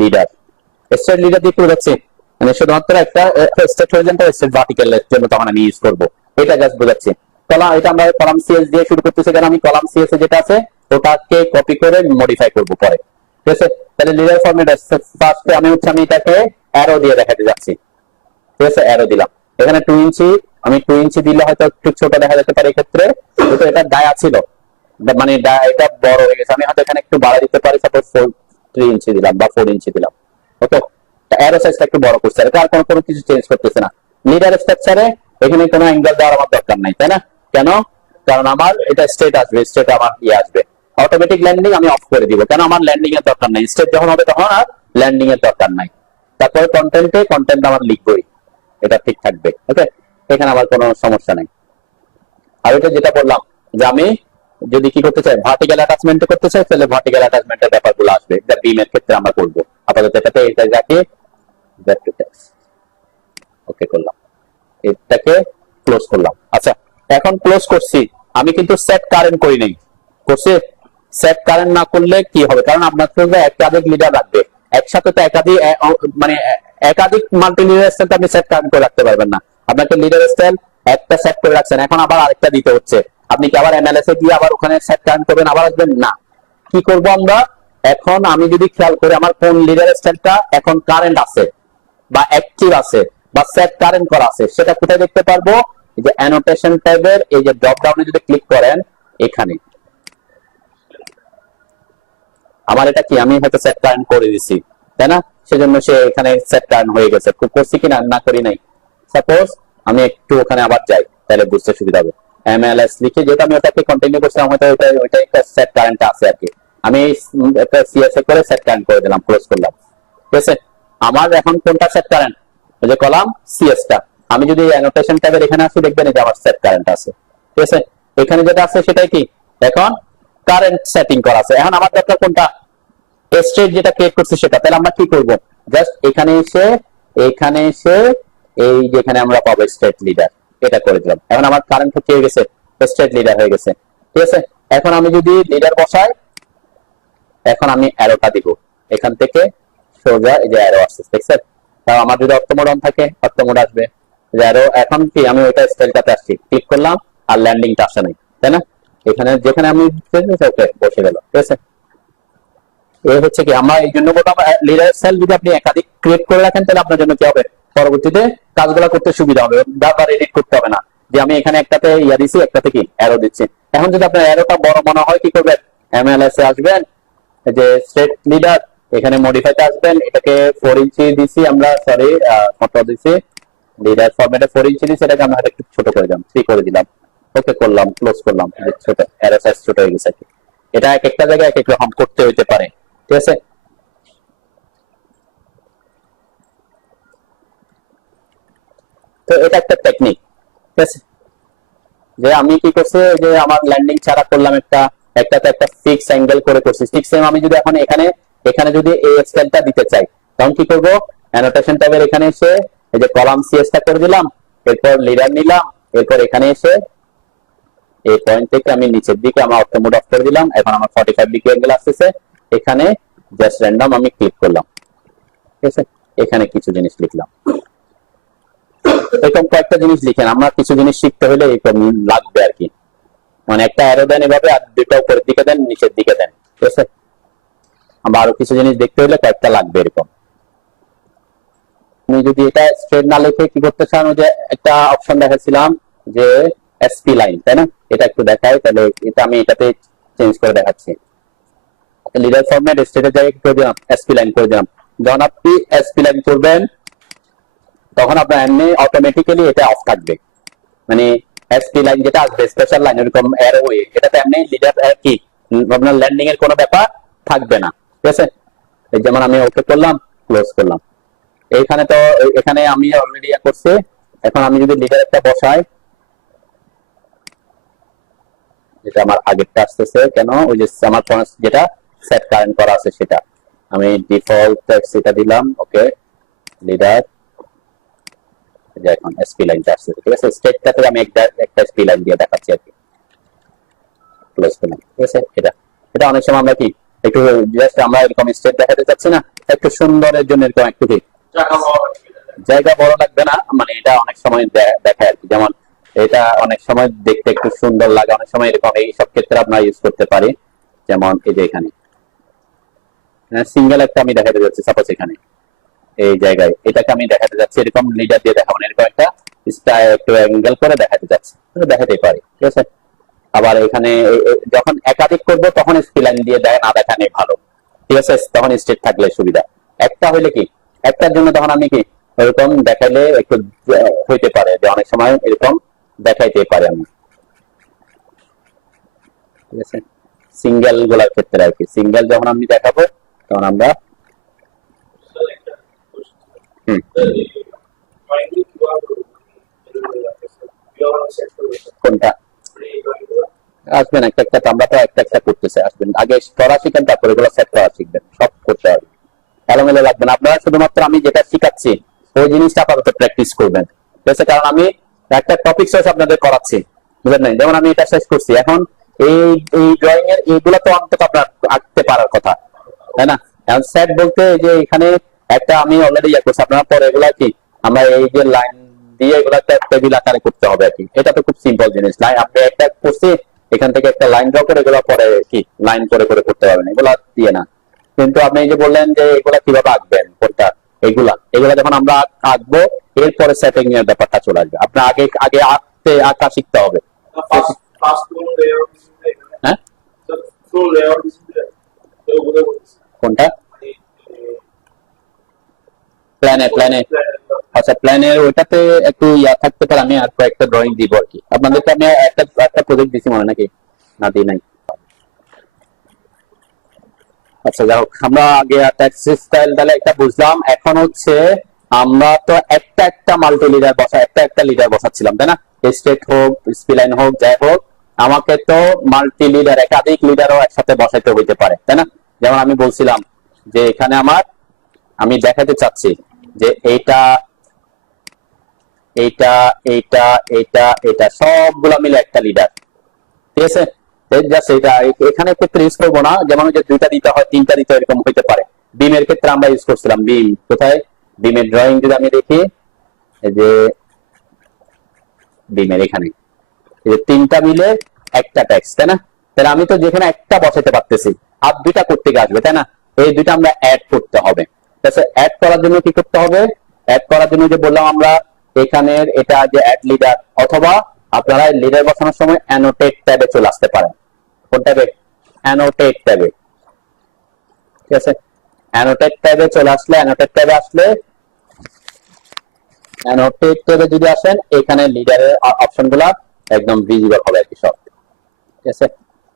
লিডার দিয়ে করে যাচ্ছি, মানে শুধুমাত্র একটা স্টেট হরিজন্টাল স্টেট ভার্টিক্যালের জন্য তখন আমি ইউজ করব, এটা জাস্ট বোঝাচ্ছি। কলাম, এটা আমরা কলাম সিএস দিয়ে শুরু করতেছি, কারণ আমি কলাম সিএস এ যেটা আছে ওটাকে কপি করে মডিফাই করব পরে। ঠিক আছে, তাহলে লিডার ফরম্যাট ফার্স্টে আমি এটাকে অ্যারো দিয়ে দেখাতে যাচ্ছি। ঠিক আছে, অ্যারো দিলাম, এখানে 2 ইঞ্চি, আমি 2 ইঞ্চি দিলে হয়তো একটু ছোট দেখা যেতে পারে এক্ষেত্রে, যেহেতু এটা ডায়া ছিল, মানে এটা বড় হয়ে গেছে, আমি হয়তো এখানে একটু বাড়া দিতে পারি, সাপোজ 3 ইঞ্চি দিলাম বা 4 ইঞ্চি দিলাম। ওকে, অ্যারো সাইজটা একটু বড় করছে, এটা আর কোনো কিছু চেঞ্জ করতেছে না। লিডার স্ট্রাকচারে এখানে কোনো অ্যাঙ্গেল দেওয়ার আমার দরকার নাই, তাই না? কেন? কারণ আমার এটা স্ট্রেট আসবে, স্ট্রেট আমার আসবে, অটোমেটিক ল্যান্ডিং আমি অফ করে দিব, কেন আমার ল্যান্ডিং এর দরকার নাই, স্ট্রেট যখন হবে তখন আর ল্যান্ডিং এর দরকার নাই। তারপরে কন্টেন্ট আমার লিখবই, এটা ঠিক থাকবে। ওকে, এখানে আবার কোনো সমস্যা নেই। আর এটা যেটা বললাম যে আমি যদি কি করতে চাই, ভার্টিক্যাল অ্যাটাচমেন্ট করতে চাই, তাহলে ভার্টিক্যাল অ্যাটাচমেন্টের ব্যাপারগুলো আসবে, যা বিমের ক্ষেত্রে আমরা করব। আপাতত এটাতে এটা যাকে ওকে করলাম, এটাকে ক্লোজ করলাম। আচ্ছা, এখন ক্লোজ করছি, আমি কিন্তু সেট কারেন্ট করি নাই, করছি। সেট কারেন্ট না করলে কি হবে, কারণ আপনার তো একাধিক লিডার রাখবে একসাথে, তো মানে একাধিক মাল্টি লিডার স্টাইল আপনি সেট কারেন্ট করে রাখতে পারবেন না। আপনাকে লিডার স্টাইল একটা সেট করে রাখছেন, এখন আবার আরেকটা দিতে হচ্ছে, আপনি কি আবার MLS এ গিয়ে আবার ওখানে সেট কারেন্ট করবেন, আবার আসবেন না। কি করব আমরা এখন, আমি যদি খেয়াল করি আমার কোন লিডার স্টাইলটা এখন কারেন্ট আছে বা অ্যাক্টিভ আছে বা সেট কারেন্ট করা আছে, সেটা কোথায় দেখতে পারবো? এই যে অ্যানোটেশন ট্যাবের এই যে ড্রপ ডাউনে যদি ক্লিক করেন, এখানে আমার এটা কি আমি হয়তো সেট কারেন্ট করে দিছি, তাই না? সেজন্য সে এখানে সেট কারেন্ট হয়ে গেছে, করছি কিনা না করি নাই। সাপোজ আমি একটু ওখানে আবার যাই, তাহলে বুঝতে সুবিধা হবে। MLS লিখে যেটা আমি ওটাকে কন্টিনিউ করছিলাম, হয়তো ওইটা একটা সেট কারেন্ট আছে আর কি, আমি একটা CSA করে সেট কারেন্ট করে দিলাম, ক্লোজ করলাম। ঠিক আছে, আমার এখন কোনটা সেট কারেন্ট, ওই যে কলাম CS টা। আমি যদি অ্যানোটেশন ট্যাবের এখানে আসি, দেখবেন যে আমার সেট কারেন্ট আছে। ঠিক আছে, এখানে যেটা আছে সেটাই কি এখন কারেন্ট সেটিং করা আছে। এখন আমার দরকার কোনটা, স্ট্রেট যেটা ক্রিয়েট করছি সেটা। তাহলে আমরা কি করব, জাস্ট এখানে এসে এই যেখানে আমরা পাবো স্ট্রেট লিডার, এটা করে দিলাম। এখন আমার কারেন্ট কি হয়ে গেছে, স্ট্রেট লিডার হয়ে গেছে। ঠিক আছে, এখন আমি যদি লিডার বসাই, এখন আমি অ্যারোটা দিব, এখান থেকে সোজা এই যে অ্যারো আসছে, দেখছেন? তাও আমার যদি অর্থমোড অন থাকে, অর্থমোড আসবে, যে অ্যারো। এখন কি আমি ওইটা স্টাইলটাতে আসছি, ক্লিক করলাম, আর ল্যান্ডিংটা আসে নাই, তাই না? এখানে যেখানে আমি ওকে বসে গেল। ঠিক আছে, এই হচ্ছে কি আমরা এই জন্য বললাম লিডার সেল যদি আপনি একাধিক ক্রিয়েট করে রাখেন, তাহলে আপনার জন্য কি হবে, পরবর্তীতে কাজগুলো করতে সুবিধা হবে, বারবার এডিট করতে হবে না, যে আমি এখানে একটাতে ইয়া দিচ্ছি, একটাতে কি অ্যারো দিচ্ছি। এখন যদি আপনার অ্যারোটা বড় মনে হয়, কি করবেন, MLS এ আসবেন, যে স্ট্রেট লিডার, এখানে মডিফাইতে আসবেন, এটাকে 4 ইঞ্চি দিছি আমরা, সরি কত দিছি, লিডার ফরম্যাটে 4 ইঞ্চি দিছি, এটাকে আমরা একটু ছোট করে দিলাম, 3 করে দিলাম। ওকে করলাম, ক্লোজ করলাম, ছোট অ্যারো সাইজ ছোট হয়ে গেছে। এটা এক একটা জায়গায় এক এক রকম করতে হইতে পারে, ঠিক আছে। তো এটা একটা টেকনিক, ঠিক আছে। যে আমি কি করছি, যে আমার ল্যান্ডিং ছাড়া করলাম একটা, একটাতে একটা ফিক্স অ্যাঙ্গেল করে করছি। ঠিক সেম আমি যদি এখন এখানে এখানে যদি এই স্টাইলটা দিতে চাই, তখন কি করব, অ্যানোটেশন ট্যাবের এখানে এসে এই যে কলাম সিএসটা করে দিলাম, এরপর লিডার নিলাম, এরপর এখানে এসে এই পয়েন্ট থেকে আমি নিচের দিকে আমার অটো মোড অফ করে দিলাম। এখন আমার 45 ডিগ্রি অ্যাঙ্গেল আসতেছে, এখানে জাস্ট র্যান্ডম আমি ক্লিক করলাম, ঠিক আছে। এখানে কিছু জিনিস লিখলাম, এরকম কয়েকটা জিনিস লিখেন। আমরা কিছু জিনিস শিখতে হলে এরকম লাগবে আর কি, মানে একটা অ্যারো দেন এভাবে, আর দুটো উপরের দিকে দেন, নিচের দিকে দেন, ঠিক আছে। আমরা আরো কিছু জিনিস দেখতে হলে কয়েকটা লাগবে এরকম। আপনি যদি এটা স্ট্রেট না লিখে কি করতে চান, ওই যে একটা অপশন দেখাচ্ছিলাম যে এসপি লাইন, তাই না, এটা একটু দেখাই, তাহলে এটা আমি এটাতে চেঞ্জ করে দেখাচ্ছি। লিডার ফরম্যাট স্টেটের জায়গায় কি করে দিলাম, এসপি লাইন করে দিলাম। যখন আপনি এসপি লাইন করবেন তখন আপনার এমনি অটোমেটিক্যালি এটা অফ থাকবে, মানে এসপি লাইন যেটা আসবে স্পেশাল লাইন ওরকম অ্যারো ওয়ে, এটাতে এমনি লিডার কি আপনার ল্যান্ডিং এর কোনো ব্যাপার থাকবে না, ঠিক আছে। এই যেমন আমি ওকে করলাম, ক্লোজ করলাম। এইখানে তো এখানে আমি অলরেডি করছি। এখন আমি যদি লিডার একটা বসাই, যেটা আমার আগেরটা আসতেছে কেন, ওই যে আমার যেটা সেট কারেন্ট করা আছে সেটা আমি ডিফল্ট টেক্সট এটা দিলাম, ওকে লিডার। এখন এসপি লাইনটা আসছে, ঠিক আছে। স্টেটটাতে আমি একটা এসপি লাইন দিয়ে দেখাচ্ছি আর কি, ক্লোজ করলাম, ঠিক আছে। এটা এটা অনেক সময় আমরা কি একটু জাস্ট আমরা এরকম স্টেট দেখাতে চাচ্ছি না, একটু সুন্দরের জন্য এরকম একটু কি জায়গা বড় লাগবে না, মানে এটা অনেক সময় দেখায় আর কি। যেমন এটা অনেক সময় দেখতে একটু সুন্দর লাগে, অনেক সময় এরকম এই সব ক্ষেত্রে আমরা ইউজ করতে পারি। যেমন এই যে এখানে সিঙ্গেল একটা আমি দেখাতে যাচ্ছি, সাপোজ এখানে এই জায়গায় এটাকে আমি দেখাতে যাচ্ছি, এরকম লিডার দিয়ে দেখাবো না, এরকম একটা একটু অ্যাঙ্গেল করে দেখাতে যাচ্ছি, দেখাতে পারি, ঠিক আছে। আবার এখানে যখন একাধিক করবো তখন স্পিলাইন দিয়ে না দেখানে ভালো, ঠিক আছে, তখন স্টেট থাকলে সুবিধা। একটা হইলে কি, একটার জন্য তখন আমি কি এরকম দেখাইলে একটু হইতে পারে যে অনেক সময় এরকম দেখাইতে পারে আমি, ঠিক আছে। সিঙ্গেল গুলার ক্ষেত্রে আর কি, সিঙ্গেল যখন আমি দেখাবো তখন আমরা কোনটা আসবেন একটা একটা, আমরা তো একটা একটা করতেছে, আসবেন আগে করা শিখেন, তারপর এগুলো সেট করা শিখবেন, সব করতে হবে, এলোমেলো লাগবে না। আপনারা শুধুমাত্র আমি যেটা শিখাচ্ছি ওই জিনিসটা আপাতত প্র্যাকটিস করবেন, ঠিক আছে। কারণ আমি একটা টপিক শেষ আপনাদের করাচ্ছি, বুঝলেন না, যেমন আমি এটা শেষ করছি, এখন এই এই ড্রয়িং এর এইগুলো তো অন্তত আপনার আঁকতে পারার কথা, তাই না। এখন সেট বলতে যে এখানে একটা আমি অলরেডি ইয়ে করছি, আপনারা পরে এগুলা কি আমরা এই যে লাইন দিয়ে এগুলা একটা টেবিল আকারে করতে হবে আর কি। এটা তো খুব সিম্পল জিনিস, লাইন আপনি একটা করছি, এখান থেকে একটা লাইন ড্র করে এগুলো পরে কি লাইন করে করে করতে পারবেন, এগুলা দিয়ে না। কিন্তু আপনি এই যে বললেন যে এগুলা কিভাবে আঁকবেন, কোনটা এগুলা এগুলা যখন আমরা আঁকবো এরপরে সেটিং এর ব্যাপারটা চলে আসবে। আপনার আগে আগে আঁকা শিখতে হবে। হ্যাঁ কোনটা প্ল্যানে আচ্ছা, প্ল্যানের ওইটাতে একটু ইয়া থাকতে পারে, আমি আর কয়েকটা ড্রয়িং দিব আর কি আপনাদেরকে। আমি একটা একটা প্রজেক্ট দিছি মনে নাকি, না দিই নাই। আচ্ছা যাই হোক, আমরা আগে ট্যাক্স স্টাইল তাহলে একটা বুঝলাম। এখন হচ্ছে আমরা তো একটা একটা মাল্টি লিডার একটা একটা লিডার বসাচ্ছিলাম, তাই না, স্টেট হোক স্পিলাইন হোক যাই হোক, আমাকে তো মাল্টি লিডার একাধিক লিডারও একসাথে বসাইতে হইতে পারে, তাই না। যেমন আমি বলছিলাম যে এখানে আমি দেখাতে চাচ্ছি যে এইটা এইটা এইটা এইটা এটা সবগুলা মিলে একটা লিডার, ঠিক আছে। এখানে ক্ষেত্রে ইউজ করবো না, যেমন যে দুইটা দিতে হয় তিনটা দিতে এরকম হইতে পারে। বিমের ক্ষেত্রে আমরা ইউজ করছিলাম, বিম কোথায়, বিমের ড্রয়িং যদি আমি দেখি, যে বিমের এখানে তিনটা মিলে একটা টেক্সট, তাই না। তাহলে আমি তো যেখানে একটা বসাতে পারতেছি, আর দুইটা করতে আসবে, তাই না। এই দুইটা আমরা অ্যাড করতে হবে। অ্যাড করার জন্য কি করতে হবে, অ্যাড করার জন্য যে বললাম আমরা এখানের এটা যে অ্যাড লিডার, অথবা আপনারা লিডার বসানোর সময় অ্যানোটেট ট্যাবে চলে আসতে পারেন। কোন ট্যাবে, অ্যানোটেট ট্যাবে, ঠিক আছে। অ্যানোটেট ট্যাবে চলে আসলে, অ্যানোটেট ট্যাবে আসলে অ্যানোটেট ট্যাবে যদি আসেন, এখানে লিডারের অপশনগুলা একদম ভিজিবল হবে আর কি সব। ঠিক আছে,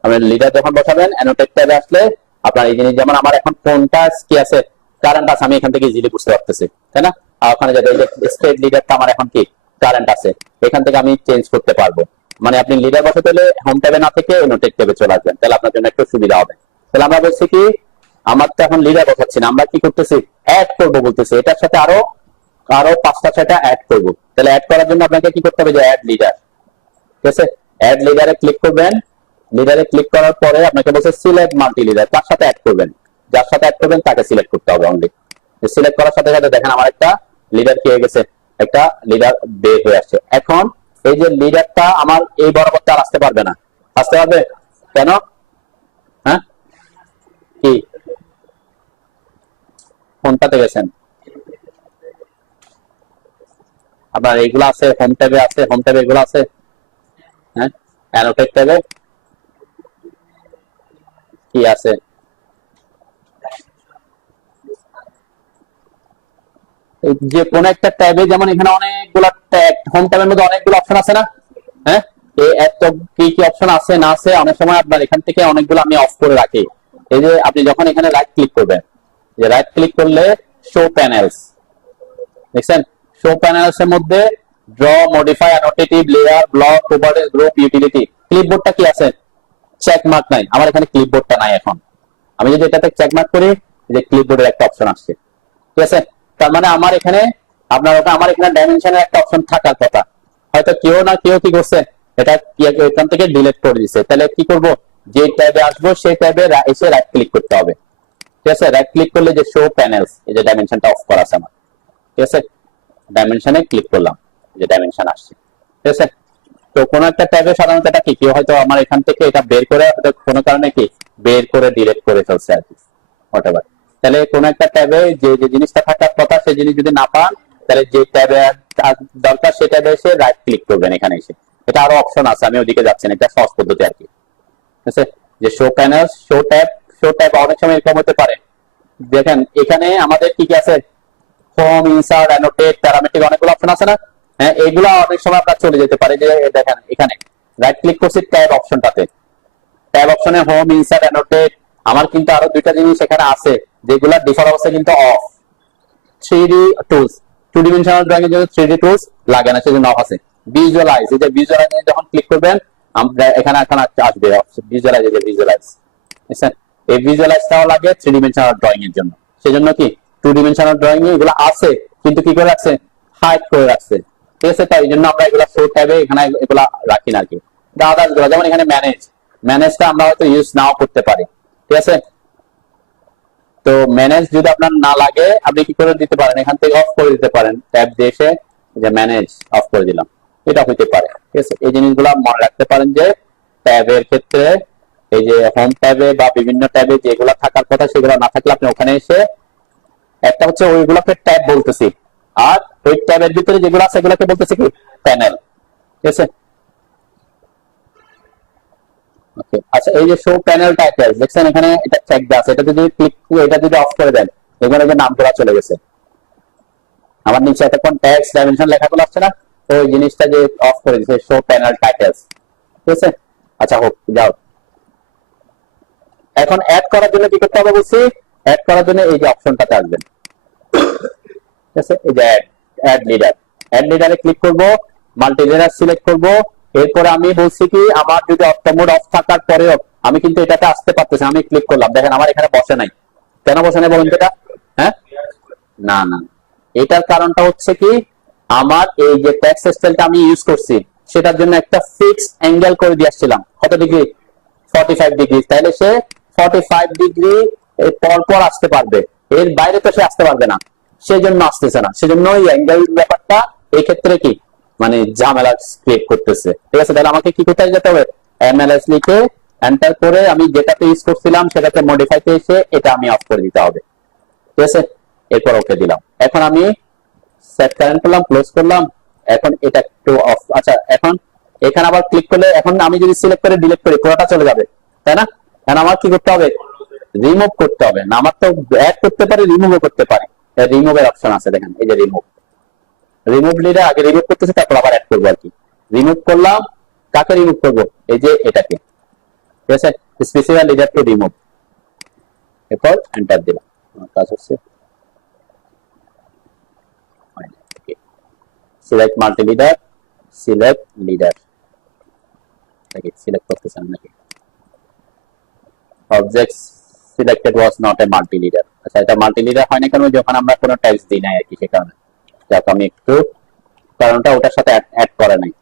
আপনি লিডার যখন বসাবেন অ্যানোটেট ট্যাবে আসলে আপনার এই জিনিস, যেমন আমার এখন কোনটা কি আছে, কারেন্ট আছে, আমি এখান থেকে ইজিলি বুঝতে পারতেছি, তাই না? আর ওখানে যাবে স্টেট লিডারটা আমার এখন কি কারেন্ট আছে, এখান থেকে আমি চেঞ্জ করতে পারবো। মানে আপনি লিডার বসাতে হলে হোম ট্যাবে না থেকে অ্যানোটেট ট্যাবে চলে আসবেন, তাহলে আপনার জন্য একটু সুবিধা হবে। তাহলে আমরা বলছি কি, আমার তো এখন লিডার বসাচ্ছি না, আমরা কি করতেছি, অ্যাড করবো বলতেছি, এটার সাথে আরো আরো 5টা 6টা অ্যাড করবো। তাহলে অ্যাড করার জন্য আপনাকে কি করতে হবে, যে অ্যাড লিডার। ঠিক আছে, অ্যাড লিডারে ক্লিক করবেন। লিডারে ক্লিক করার পরে আপনাকে বলছে সিলেক্ট মাল্টি লিডার, তার সাথে অ্যাড করবেন, যার সাথে অ্যাড করবেন তাকে সিলেক্ট করতে হবে অনলি। সিলেক্ট করার সাথে সাথে দেখেন আমার একটা লিডার কি হয়ে গেছে, একটা লিডার বের হয়ে আসছে। এখন এই যে লিডারটা আমার এই বরাবরটা আর আসতে পারবে না, আসতে পারবে কেন? হ্যাঁ, কি কোনটাতে গেছেন আপনার? এইগুলো আছে হোম ট্যাবে, আছে হোম ট্যাবে এগুলো আছে। হ্যাঁ, অ্যানোটেট ট্যাবে কি আছে? যে কোন একটা ট্যাবে, যেমন এখানে অনেকগুলো ট্যাগ, হোম ট্যাবের মধ্যে অনেকগুলো অপশন আছে না? হ্যাঁ, এই এত কি কি অপশন আছে না আছে, অনেক সময় আপনার এখান থেকে অনেকগুলো আমি অফ করে রাখি। এই যে আপনি যখন এখানে রাইট ক্লিক করবেন, যে রাইট ক্লিক করলে শো প্যানেলস, দেখছেন? শো প্যানেলস এর মধ্যে draw, modify, annotative, layer, block, properties, group, utility, ক্লিপবোর্ডটা কি আছে? চেক মার্ক নাই, আমার এখানে ক্লিপবোর্ডটা নাই এখন। আমি যদি এটাতে চেক মার্ক করি, যে ক্লিপবোর্ডের একটা অপশন আসছে, ঠিক আছে? তার মানে আমার এখানে, আপনার ওটা, আমার এখানে ডাইমেনশনের একটা অপশন থাকার কথা, হয়তো কেউ না কেউ কি করছে, এটা এখান থেকে ডিলিট করে দিছে। তাহলে কি করব, যে ট্যাবে আসবো সেই ট্যাবে এসে রাইট ক্লিক করতে হবে। ঠিক আছে, রাইট ক্লিক করলে যে শো প্যানেলস, এই যে ডাইমেনশনটা অফ করা আছে আমার, ঠিক আছে? ডাইমেনশনে ক্লিক করলাম, যে ডাইমেনশন আসছে। ঠিক আছে, তো কোন একটা ট্যাবে সাধারণত এটা কি, কেউ হয়তো আমার এখান থেকে এটা বের করে কোনো কারণে কি বের করে ডিলিট করে ফেলছে আর কি, হোয়াটএভার। তাহলে কোন একটা ট্যাবে যে যে জিনিসটা থাকার কথা সেই জিনিস যদি না পান, তাহলে যে ট্যাবে দরকার সেই ট্যাবে এসে রাইট ক্লিক করবেন এখানে এসে। এটা আরো অপশন আছে, আমি ওদিকে যাচ্ছি না, এটা সহজ পদ্ধতি আর কি। ঠিক আছে, যে শো প্যানেল, শো ট্যাব অনেক সময় এরকম হতে পারে। দেখেন এখানে আমাদের কি কি আছে, হোম, ইনসার্ট, অ্যানোটেট, প্যারামেট্রিক, অনেকগুলো অপশন আছে না? হ্যাঁ, এগুলো অনেক সময় আপনার চলে যেতে পারে। যে দেখেন এখানে রাইট ক্লিক করছি ট্যাব অপশনটাতে, ট্যাব অপশনে হোম, ইনসার্ট, অ্যানোটেট, আমার কিন্তু আরো দুইটা জিনিস এখানে আছে যেগুলো ডিফল্ট অবস্থায় কিন্তু off. 3D tools, two dimensional drawing এর জন্য 3D টুলস লাগে না, সেজন্য অফ আছে। ভিজুয়ালাইজ, এই যে ভিজুয়ালাইজ যখন ক্লিক করবেন, আমরা এখানে এখন আসবে ভিজুয়ালাইজ, এই যে ভিজুয়ালাইজ, বুঝছেন? এই ভিজুয়ালাইজটাও লাগে 3 ডিমেনশনাল ড্রয়িং এর জন্য। সেজন্য কি 2 ডিমেনশনাল ড্রয়িং এ এগুলো আছে, কিন্তু কি করে রাখছে, হাইড করে রাখছে। ঠিক আছে, তাই এই জন্য আমরা এগুলো শো ট্যাবে এখানে এগুলো রাখি না আর কি। আদার্স গুলো যেমন এখানে ম্যানেজটা আমরা হয়তো ইউজ নাও করতে পারি। ঠিক আছে, তো ম্যানেজ যদি আপনার না লাগে, আপনি কি করে দিতে পারেন, এখান থেকে অফ করে দিতে পারেন, ট্যাব দিয়ে এসে যে ম্যানেজ অফ করে দিলাম, এটা হইতে পারে। ঠিক আছে, এই জিনিসগুলো মনে রাখতে পারেন যে ট্যাবের ক্ষেত্রে, এই যে হোম ট্যাবে বা বিভিন্ন ট্যাবে যেগুলো থাকার কথা সেগুলো না থাকলে আপনি ওখানে এসে, একটা হচ্ছে ওইগুলোকে ট্যাব বলতেছি, আর ওই ট্যাবের ভিতরে যেগুলো আছে সেগুলোকে বলতেছি কি প্যানেল। ঠিক আছে, ওকে, আচ্ছা, এই যে শো প্যানেল টাইটেলস দেখছেন এখানে, এটা চেক দেওয়া আছে, এটা যদি ক্লিক, এটা যদি অফ করে দেন, এখানে যে নামগুলো চলে গেছে, আমার নিচে এতক্ষণ ট্যাক্স ডাইমেনশন লেখাগুলো আসছে না, ওই জিনিসটা যে অফ করে দিয়েছে, শো প্যানেল টাইটেলস। ঠিক আছে, আচ্ছা হোক, যাও। এখন অ্যাড করার জন্য কি করতে হবে বলছি, অ্যাড করার জন্য এই যে অপশনটাতে আসবেন। ঠিক আছে, এই যে অ্যাড লিডার, অ্যাড লিডারে ক্লিক করব, মাল্টি লিডার সিলেক্ট করব। এরপরে আমি বলছি কি, আমার যদি অটো মোড অফ থাকার পরেও আমি কিন্তু এটাতে আসতে পারতেছি, আমি ক্লিক করলাম, দেখেন আমার এখানে বসে নাই। কেন বসে নাই বলুন তো এটা? হ্যাঁ, না না, এটার কারণটা হচ্ছে কি, আমার এই যে ট্যাক্স স্টাইলটা আমি ইউজ করছি সেটার জন্য একটা ফিক্সড অ্যাঙ্গেল করে দিয়ে আসছিলাম, কত ডিগ্রি, 45 ডিগ্রি। তাহলে সে 45 ডিগ্রি পর পর আসতে পারবে, এর বাইরে তো সে আসতে পারবে না, সেজন্য আসতেছে না। সেজন্য এই অ্যাঙ্গেল ব্যাপারটা এই ক্ষেত্রে কি, মানে ঝামেলা ক্রিয়েট করতেছে। ঠিক আছে, তাহলে আমাকে কি কোথায় যেতে হবে, এমএলএস লিখে এন্টার করে আমি যেটাতে ইউজ করছিলাম সেটাতে মডিফাইতে এসে এটা আমি অফ করে দিতে হবে। ঠিক আছে, এরপর ওকে দিলাম। এখন আমি সেট কারেন্ট করলাম, ক্লোজ করলাম, এখন এটা একটু অফ। আচ্ছা, এখন এখানে আবার ক্লিক করলে, এখন আমি যদি সিলেক্ট করে ডিলিট করি পুরোটা চলে যাবে, তাই না? এখন আমার কি করতে হবে, রিমুভ করতে হবে না, আমার তো অ্যাড করতে পারি, রিমুভও করতে পারি। রিমুভের অপশন আছে দেখেন, এই যে রিমুভ, রিমুভ লিডার আগে রিমুভ করতেছি, তারপর আবার অ্যাড করবো আর কি। রিমুভ করলাম, কাকে রিমুভ করব? এই যে এটাকে, ঠিক আছে, স্পেসিফাই লিডার টু রিমুভ, এরপর এন্টার দিলাম। কাজ হচ্ছে select multi leader, select leader, নাকি সিলেক্ট করতেছেন নাকি? Object selected was not a multi leader. আচ্ছা, এটা মাল্টি লিডার হয় না কেন? যখন আমরা কোনো ট্যাক্স দিই নাই আর কি, সে কারণে। যাক, আমি একটু কারণটা ওটার সাথে অ্যাড করে নাই।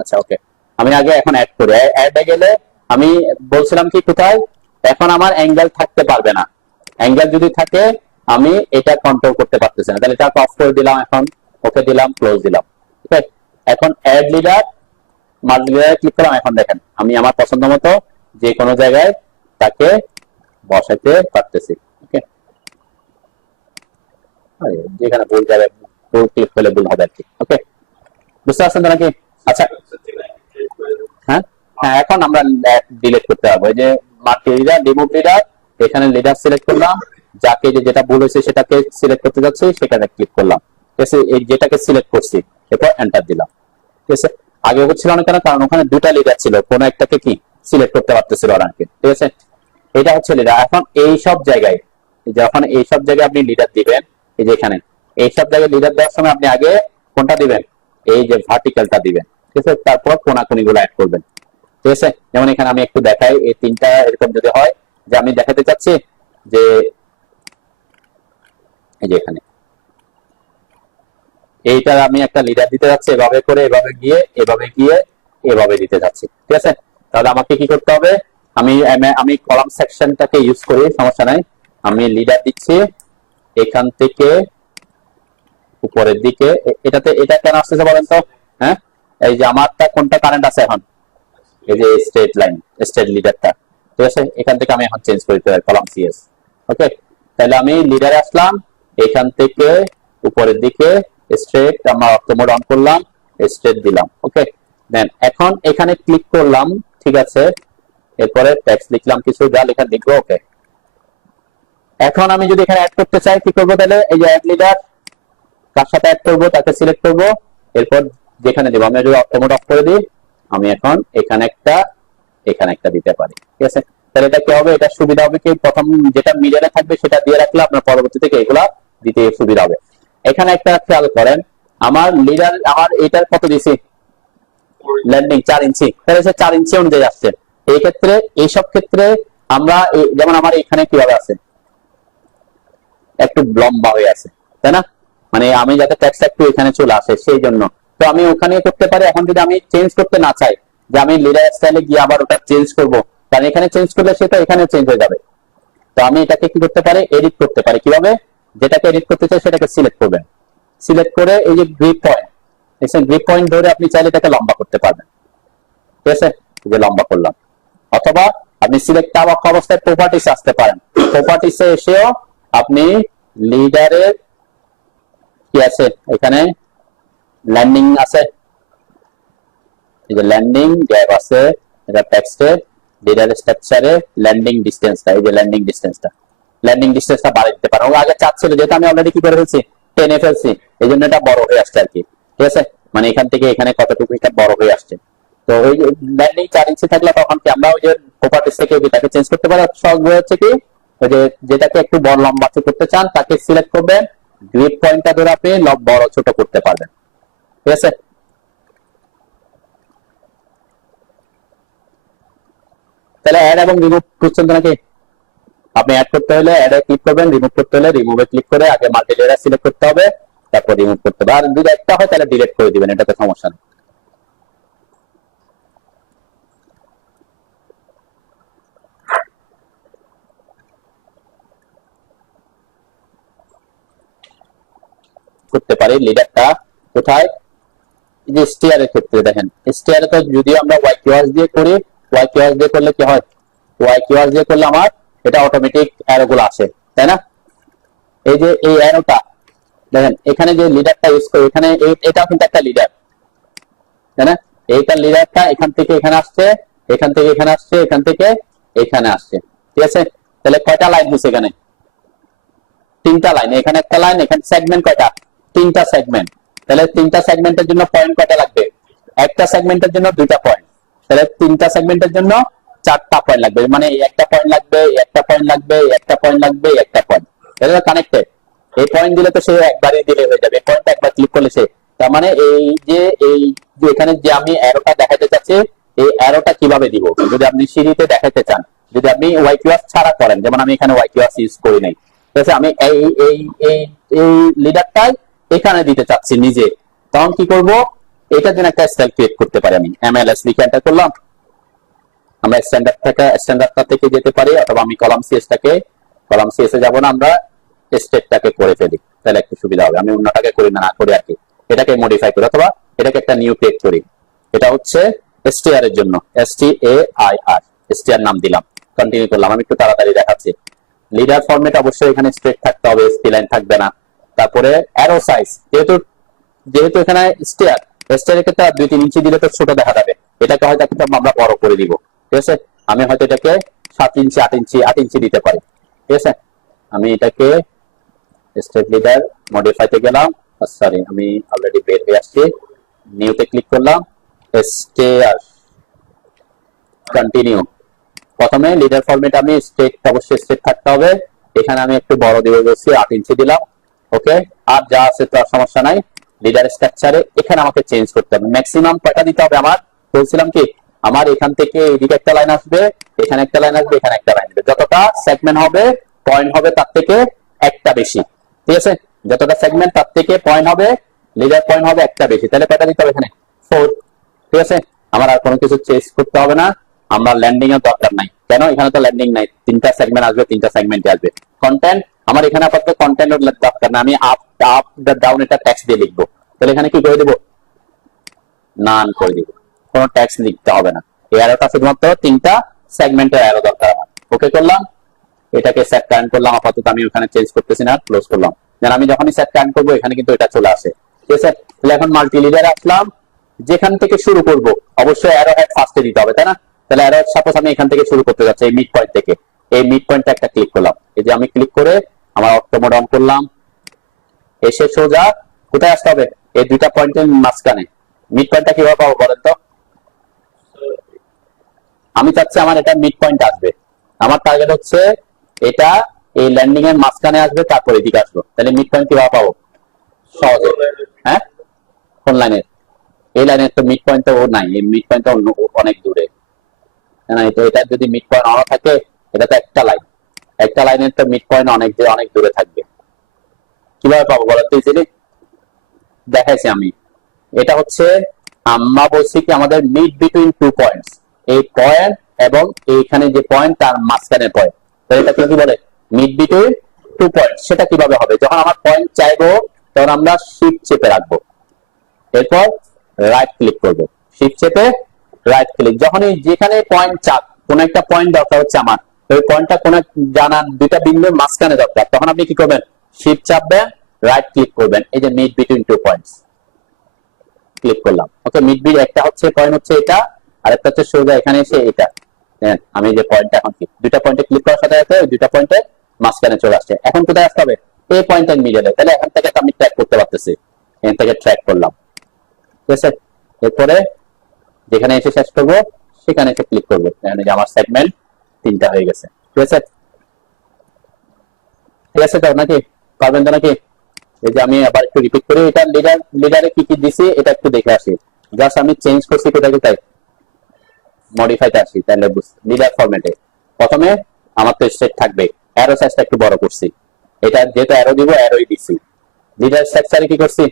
আচ্ছা, ওকে, আমি আগে এখন অ্যাড করি। অ্যাড এ গেলে আমি বলছিলাম কি কোথায়, এখন আমার অ্যাঙ্গেল থাকতে পারবে না। অ্যাঙ্গেল যদি থাকে আমি এটা কন্ট্রোল করতে পারতেছি না, তাহলে এটা অফ করে দিলাম, এখন ওকে দিলাম, ক্লোজ দিলাম। ঠিক আছে, এখন অ্যাড লিডার মাল্টি লিডারে ক্লিক করলাম। এখন দেখেন আমি আমার পছন্দ মতো যে কোনো জায়গায় তাকে বসাতে পারতেছি। ওকে, যেখানে ভুল যাবে, ভুল ক্লিক করলে ভুল হবে আর কি। ওকে, বুঝতে পারছেন তো নাকি? আচ্ছা, হ্যাঁ হ্যাঁ, এখন আমরা ডিলিট করতে পারবো। এই যে মাল্টি লিডার, রিমুভ লিডার, এখানে লিডার সিলেক্ট করলাম, যাকে যেটা ভুল হয়েছে সেটাকে সিলেক্ট করতে যাচ্ছি, সেখানে ক্লিক করলাম। ঠিক আছে, এই যেটাকে সিলেক্ট করছি, এরপর এন্টার দিলাম। ঠিক আছে, আগে হচ্ছিল না কেন? কারণ ওখানে দুটা লিডার ছিল, কোন একটাকে কি সিলেক্ট করতে পারতেছিল ওরা। ঠিক আছে, এটা হচ্ছে লিডার। এখন এই সব জায়গায়, যখন এই সব জায়গায় আপনি লিডার দিবেন, এই যে এখানে এই সব জায়গায় লিডার দেওয়ার সময় আপনি আগে কোনটা দিবেন? এই যে ভার্টিক্যালটা দিবেন। ঠিক আছে, তারপর কোনাকুনি গুলো অ্যাড করবেন। ঠিক আছে, যেমন এখানে আমি একটু দেখাই, এই তিনটা এরকম যদি হয় যে আমি দেখাতে চাচ্ছি যে এই যে এখানে এইটা আমি একটা লিডার দিতে যাচ্ছি, এভাবে করে এভাবে গিয়ে এভাবে গিয়ে এভাবে দিতে যাচ্ছি। ঠিক আছে, তাহলে আমাকে কি করতে হবে? আমি কলাম সেকশনটাকে ইউজ করি, সমস্যা নাই। আমি লিডার দিচ্ছি এখান থেকে উপরের দিকে। এটাতে এটা কেন আসতেছে বলেন তো? হ্যাঁ, এই যে আমারটা কোনটা কারেন্ট আছে এখন? এই যে স্টেট লাইন, স্টেট লিডারটা। ঠিক আছে, এখান থেকে আমি এখন চেঞ্জ করতে পারি কলাম সিএস। ওকে, তাহলে আমি লিডারে আসলাম, এখান থেকে উপরের দিকে স্ট্রেট আমার অটোমোড অন করলাম, স্ট্রেট দিলাম। ওকে, দেন এখন এখানে ক্লিক করলাম। ঠিক আছে, এরপরে টেক্সট লিখলাম, কিছু যা লেখা লিখবো। ওকে, এখন আমি যদি এখানে অ্যাড করতে চাই কি করবো? তাহলে এই যে অ্যাড লিডার, কার সাথে অ্যাড করবো তাকে সিলেক্ট করবো, এরপর যেখানে দেবো আমি যদি অটোমোড অফ করে দিই, আমি এখন এখানে একটা দিতে পারি। ঠিক আছে, তাহলে এটা কি হবে? এটা সুবিধা হবে কি, প্রথম যেটা মিডিয়ালে থাকবে সেটা দিয়ে রাখলে আপনার পরবর্তী থেকে এগুলা দিতে সুবিধা হবে। এখানে একটা খেয়াল করেন, আমার লিডার আমার এটার কত দিছি? ল্যান্ডিং 4 ইঞ্চি, তাহলে সে 4 ইঞ্চি অনুযায়ী আসছে। এই ক্ষেত্রে এইসব ক্ষেত্রে আমরা যেমন আমার এখানে কিভাবে আছে, একটু লম্বা হয়ে আছে, তাই না? মানে আমি যাতে ট্যাক্সটা একটু এখানে চলে আসে সেই জন্য। তো আমি ওখানে করতে পারি। এখন যদি আমি চেঞ্জ করতে না চাই, যে আমি লিডার স্টাইলে গিয়ে আবার ওটা চেঞ্জ করব, কারণ এখানে চেঞ্জ করলে সেটা এখানে চেঞ্জ হয়ে যাবে। তো আমি এটাকে কি করতে পারি? এডিট করতে পারি। কিভাবে? যেটাকে এডিট করতে চাই সেটাকে সিলেক্ট করবেন, সিলেক্ট করে এই যে গ্রিপ পয়েন্ট, গ্রিপ পয়েন্ট ধরে আপনি চাইলে এটাকে লম্বা করতে পারবেন। ঠিক আছে, যে লম্বা করলাম। অথবা আপনি সিলেক্ট অবস্থায় প্রপার্টিস আসতে পারেন, প্রপার্টিসে এসেও আপনি লিডারের কি আছে এখানে ল্যান্ডিং আছে, এই যে ল্যান্ডিং গ্যাপ আছে, এটা টেক্সটে লিডার স্ট্রাকচারে ল্যান্ডিং ডিসটেন্সটা, এই যে ল্যান্ডিং ডিসটেন্সটা বাড়িয়ে দিতে পারেন। ও আগে চাচ্ছিল, যেহেতু আমি অলরেডি কি করে ফেলছি, টেনে ফেলছি, এই জন্য এটা বড় হয়ে আসছে আর কি। ঠিক আছে, মানে এখান থেকে এখানে কতটুকু এটা বড় হয়ে আসছে। তো ওই যে ল্যান্ডিং 4 ইঞ্চি থাকলে তখন কি আমরা ওই যে প্রপার্টিস থেকে এটাকে চেঞ্জ করতে পারি। সহজ হচ্ছে কি, ওই যে যেটাকে একটু বড় লম্বা করতে চান তাকে সিলেক্ট করবেন, গ্রিপ পয়েন্টটা ধরে আপনি বড় ছোট করতে পারবেন। ঠিক আছে, তাহলে অ্যাড এবং রিমুভ বুঝছেন তো নাকি? আপনি অ্যাড করতে হলে অ্যাডে ক্লিক করবেন, রিমুভ করতে হলে রিমুভে ক্লিক করে আগে মাল্টি লেয়ার সিলেক্ট করতে হবে, তারপর রিমুভ করতে হবে। আর যদি একটা হয় তাহলে ডিলিট করে দিবেন, এটাতে সমস্যা নেই। করতে পারি লিডারটা কোথায়? এই যে স্টিয়ারের ক্ষেত্রে দেখেন, স্টিয়ারে তো যদি আমরা ওয়াই কিওয়ার্ড দিয়ে করি, ওয়াই কিওয়ার্ড দিয়ে করলে কি হয়? ওয়াই কিওয়ার্ড দিয়ে করলে আমার এটা অটোমেটিক অ্যারো গুলো আসে, তাই না? এই যে এই অ্যারোটা দেখেন, এখানে যে লিডারটা ইউজ করি, এখানে এটাও কিন্তু একটা লিডার, তাই না? এইটা লিডারটা এখান থেকে এখানে আসছে, এখান থেকে এখানে আসছে, এখান থেকে এখানে আসছে। ঠিক আছে, তাহলে কয়টা লাইন হচ্ছে এখানে? 3টা লাইন। এখানে একটা লাইন, এখানে সেগমেন্ট কয়টা? 3টা সেগমেন্ট। তাহলে তিনটা সেগমেন্টের জন্য পয়েন্ট কয়টা লাগবে? একটা সেগমেন্টের জন্য দুইটা পয়েন্ট, তাহলে তিনটা সেগমেন্টের জন্য চারটা পয়েন্ট লাগবে, মানে একটা পয়েন্ট লাগবে, একটা পয়েন্ট লাগবে, একটা পয়েন্ট লাগবে, একটা পয়েন্ট। এটা কানেক্টেড, এই পয়েন্ট দিলে তো সে একবারই দিলে হয়ে যাবে, পয়েন্ট একবার ক্লিক করলে সে, তার মানে এই যে এখানে যে আমি অ্যারোটা দেখাতে চাচ্ছি, এই অ্যারোটা কিভাবে দিব যদি আপনি সিঁড়িতে দেখাতে চান, যদি আপনি ওয়াই কিওয়ার্ড ছাড়া করেন, যেমন আমি এখানে ওয়াই কিওয়ার্ড ইউজ করি নাই, ঠিক আছে, আমি এই এই এই এই লিডারটাই এখানে দিতে চাচ্ছি নিজে, তখন কি করব, এটার জন্য একটা স্টাইল ক্রিয়েট করতে পারি আমি, এমএলএস লিখে এন্টার করলাম। আমরা স্ট্যান্ডার্ডটা থেকে যেতে পারি, অথবা আমি কলাম সিএস এ যাব না, আমরা স্টেটটাকে করে ফেলি, তাহলে একটু সুবিধা হবে। আমি অন্যটাকে করি না করি আর কি, এটাকে মডিফাই করি, অথবা এটাকে একটা নিউ ক্রিয়েট করি। এটা হচ্ছে এসটিআর এর জন্য, STAIR, এসটিআর নাম দিলাম, কন্টিনিউ করলাম। আমি একটু তাড়াতাড়ি দেখাচ্ছি। লিডার ফরম্যাট অবশ্যই এখানে স্ট্রেট থাকতে হবে, এসপি লাইন থাকবে না। তারপরে অ্যারো সাইজ, যেহেতু এখানে স্টিয়ার এর ক্ষেত্রে 2-3 ইঞ্চি দিলে তো ছোট দেখা যাবে, এটাকে হয়তো কিন্তু আমরা বড় করে দিব, ঠিক আছে। আমি হয়তো এটাকে 7 ইঞ্চি 8 ইঞ্চি দিতে পারি, ঠিক আছে। আমি এটাকে স্টেট লিডার মডিফাইতে গেলাম, সরি আমি অলরেডি বের হয়ে আসছি, নিউতে ক্লিক করলাম, স্টেয়ার, কন্টিনিউ। প্রথমে লিডার ফরম্যাট আমি স্টেট, অবশ্যই স্টেট থাকতে হবে, এখানে আমি একটু বড় দিব বলছি, 8 ইঞ্চি দিলাম, ওকে। আর যা আছে তার সমস্যা নাই। লিডার স্ট্রাকচারে এখানে আমাকে চেঞ্জ করতে হবে, ম্যাক্সিমাম কয়টা দিতে হবে আমার বলছিলাম কি, আমার এখান থেকে এদিকে একটা লাইন আসবে, এখানে একটা লাইন আসবে, এখানে একটা লাইন আসবে, যতটা সেগমেন্ট হবে পয়েন্ট হবে তার থেকে একটা বেশি, ঠিক আছে। যতটা সেগমেন্ট তার থেকে পয়েন্ট হবে, লিডার পয়েন্ট হবে একটা বেশি, তাহলে কয়টা দিতে হবে এখানে 4, ঠিক আছে। আমার আর কোনো কিছু চেঞ্জ করতে হবে না, আমরা ল্যান্ডিং এর দরকার নাই, কেন এখানে তো ল্যান্ডিং নাই, 3টা সেগমেন্ট আসবে, 3টা সেগমেন্টে আসবে। কন্টেন্ট, আমার এখানে আপাতত কন্টেন্ট দরকার না, আমি আপ ডাউন এটা টেক্সট দিয়ে লিখবো, তাহলে এখানে কি করে দেবো, নান করে দিব, কোনো ট্যাক্স লিখতে হবে না। এই অ্যারোটা শুধুমাত্র 3টা সেগমেন্টের অ্যারো দরকার আমার, ওকে করলাম। এটাকে সেট কারেন্ট করলাম, আপাতত আমি ওখানে চেঞ্জ করতেছি না, ক্লোজ করলাম। যেন আমি যখনই সেট কারেন্ট করবো এখানে কিন্তু এটা চলে আসে, ঠিক আছে। তাহলে এখন মাল্টি লিডারে আসলাম, যেখান থেকে শুরু করব অবশ্যই অ্যারো হেড ফার্স্টে দিতে হবে, তাই না। তাহলে অ্যারো সাপোজ আমি এখান থেকে শুরু করতে যাচ্ছি, এই মিড পয়েন্ট থেকে, এই মিড পয়েন্টটা একটা ক্লিক করলাম, এই যে আমি ক্লিক করে আমার অটো মোড অন করলাম, এসে সোজা কোথায় আসতে হবে, এই দুইটা পয়েন্টের মাঝখানে। মিড পয়েন্টটা কিভাবে পাবো বলেন তো, আমি চাচ্ছি আমার এটা মিড পয়েন্ট আসবে, আমার টার্গেট হচ্ছে এটা এই ল্যান্ডিং এর মাঝখানে আসবে, তারপর এদিকে আসবো, তাহলে মিড পয়েন্ট কিভাবে পাবো সহজে, হ্যাঁ, কোন লাইনের, এই লাইনের তো মিড পয়েন্ট তো নাই, এই মিড পয়েন্টটা অনেক দূরে, না এটা যদি মিড পয়েন্ট না থাকে, এটা তো একটা লাইনের তো মিড পয়েন্ট অনেক দূরে থাকবে, কিভাবে পাবো বলো তো, ইজিলি দেখাইছি আমি। এটা হচ্ছে আমরা বলছি কি আমাদের মিড বিটুইন 2 পয়েন্টস, এই পয়েন্ট এবং এইখানে যে পয়েন্ট তার মাঝখানে পয়েন্ট, তো এটা কি বলে মিড বিটুইন 2 পয়েন্ট। সেটা কিভাবে হবে, যখন আমার পয়েন্ট চাইবো তখন আমরা শিফট চেপে রাখবো, এরপর রাইট ক্লিক করবো, শিফট চেপে রাইট ক্লিক, যখনই যেখানে পয়েন্ট চাপ, কোন একটা পয়েন্ট দরকার হচ্ছে আমার, ওই পয়েন্টটা কোন জানান দুইটা বিন্দুর মাঝখানে দরকার, তখন আপনি কি করবেন, শিফট চাপবেন, রাইট ক্লিক করবেন, এই যে মিড বিটুইন 2 পয়েন্টস ক্লিক করলাম, ওকে। মিড বি একটা হচ্ছে পয়েন্ট হচ্ছে এটা, আর একটা হচ্ছে সোজা এখানে এসে এটা, আমি যে পয়েন্টটা এখন দুইটা পয়েন্টে ক্লিক করার সাথে সাথে ওই দুইটা পয়েন্টে মাঝখানে চলে আসছে। এখন কোথায় আসতে হবে, এই পয়েন্টের মিডলে, তাহলে এখান থেকে আমি ট্র্যাক করতে পারতেছি, এখান থেকে ট্র্যাক করলাম, ঠিক আছে। এরপরে যেখানে এসে শেষ করবো সেখানে এসে ক্লিক করবো, যে আমার সেগমেন্ট 3টা হয়ে গেছে, ঠিক আছে। ঠিক আছে তো নাকি, পারবেন তো নাকি। এই যে আমি আবার একটু রিপিট করি, এটা লিডারে কি কি দিছি এটা একটু দেখে আসি, জাস্ট আমি চেঞ্জ করছি কোথায় কোথায়, মডিফাইতে আসি, তাহলে লিডার ফরম্যাটে প্রথমে আমার তো স্টেট থাকবে, অ্যারো সাইজটা একটু বড় করছি, এটা যেহেতু অ্যারো দিব অ্যারোই দিছি। লিডার স্ট্রাকচারে কি করছি,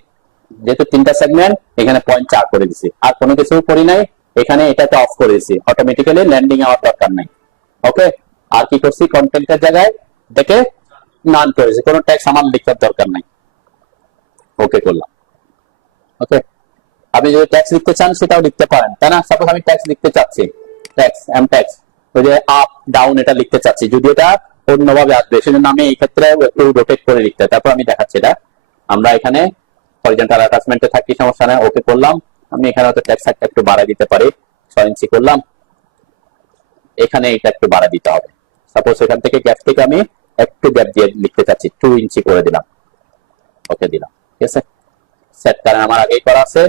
যেহেতু 3টা সেগমেন্ট এখানে পয়েন্ট 4 করে দিছি, আর কোনো কিছু করি নাই, এখানে এটাকে অফ করে দিছি, অটোমেটিক্যালি ল্যান্ডিং আওয়ার দরকার নাই, ওকে। আর কি করছি, কন্টেন্টের জায়গায় দেখে নান করেছি, কোনো ট্যাক্স আমার লিখার দরকার নাই, ওকে করলাম, ওকে। আপনি যদি ট্যাক্স লিখতে চান সেটাও লিখতে পারেন, তাই না। সাপোজ আমি ট্যাক্স লিখতে চাচ্ছি, ট্যাক্স ওই যে আপ ডাউন এটা লিখতে চাচ্ছি, যদি এটা অন্যভাবে আসবে সেজন্য আমি এই ক্ষেত্রে একটু রোটেট করে লিখতে, তারপর আমি দেখাচ্ছি এটা। আমরা এখানে হরিজন্টাল অ্যাটাচমেন্টে থাকি, সমস্যা নেই, ওকে করলাম। আমি এখানে হয়তো ট্যাক্স একটু বাড়াই দিতে পারি, 6 ইঞ্চি করলাম, এখানে এটা একটু বাড়াই দিতে হবে। সাপোজ এখান থেকে গ্যাপ থেকে আমি একটু গ্যাপ দিয়ে লিখতে চাচ্ছি, 2 ইঞ্চি করে দিলাম, ওকে দিলাম, ঠিক আছে। সেট কারেন্ট আমার আগেই করা আছে।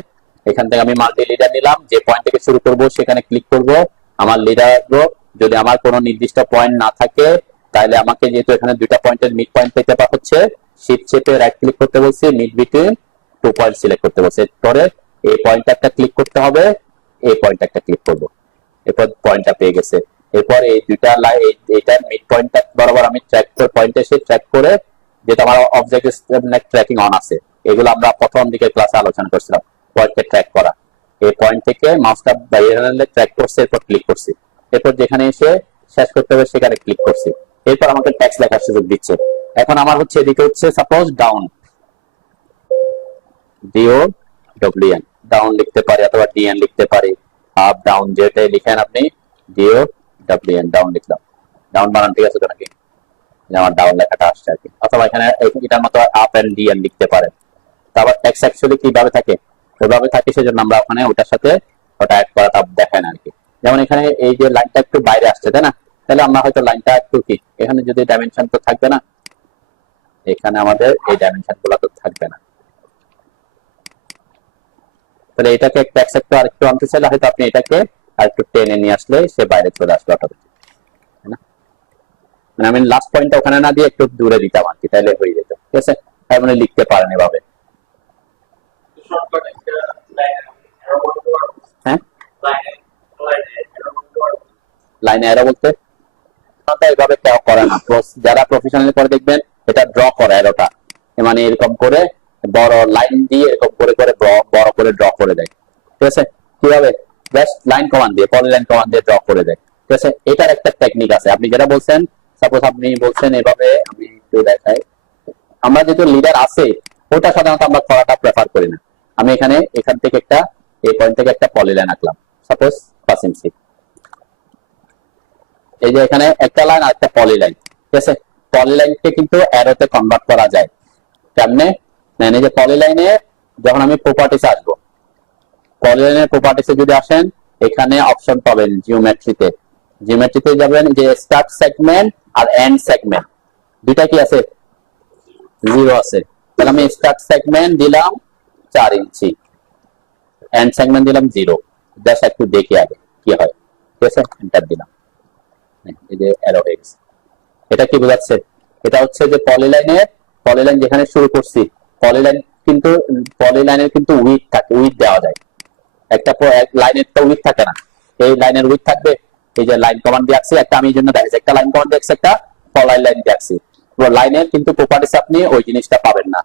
এখান থেকে আমি মাল্টি লিডার নিলাম, যে পয়েন্ট থেকে শুরু করব সেখানে ক্লিক করব, আমার লিডার আসবো। যদি আমার কোনো নির্দিষ্ট পয়েন্ট না থাকে তাহলে আমাকে যেহেতু এখানে দুইটা পয়েন্টের মিড পয়েন্ট পেতে হচ্ছে, শিফট চেপে রাইট ক্লিক করতে বলছি, mid between two point select করতে বলছি। এরপরে এই পয়েন্ট একটা ক্লিক করতে হবে, এই পয়েন্ট একটা ক্লিক করব, এরপর পয়েন্টটা পেয়ে গেছে। এরপর এই দুইটা লাইন, এইটার মিড পয়েন্টটা বরাবর আমি ট্র্যাক করে পয়েন্টে এসে ট্র্যাক করে, যেটা আমার অবজেক্ট ট্র্যাকিং অন আছে, এগুলো আমরা প্রথম দিকে ক্লাসে আলোচনা করছিলাম, পয়েন্টকে ট্র্যাক করা। এই পয়েন্ট থেকে মাউসটা বাইরে ট্র্যাক করছে, এরপর ক্লিক করছি, এরপর যেখানে এসে শেষ করতে হবে সেখানে ক্লিক করছি। এরপর আমাকে ট্যাক্স লেখার সুযোগ দিচ্ছে। এখন আমার হচ্ছে এদিকে হচ্ছে সাপোজ ডাউন, ডিও ডব্লিউএন ডাউন লিখতে পারি, অথবা ডিএন লিখতে পারি, আপ ডাউন যেটাই লিখেন আপনি, ডিও ডব্লিউএন ডাউন লিখলাম। ডাউন বানান ঠিক আছে তো নাকি? আমার ডাউন লেখাটা আসছে আর কি। অথবা এখানে এটার মতো আপ এন্ড ডিএন লিখতে পারেন। তারপর ট্যাক্স অ্যাকচুয়ালি কিভাবে থাকে, ওইভাবে থাকে, সেজন্য আমরা ওখানে ওটার সাথে ওটা অ্যাড করাটা দেখেন আর কি। যেমন এখানে এই যে লাইনটা একটু বাইরে আসছে, তাই না? তাহলে আমরা হয়তো লাইনটা একটু কি, এখানে যদি ডাইমেনশন তো থাকবে না, এখানে আমাদের এই ডাইমেনশন গুলো তো থাকবে না, তাহলে এটাকে ট্যাক্স একটু আরেকটু আনতে চাইলে হয়তো আপনি এটাকে আরেকটু টেনে নিয়ে আসলে সে বাইরে চলে আসবে অটোমেটিক, তাই না? মানে আমি লাস্ট পয়েন্টটা ওখানে না দিয়ে একটু দূরে দিতাম আর কি, তাহলে হয়ে যেত। ঠিক আছে, তাই মানে লিখতে পারেন এভাবে। হ্যাঁ, লাইন অ্যারো বলতে এভাবে করে না, যারা প্রফেশনালি করে দেখবেন এটা ড্র করে অ্যারোটা, মানে এরকম করে বড় লাইন দিয়ে এরকম করে করে বড় করে ড্র করে দেয়। ঠিক আছে, কিভাবে? জাস্ট লাইন কমান্ড দিয়ে, পলিলাইন কমান্ড দিয়ে ড্র করে দেয়। ঠিক আছে, এটার একটা টেকনিক আছে। আপনি যেটা বলছেন, সাপোজ আপনি বলছেন এভাবে, আমি একটু দেখাই। আমরা যেহেতু লিডার আছে, ওটা সাধারণত আমরা করাটা প্রেফার করি না। আমি এখান থেকে একটা, এই পয়েন্ট থেকে একটা পলিলাইন আঁকলাম, সাপোজ 5 ইঞ্চি। এই যে এখানে একটা লাইন আর একটা পলিলাইন। ঠিক আছে, পলিলাইনকে কিন্তু অ্যারোতে কনভার্ট করা যায় কেমনে? এই যে পলিলাইনে যখন আমি প্রপার্টিসে আসবো, পলিলাইনের প্রপার্টিসে যদি আসেন, এখানে অপশন পাবেন জিওমেট্রিতে। জিওমেট্রিতে যাবেন, যে স্টার্ট সেগমেন্ট আর এন্ড সেগমেন্ট দুইটা কি আছে? জিরো আছে। তাহলে আমি স্টার্ট সেগমেন্ট দিলাম 4 ইঞ্চি, এন্ড সেগমেন্ট দিলাম 0। জাস্ট একটু দেখি আগে কি হয়। ঠিক আছে, এন্টার দিলাম, এই যে অ্যারো হয়ে গেছে। এটা কি বোঝাচ্ছে? এটা হচ্ছে যে পলিলাইন যেখানে শুরু করছি, পলিলাইন কিন্তু পলিলাইনের কিন্তু উইথ থাকে, উইথ দেওয়া যায়। একটা লাইনের তো উইথ থাকে না, এই লাইনের উইথ থাকবে। এই যে লাইন কমান্ড দিয়ে আসছি একটা, আমি এই জন্য দেখাচ্ছি, একটা লাইন কমান্ড দিয়ে একটা পলিলাইন দিয়ে আসছি। লাইনের কিন্তু প্রপার্টিস আপনি ওই জিনিসটা পাবেন না,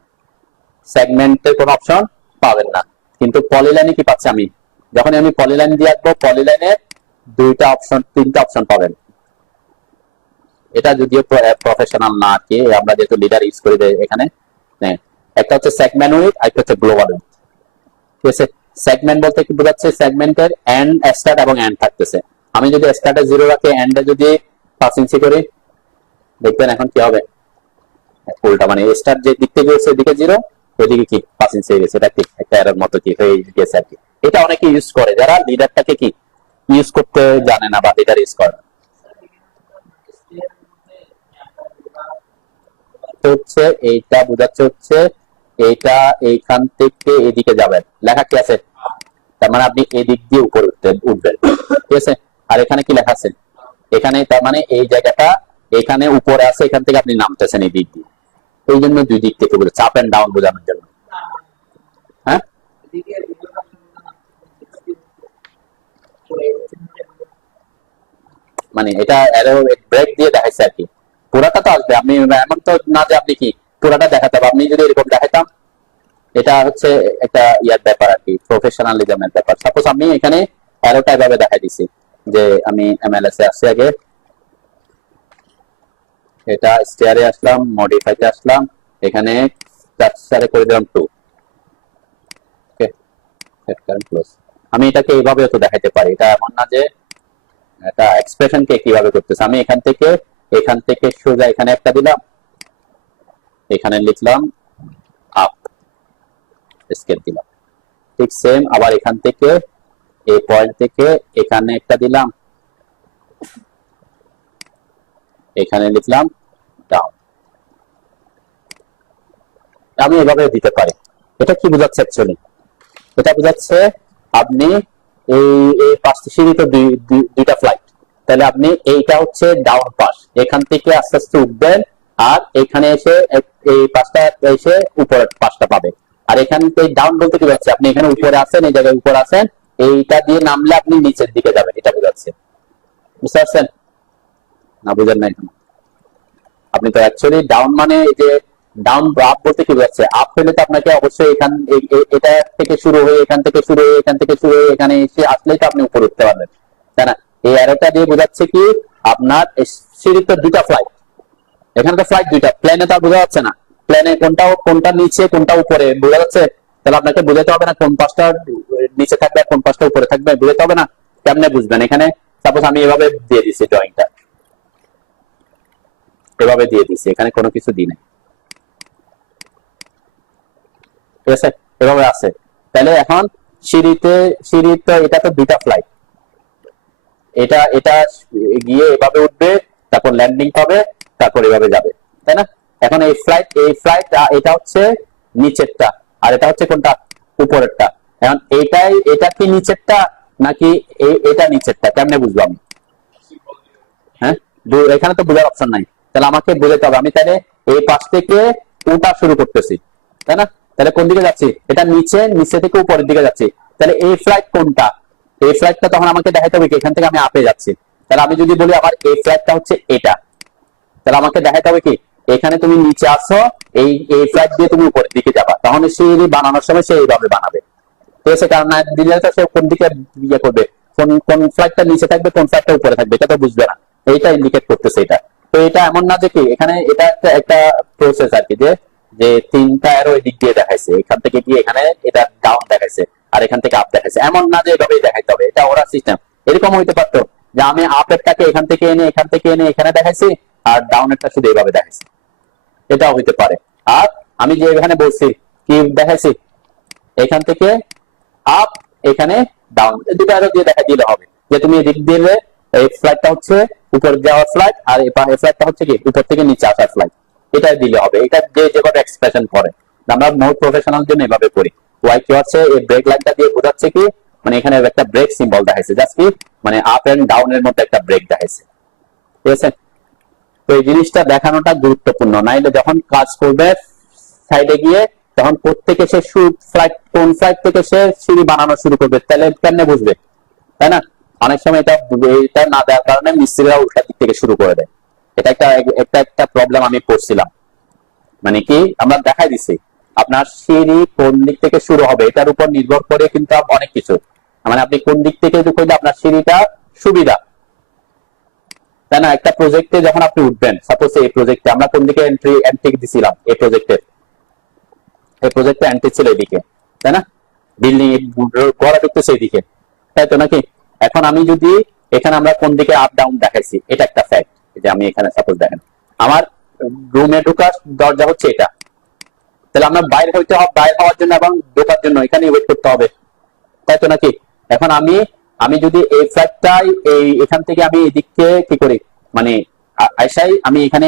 সেগমেন্টের কোনো অপশন পাবেন না। কিন্তু পলিলাইনে কি পাচ্ছি আমি? যখন আমি পলিলাইন দিয়ে আসবো, পলিলাইনের দুইটা অপশন, তিনটা অপশন পাবেন। এটা যদিও প্রফেশনাল না কি, আমরা যেহেতু লিডার ইউজ করি এখানে, একটা হচ্ছে সেগমেন্ট উইথ, আর একটা হচ্ছে গ্লোবাল উইথ। ঠিক আছে, সেগমেন্ট বলতে কি বোঝাচ্ছে? সেগমেন্টের এন্ড, স্টার্ট এবং এন্ড থাকতেছে। আমি যদি স্টার্টে 0 রাখি, এন্ডে যদি 5 ইঞ্চি করি, দেখবেন এখন কি হবে? উল্টা, মানে স্টার্ট যে দিক থেকে গেছে এদিকে 0, ওইদিকে কি 5 ইঞ্চি হয়ে গেছে। এটা কি একটা এরর মতো কি হয়ে গেছে আর কি। এটা অনেকে ইউজ করে যারা লিডারটাকে কি ইউজ করতে জানে না বা লিডার ইউজ করে না। হচ্ছে এইটা বোঝাচ্ছে হচ্ছে এইটা এইখান থেকে এদিকে যাবেন, লেখা কি আছে? তার মানে আপনি এদিক দিয়ে উপরে উঠবেন। ঠিক আছে, আর এখানে কি লেখা আছে? এখানে তার মানে এই জায়গাটা এখানে উপরে আছে, এখান থেকে আপনি নামতেছেন এই দিক দিয়ে। এই জন্য দুই দিক থেকে বোঝাচ্ছে, আপ এন্ড ডাউন বোঝানোর জন্য। হ্যাঁ, মানে এটা ব্রেক দিয়ে দেখাইছে আর কি। পুরাটা তো আসবে, আপনি এমন তো না যে আপনি কি পুরাটা দেখাতে হবে। আপনি যদি এরকম দেখাতাম, এটা হচ্ছে একটা ইয়ার ব্যাপার আর কি, প্রফেশনালিজমের ব্যাপার। সাপোজ আমি এখানে অ্যারোটা এভাবে দেখাই দিছি, যে আমি এমএলএস এ আসছি আগে, এটা স্টেয়ারে আসলাম, মডিফাইতে আসলাম, এখানে স্ট্রাকচারে করে দিলাম 2। ওকে, সেট কারেন্ট ক্লোজ। আমি এটাকে এইভাবে তো দেখাইতে পারি। এটা এমন না যে এটা এক্সপ্রেশনকে কিভাবে করতেছে। আমি এখান থেকে সোজা এখানে একটা দিলাম, এখানে লিখলাম আপ, স্কেপ দিলাম। ঠিক সেম আবার এখান থেকে এই পয়েন্ট থেকে এখানে একটা দিলাম, এখানে লিখলাম ডাউন। আমি এভাবে দিতে পারি। এটা কি বোঝাচ্ছে অ্যাকচুয়ালি? এটা বোঝাচ্ছে আপনি এই এই পাঁচটি সিঁড়ি তো দুইটা ফ্লাইট, তাহলে আপনি এইটা হচ্ছে ডাউন পাস, এখান থেকে আস্তে আস্তে উঠবেন আর এখানে এসে এই পাঁচটা এসে উপরের পাঁচটা পাবে। আর এখান থেকে ডাউন বলতে কি বোঝাচ্ছে? আপনি এখানে উপরে আছেন, এই জায়গায় উপরে আছেন, এইটা দিয়ে নামলে আপনি নিচের দিকে যাবেন, এটা বোঝাচ্ছে। বুঝতে পারছেন না? বুঝেন নাই? আপনি তো অ্যাকচুয়ালি ডাউন মানে এই যে ডাউন আপ বলতে কি বোঝাচ্ছে? আপ হলে তো আপনাকে অবশ্যই এখান এটা থেকে শুরু হয়ে এখান থেকে শুরু হয়ে এখান থেকে শুরু হয়ে এখানে এসে আসলেই তো আপনি উপরে উঠতে পারবেন, তাই না? এই অ্যারোটা দিয়ে বোঝাচ্ছে কি আপনার সিঁড়িতে দুইটা ফ্লাইট, এখানে তো ফ্লাইট দুইটা, প্লেনে তো বোঝা যাচ্ছে না, প্লেনে কোনটা নিচে কোনটা উপরে বোঝা যাচ্ছে? তাহলে আপনাকে বোঝাতে হবে না কোন পাশটা নিচে থাকবে আর কোন পাশটা উপরে থাকবে? বোঝাতে হবে না? কেমনে বুঝবেন? এখানে সাপোজ আমি এভাবে দিয়ে দিচ্ছি, ড্রয়িংটা এভাবে দিয়ে দিচ্ছি, এখানে কোনো কিছু দিই নাই, ঠিক আছে? এভাবে আছে। তাহলে এখন সিঁড়িতে এটা তো দুইটা ফ্লাইট, এটা এটা গিয়ে এভাবে উঠবে, তারপর ল্যান্ডিং পাবে, তারপর এভাবে যাবে, তাই না? এখন এই ফ্লাইট এটা হচ্ছে নিচেরটা, আর এটা হচ্ছে কোনটা? উপরেরটা। এখন এটা কি নিচেরটা নাকি এটা নিচেরটা? কেমনে বুঝবো আমি? হ্যাঁ, এখানে তো বোঝার অপশন নাই, তাহলে আমাকে বোঝাতে হবে। আমি তাহলে এই পাশ থেকে উঠা শুরু করতেছি, তাই না? তাহলে কোন দিকে যাচ্ছি? এটা নিচে থেকে উপরের দিকে যাচ্ছি। তাহলে এই ফ্লাইট কোনটা? এই ফ্লাইটটা তখন আমাকে দেখাতে হবে কি এখান থেকে আমি আপে যাচ্ছি। তাহলে আমি যদি বলি আমার এই ফ্লাইটটা হচ্ছে এটা, তাহলে আমাকে দেখাতে হবে কি এখানে তুমি নিচে আসো, এই ফ্লাইট দিয়ে তুমি উপরের দিকে যাবা, তখন সিঁড়ি বানানোর সময় সে এইভাবে বানাবে, ঠিক আছে? কারণ না দিলে তো সে কোন দিকে ইয়ে করবে, কোন ফ্লাইটটা নিচে থাকবে কোন ফ্লাইটটা উপরে থাকবে এটা তো বুঝবে না, এইটা ইন্ডিকেট করতেছে এটা। তো এটা এমন না যে কি এখানে এটা একটা প্রসেস আর কি, যে তিনটা অ্যারো এদিক দিয়ে দেখাইছে, এখান থেকে গিয়ে এখানে এটা ডাউন দেখাইছে আর এখান থেকে আপ দেখাইছে, এমন না যে এভাবেই দেখাইতে হবে, এটা ওরা সিস্টেম। এরকম হইতে পারতো যে আমি আপেরটাকে এখান থেকে এনে এখানে দেখাইছি আর ডাউনেরটা শুধু এইভাবে দেখাইছি, এটাও হইতে পারে। আর আমি যে এখানে বলছি কি দেখাইছি এখান থেকে আপ, এখানে ডাউন, দুটো অ্যারো দিয়ে দেখা দিলে হবে যে তুমি এদিক দিলে এই ফ্লাইটটা হচ্ছে উপর যাওয়ার ফ্লাইট আর এই ফ্লাইটটা হচ্ছে কি উপর থেকে নিচে আসার ফ্লাইট, এটা দিলে হবে। এটা যেভাবে এক্সপ্রেশন করে আমরা মোর প্রফেশনাল জন্য এভাবে করি। ওয়াই কি হচ্ছে এই ব্রেক লাইনটা দিয়ে বোঝাচ্ছে কি মানে এখানে একটা ব্রেক সিম্বল দেখাইছে, জাস্ট কি মানে আপ এন্ড ডাউন এর মধ্যে একটা ব্রেক দেখাইছে, ঠিক আছে? তো এই জিনিসটা দেখানোটা গুরুত্বপূর্ণ, নাইলে যখন কাজ করবে সাইডে গিয়ে তখন প্রত্যেকে সে কোন ফ্লাইট থেকে সে সিঁড়ি বানানো শুরু করবে, তাহলে কেমনে বুঝবে, তাই না? অনেক সময় এটা না দেওয়ার কারণে মিস্ত্রিরা উল্টা দিক থেকে শুরু করে দেয়। এটা একটা প্রবলেম আমি পড়ছিলাম, মানে কি আমরা দেখাই দিছি আপনার সিঁড়ি কোন দিক থেকে শুরু হবে এটার উপর নির্ভর করে কিন্তু অনেক কিছু, মানে আপনি কোন দিক থেকে করলে আপনার সিঁড়িটা সুবিধা, তাই না? একটা প্রজেক্টে যখন আপনি উঠবেন, সাপোজ এই প্রজেক্টে আমরা কোন দিকে এন্ট্রি দিছিলাম, এই প্রজেক্টে এন্ট্রি ছিল এদিকে, তাই না? বিল্ডিং গড়া ঢুকতেছে এদিকে, তাই তো নাকি? এখন আমি যদি এখানে আমরা কোন দিকে আপ ডাউন দেখাইছি এটা একটা ফ্যাক্ট, যে আমি এখানে সাপোজ দেখেন আমার রুমে ঢোকার দরজা হচ্ছে এটা, তাহলে আমরা বাইরে হওয়ার জন্য এবং ঢোকার জন্য এখানে ওয়েট করতে হবে, তাই তো নাকি? এখন আমি যদি এই ফ্ল্যাটটাই এখান থেকে আমি এদিকে কি করি মানে আমি এখানে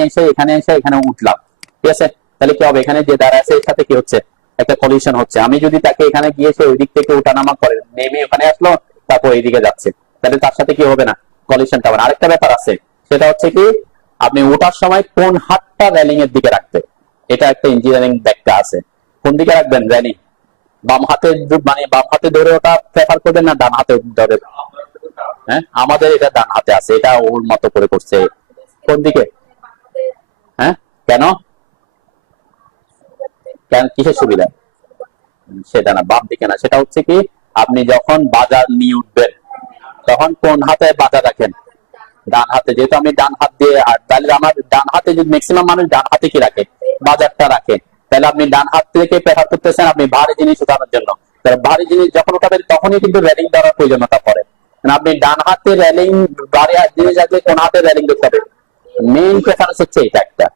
এখানে উঠলাম, ঠিক আছে? তাহলে কি হবে এখানে যে দাঁড়া আছে এর সাথে কি হচ্ছে একটা কলিশন হচ্ছে। আমি যদি তাকে এখানে গিয়ে সে ওই দিক থেকে ওঠানামা করে নেমে ওখানে আসলো তারপর এইদিকে যাচ্ছে, তাহলে তার সাথে কি হবে না কলিশনটা হবে। আরেকটা ব্যাপার আছে সেটা হচ্ছে কি আপনি ওঠার সময় কোন হাতটা রেলিং এর দিকে রাখতে, এটা একটা ইঞ্জিনিয়ারিং ব্যাখ্যা আছে। কোন দিকে রাখবেন রেলিং? বাম হাতে ধরে ওটা প্রেফার করবেন না ডান হাতে ধরে? হ্যাঁ, আমাদের এটা ডান হাতে আছে, এটা ওর মতো করে করছে। কোন দিকে? হ্যাঁ, কেন কেন কিসের সুবিধা? সেটা না, বাম দিকে না, সেটা হচ্ছে কি আপনি যখন বাজার নিয়ে উঠবেন তখন কোন হাতে বাজার রাখেন? ডান হাতে। যেহেতু আমি ডান হাত দিয়ে, আর তাহলে আমার ডান হাতে যদি ম্যাক্সিমাম মানুষ ডান হাতে কি রাখে বাজারটা রাখে, তাহলে আপনি ডান হাত থেকে প্রেফার করতেছেন আপনি ভারী জিনিস উঠানোর জন্য। তাহলে ভারী জিনিস যখন উঠাবেন তখনই কিন্তু রেলিং দেওয়ার প্রয়োজনীয়তা পড়ে। আপনি ডান হাতে রেলিং, ভারী জিনিস আছে কোন হাতে রেলিং দিতে হবে, মেইন প্রেফারেন্স হচ্ছে এটা একটা।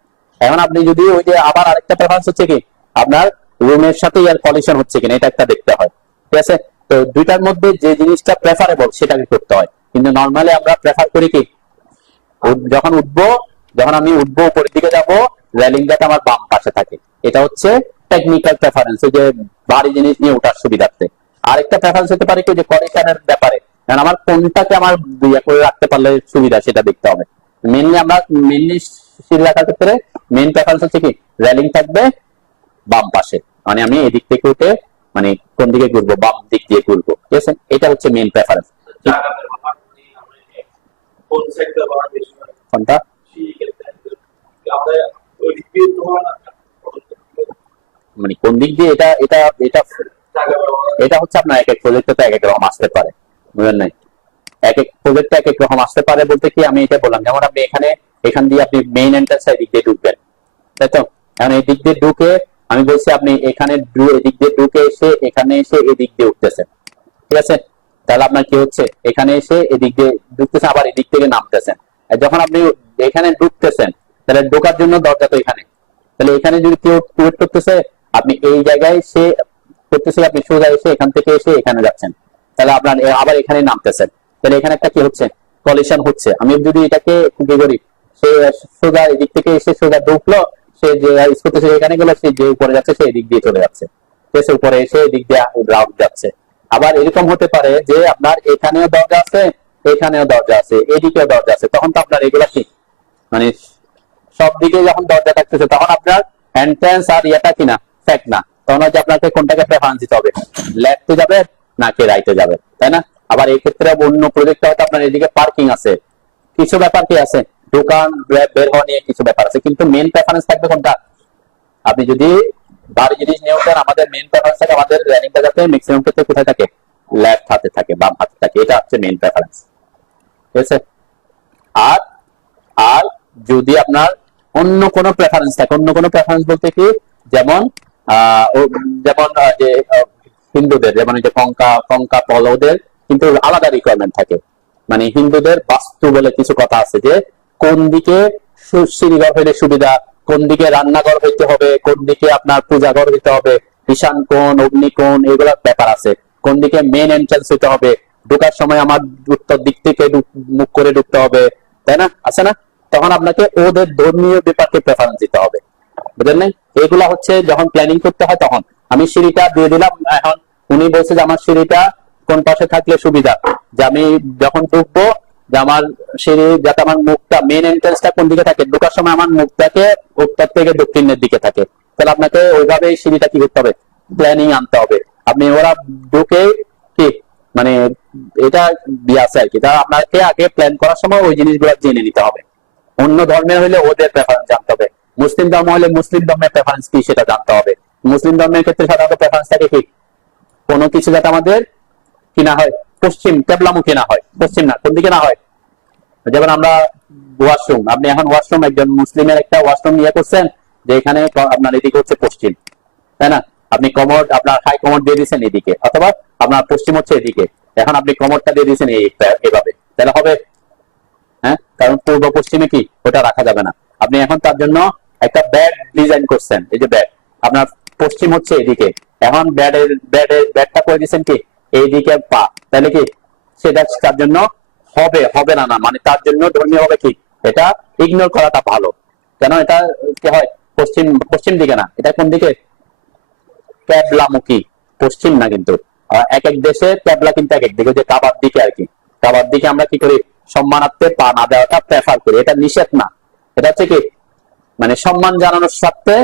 এখন আপনি যদি ওই যে আবার আরেকটা প্রেফারেন্স হচ্ছে কি আপনার রুমের সাথে এর কলিশন হচ্ছে কিনা এটা একটা দেখতে হয়, ঠিক আছে? তো দুইটার মধ্যে যে জিনিসটা প্রেফারেবল সেটাকে করতে হয়, কিন্তু নর্মালি আমরা প্রেফার করি কি যখন আমি উঠবো উপরের দিকে যাবো রেলিং যাতে আমার বাম পাশে থাকে, এটা হচ্ছে টেকনিক্যাল প্রেফারেন্স, যে ভারী জিনিস নিয়ে ওঠার সুবিধার্থে। আরেকটা প্রেফারেন্স হতে পারে কি যে কন্ডিশনের ব্যাপারে, কারণ আমার কোনটাকে আমার ইয়ে করে রাখতে পারলে সুবিধা সেটা দেখতে হবে। মেনলি সিঁড়ি রাখার ক্ষেত্রে মেন প্রেফারেন্স হচ্ছে কি রেলিং থাকবে বাম পাশে, মানে আমি এদিক থেকে উঠে মানে কোন দিকে ঘুরবো, বাম দিক দিয়ে ঘুরবো, ঠিক আছে, এটা হচ্ছে মেন প্রেফারেন্স। কোনটা মানে কোন দিক দিয়ে, এটা এটা এটা এটা হচ্ছে আপনার এক এক প্রজেক্টে তো এক এক রকম আসতে পারে, বুঝলেন নাই? এক এক প্রজেক্টে এক এক রকম আসতে পারে বলতে কি আমি এটা বললাম, যেমন আপনি এখান দিয়ে আপনি মেইন এন্ট্রান্স এদিক দিয়ে ঢুকবেন, তাই তো? এখন এই দিক দিয়ে ঢুকে আমি বলছি আপনি এখানে এদিক দিয়ে ঢুকে এসে এখানে এসে এদিক দিয়ে উঠতেছেন, ঠিক আছে? তাহলে আপনার কি হচ্ছে, এখানে এসে এদিক দিয়ে ঢুকতেছেন আবার এদিক থেকে নামতেছেন। আর যখন আপনি এখানে ঢুকতেছেন তাহলে ঢোকার জন্য দরজা তো এখানে, তাহলে এখানে যদি কেউ ওয়েট করতেছে আপনি এই জায়গায় সে করতেছে, আপনি সোজা এসে এখান থেকে এসে এখানে যাচ্ছেন, তাহলে আপনার আবার এখানে নামতেছেন, তাহলে এখানে একটা কি হচ্ছে কলিশন হচ্ছে। আমি যদি এটাকে কি করি, সে সোজা এদিক থেকে এসে সোজা ঢুকলো, সে যে ইউজ করতেছে এখানে গেলো, সে যে উপরে যাচ্ছে সে এদিক দিয়ে চলে যাচ্ছে, সে উপরে এসে এদিক দিয়ে গ্রাউন্ড যাচ্ছে। আবার এরকম হতে পারে যে আপনার এখানেও দরজা আছে, এখানেও দরজা আছে, এদিকেও দরজা আছে, তখন তো আপনার এগুলা কি মানে সব দিকে যখন দরজা থাকতেছে তখন আপনার এন্ট্রান্স আর ইয়েটা কিনা ফ্যাক্ট না, তখন হচ্ছে আপনাকে কোনটাকে প্রেফারেন্স দিতে হবে, লেফটে যাবে নাকি রাইটে যাবে, তাই না? আবার এই ক্ষেত্রে অন্য প্রজেক্টটা হয়তো আপনার এদিকে পার্কিং আছে, কিছু ব্যাপার কি আছে, দোকান বের হওয়া নিয়ে কিছু ব্যাপার আছে, কিন্তু মেন প্রেফারেন্স থাকবে কোনটা? আপনি যদি ভারী জিনিস নিয়ে ওঠেন, আমাদের মেন প্রেফারেন্স থাকে আমাদের র্যানিংটা যাতে ম্যাক্সিমাম ক্ষেত্রে কোথায় থাকে, লেফট হাতে থাকে, বাম হাতে থাকে, এটা হচ্ছে মেন প্রেফারেন্স, ঠিক আছে? আর আর যদি আপনার অন্য কোনো প্রেফারেন্স থাকে, অন্য কোনো প্রেফারেন্স বলতে কি যেমন যেমন যে হিন্দুদের যেমন এই যে কঙ্কা পল, ওদের কিন্তু আলাদা রিকোয়ারমেন্ট থাকে। মানে হিন্দুদের বাস্তু বলে কিছু কথা আছে যে কোন দিকে সিঁড়িঘর হইলে সুবিধা, কোন দিকে রান্নাঘর হইতে হবে, কোন দিকে আপনার পূজাঘর হইতে হবে, ঈশান কোণ অগ্নিকোণ এগুলোর ব্যাপার আছে, কোন দিকে মেন এন্ট্রান্স হইতে হবে, ঢোকার সময় আমার উত্তর দিক থেকে মুখ করে ঢুকতে হবে, তাই না, আছে না? তখন আপনাকে ওদের ধর্মীয় ব্যাপারকে প্রেফারেন্স দিতে হবে, বুঝলেন নাই? এগুলা হচ্ছে যখন প্ল্যানিং করতে হয় তখন আমি সিঁড়িটা দিয়ে দিলাম, এখন উনি বলছে যে আমার সিঁড়িটা কোন পাশে থাকলে সুবিধা, যে আমি যখন ঢুকবো যে আমার সিঁড়ি যাতে আমার মুখটা মেন এন্ট্রান্সটা কোন দিকে থাকে, ঢোকার সময় আমার মুখটাকে উত্তর থেকে দক্ষিণের দিকে থাকে, তাহলে আপনাকে ওইভাবে সিঁড়িটা কি করতে হবে, প্ল্যানিং আনতে হবে। আপনি ওরা ঢুকে কি মানে এটা আছে আর কি, তা আপনাকে আগে প্ল্যান করার সময় ওই জিনিসগুলো জেনে নিতে হবে। অন্য ধর্মের হলে ওদের প্রেফারেন্স জানতে হবে, মুসলিম ধর্ম হলে মুসলিম ধর্মের প্রেফারেন্স কি সেটা জানতে হবে। মুসলিম ধর্মের ক্ষেত্রে সাধারণত প্রেফারেন্স থাকে কি কোনো কিছু যাতে আমাদের কি না হয়, পশ্চিম কেবলামুখী না হয়, পশ্চিম না কোন দিকে না হয়। যেমন আমরা ওয়াশরুম, আপনি এখন ওয়াশরুম একজন মুসলিমের একটা ওয়াশরুম নিয়ে করছেন যে এখানে আপনার এদিকে হচ্ছে পশ্চিম, তাই না? আপনি কমোড আপনার হাই কমোড দিয়ে দিচ্ছেন এদিকে, অথবা আপনার পশ্চিম হচ্ছে এদিকে, এখন আপনি কমোডটা দিয়ে দিচ্ছেন এইভাবে, তাহলে হবে? হ্যাঁ, কারণ পূর্ব পশ্চিমে কি ওটা রাখা যাবে না। আপনি এখন তার জন্য একটা ব্যাড ডিজাইন করছেন, এই যে ব্যাড আপনার পশ্চিম হচ্ছে এদিকে, এখন ব্যাডটা করে দিচ্ছেন কি এইদিকে পা, তাহলে কি সেটা তার জন্য হবে না, মানে তার জন্য ধর্মীয় হবে কি এটা ইগনোর করাটা ভালো। কেন এটা কি হয় পশ্চিম দিকে না, এটা কোন দিকে ক্যাবলামুখী, পশ্চিম না। কিন্তু এক এক দেশে ক্যাবলা কিন্তু এক এক দিকে, যে কাবার দিকে আর কি, কাবার দিকে আমরা কি করি সম্মানার্থে পা না দেওয়াটা প্রেফার করি, এটা নিষেধ না, এটা হচ্ছে কি মানে সম্মান জানানোর স্বার্থে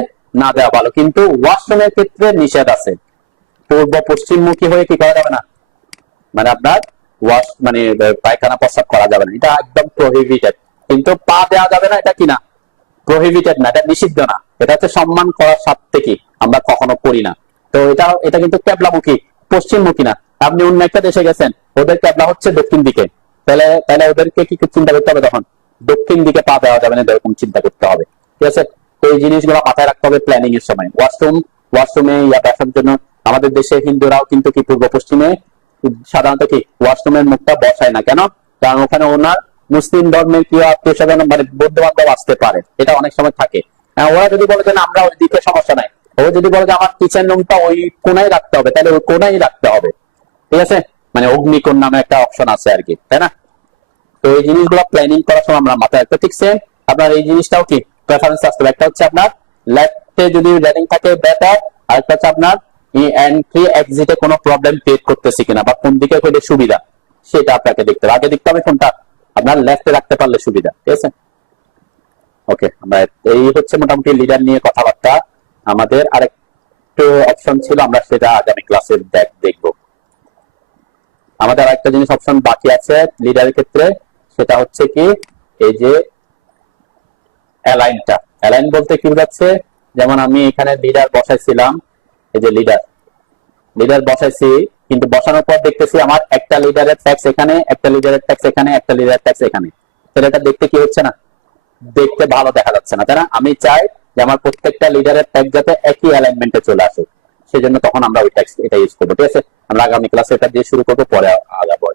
না দেওয়া ভালো, কিন্তু ওয়াশরুমের ক্ষেত্রে নিষেধ আছে, পূর্ব পশ্চিমমুখী হয়ে কি করা যাবে না, মানে আপনার ওয়াশ মানে পায়খানা প্রস্রাব করা যাবে না, এটা একদম প্রহিবিটেড। কিন্তু পা দেওয়া যাবে না এটা কি না প্রহিবিটেড না, এটা নিষিদ্ধ না, এটা হচ্ছে সম্মান করার স্বার্থে কি আমরা কখনো করি না। তো এটা কিন্তু ক্যাবলামুখী, পশ্চিমমুখী না। আপনি অন্য একটা দেশে গেছেন, ওদের ক্যাবলা হচ্ছে দক্ষিণ দিকে, তাহলে ওদেরকে কি চিন্তা করতে হবে, তখন দক্ষিণ দিকে পা দেওয়া যাবে না, এরকম চিন্তা করতে হবে, ঠিক আছে? তো এই জিনিসগুলো মাথায় রাখতে হবে প্ল্যানিং এর সময়। ওয়াশরুমে বসার জন্য আমাদের দেশে হিন্দুরাও কিন্তু কি পূর্ব পশ্চিমে সাধারণত কি ওয়াশরুমের মুখটা বসায় না, কেন? কারণ ওখানে ওনার মুসলিম ধর্মের কি আত্মীয় স্বজন মানে বন্ধু বান্ধব আসতে পারে, এটা অনেক সময় থাকে। ওরা যদি বলে যে আমরা ওই দিকে সমস্যা নাই, ও যদি বলে যে আমার কিচেন রুমটা ওই কোনায় রাখতে হবে, তাহলে ওই কোনায় রাখতে হবে, ঠিক আছে? মানে অগ্নিকোণ নামে একটা অপশন আছে আর কি, তাই না? তো এই জিনিসগুলো প্ল্যানিং করার সময় আমরা মাথায় রাখতে, ঠিক সেম আপনার এই জিনিসটাও কি প্রেফারেন্স আসতে হবে। একটা হচ্ছে আপনার লেফটে যদি রেলিং থাকে বেটার, আরেকটা হচ্ছে আপনার এন্ট্রি এক্সিটে কোনো প্রবলেম ক্রিয়েট করতেছি কিনা বা কোন দিকে হইলে সুবিধা সেটা আপনাকে দেখতে হবে। আগে দেখতে হবে কোনটা আপনার লেফটে রাখতে পারলে সুবিধা, ঠিক আছে। ওকে, আমরা এই হচ্ছে মোটামুটি লিডার নিয়ে কথাবার্তা। আমাদের আরেকটু অপশন ছিল, আমরা সেটা আগামী ক্লাসে দেখবো। আমাদের আরেকটা জিনিস অপশন বাকি আছে লিডারের ক্ষেত্রে, সেটা হচ্ছে কি এই যে অ্যালাইনটা। অ্যালাইন বলতে কি বোঝাচ্ছে, যেমন আমি এখানে লিডার বসাইছিলাম, এই যে লিডার বসাইছি, কিন্তু বসানোর পর দেখতেছি আমার একটা লিডারের ট্যাক্স এখানে, একটা লিডারের ট্যাক্স এখানে, একটা লিডারের ট্যাক্স এখানে। এটা দেখতে কি হচ্ছে না, দেখতে ভালো দেখা যাচ্ছে না, তাই না? আমি চাই যে আমার প্রত্যেকটা লিডারের ট্যাগ যাতে একই অ্যালাইনমেন্টে চলে আসে, সেজন্য তখন আমরা ওই ট্যাক্স এটা ইউজ করবো, ঠিক আছে। আমরা আগামী ক্লাসে এটা দিয়ে শুরু করবো, পরে আগাবো।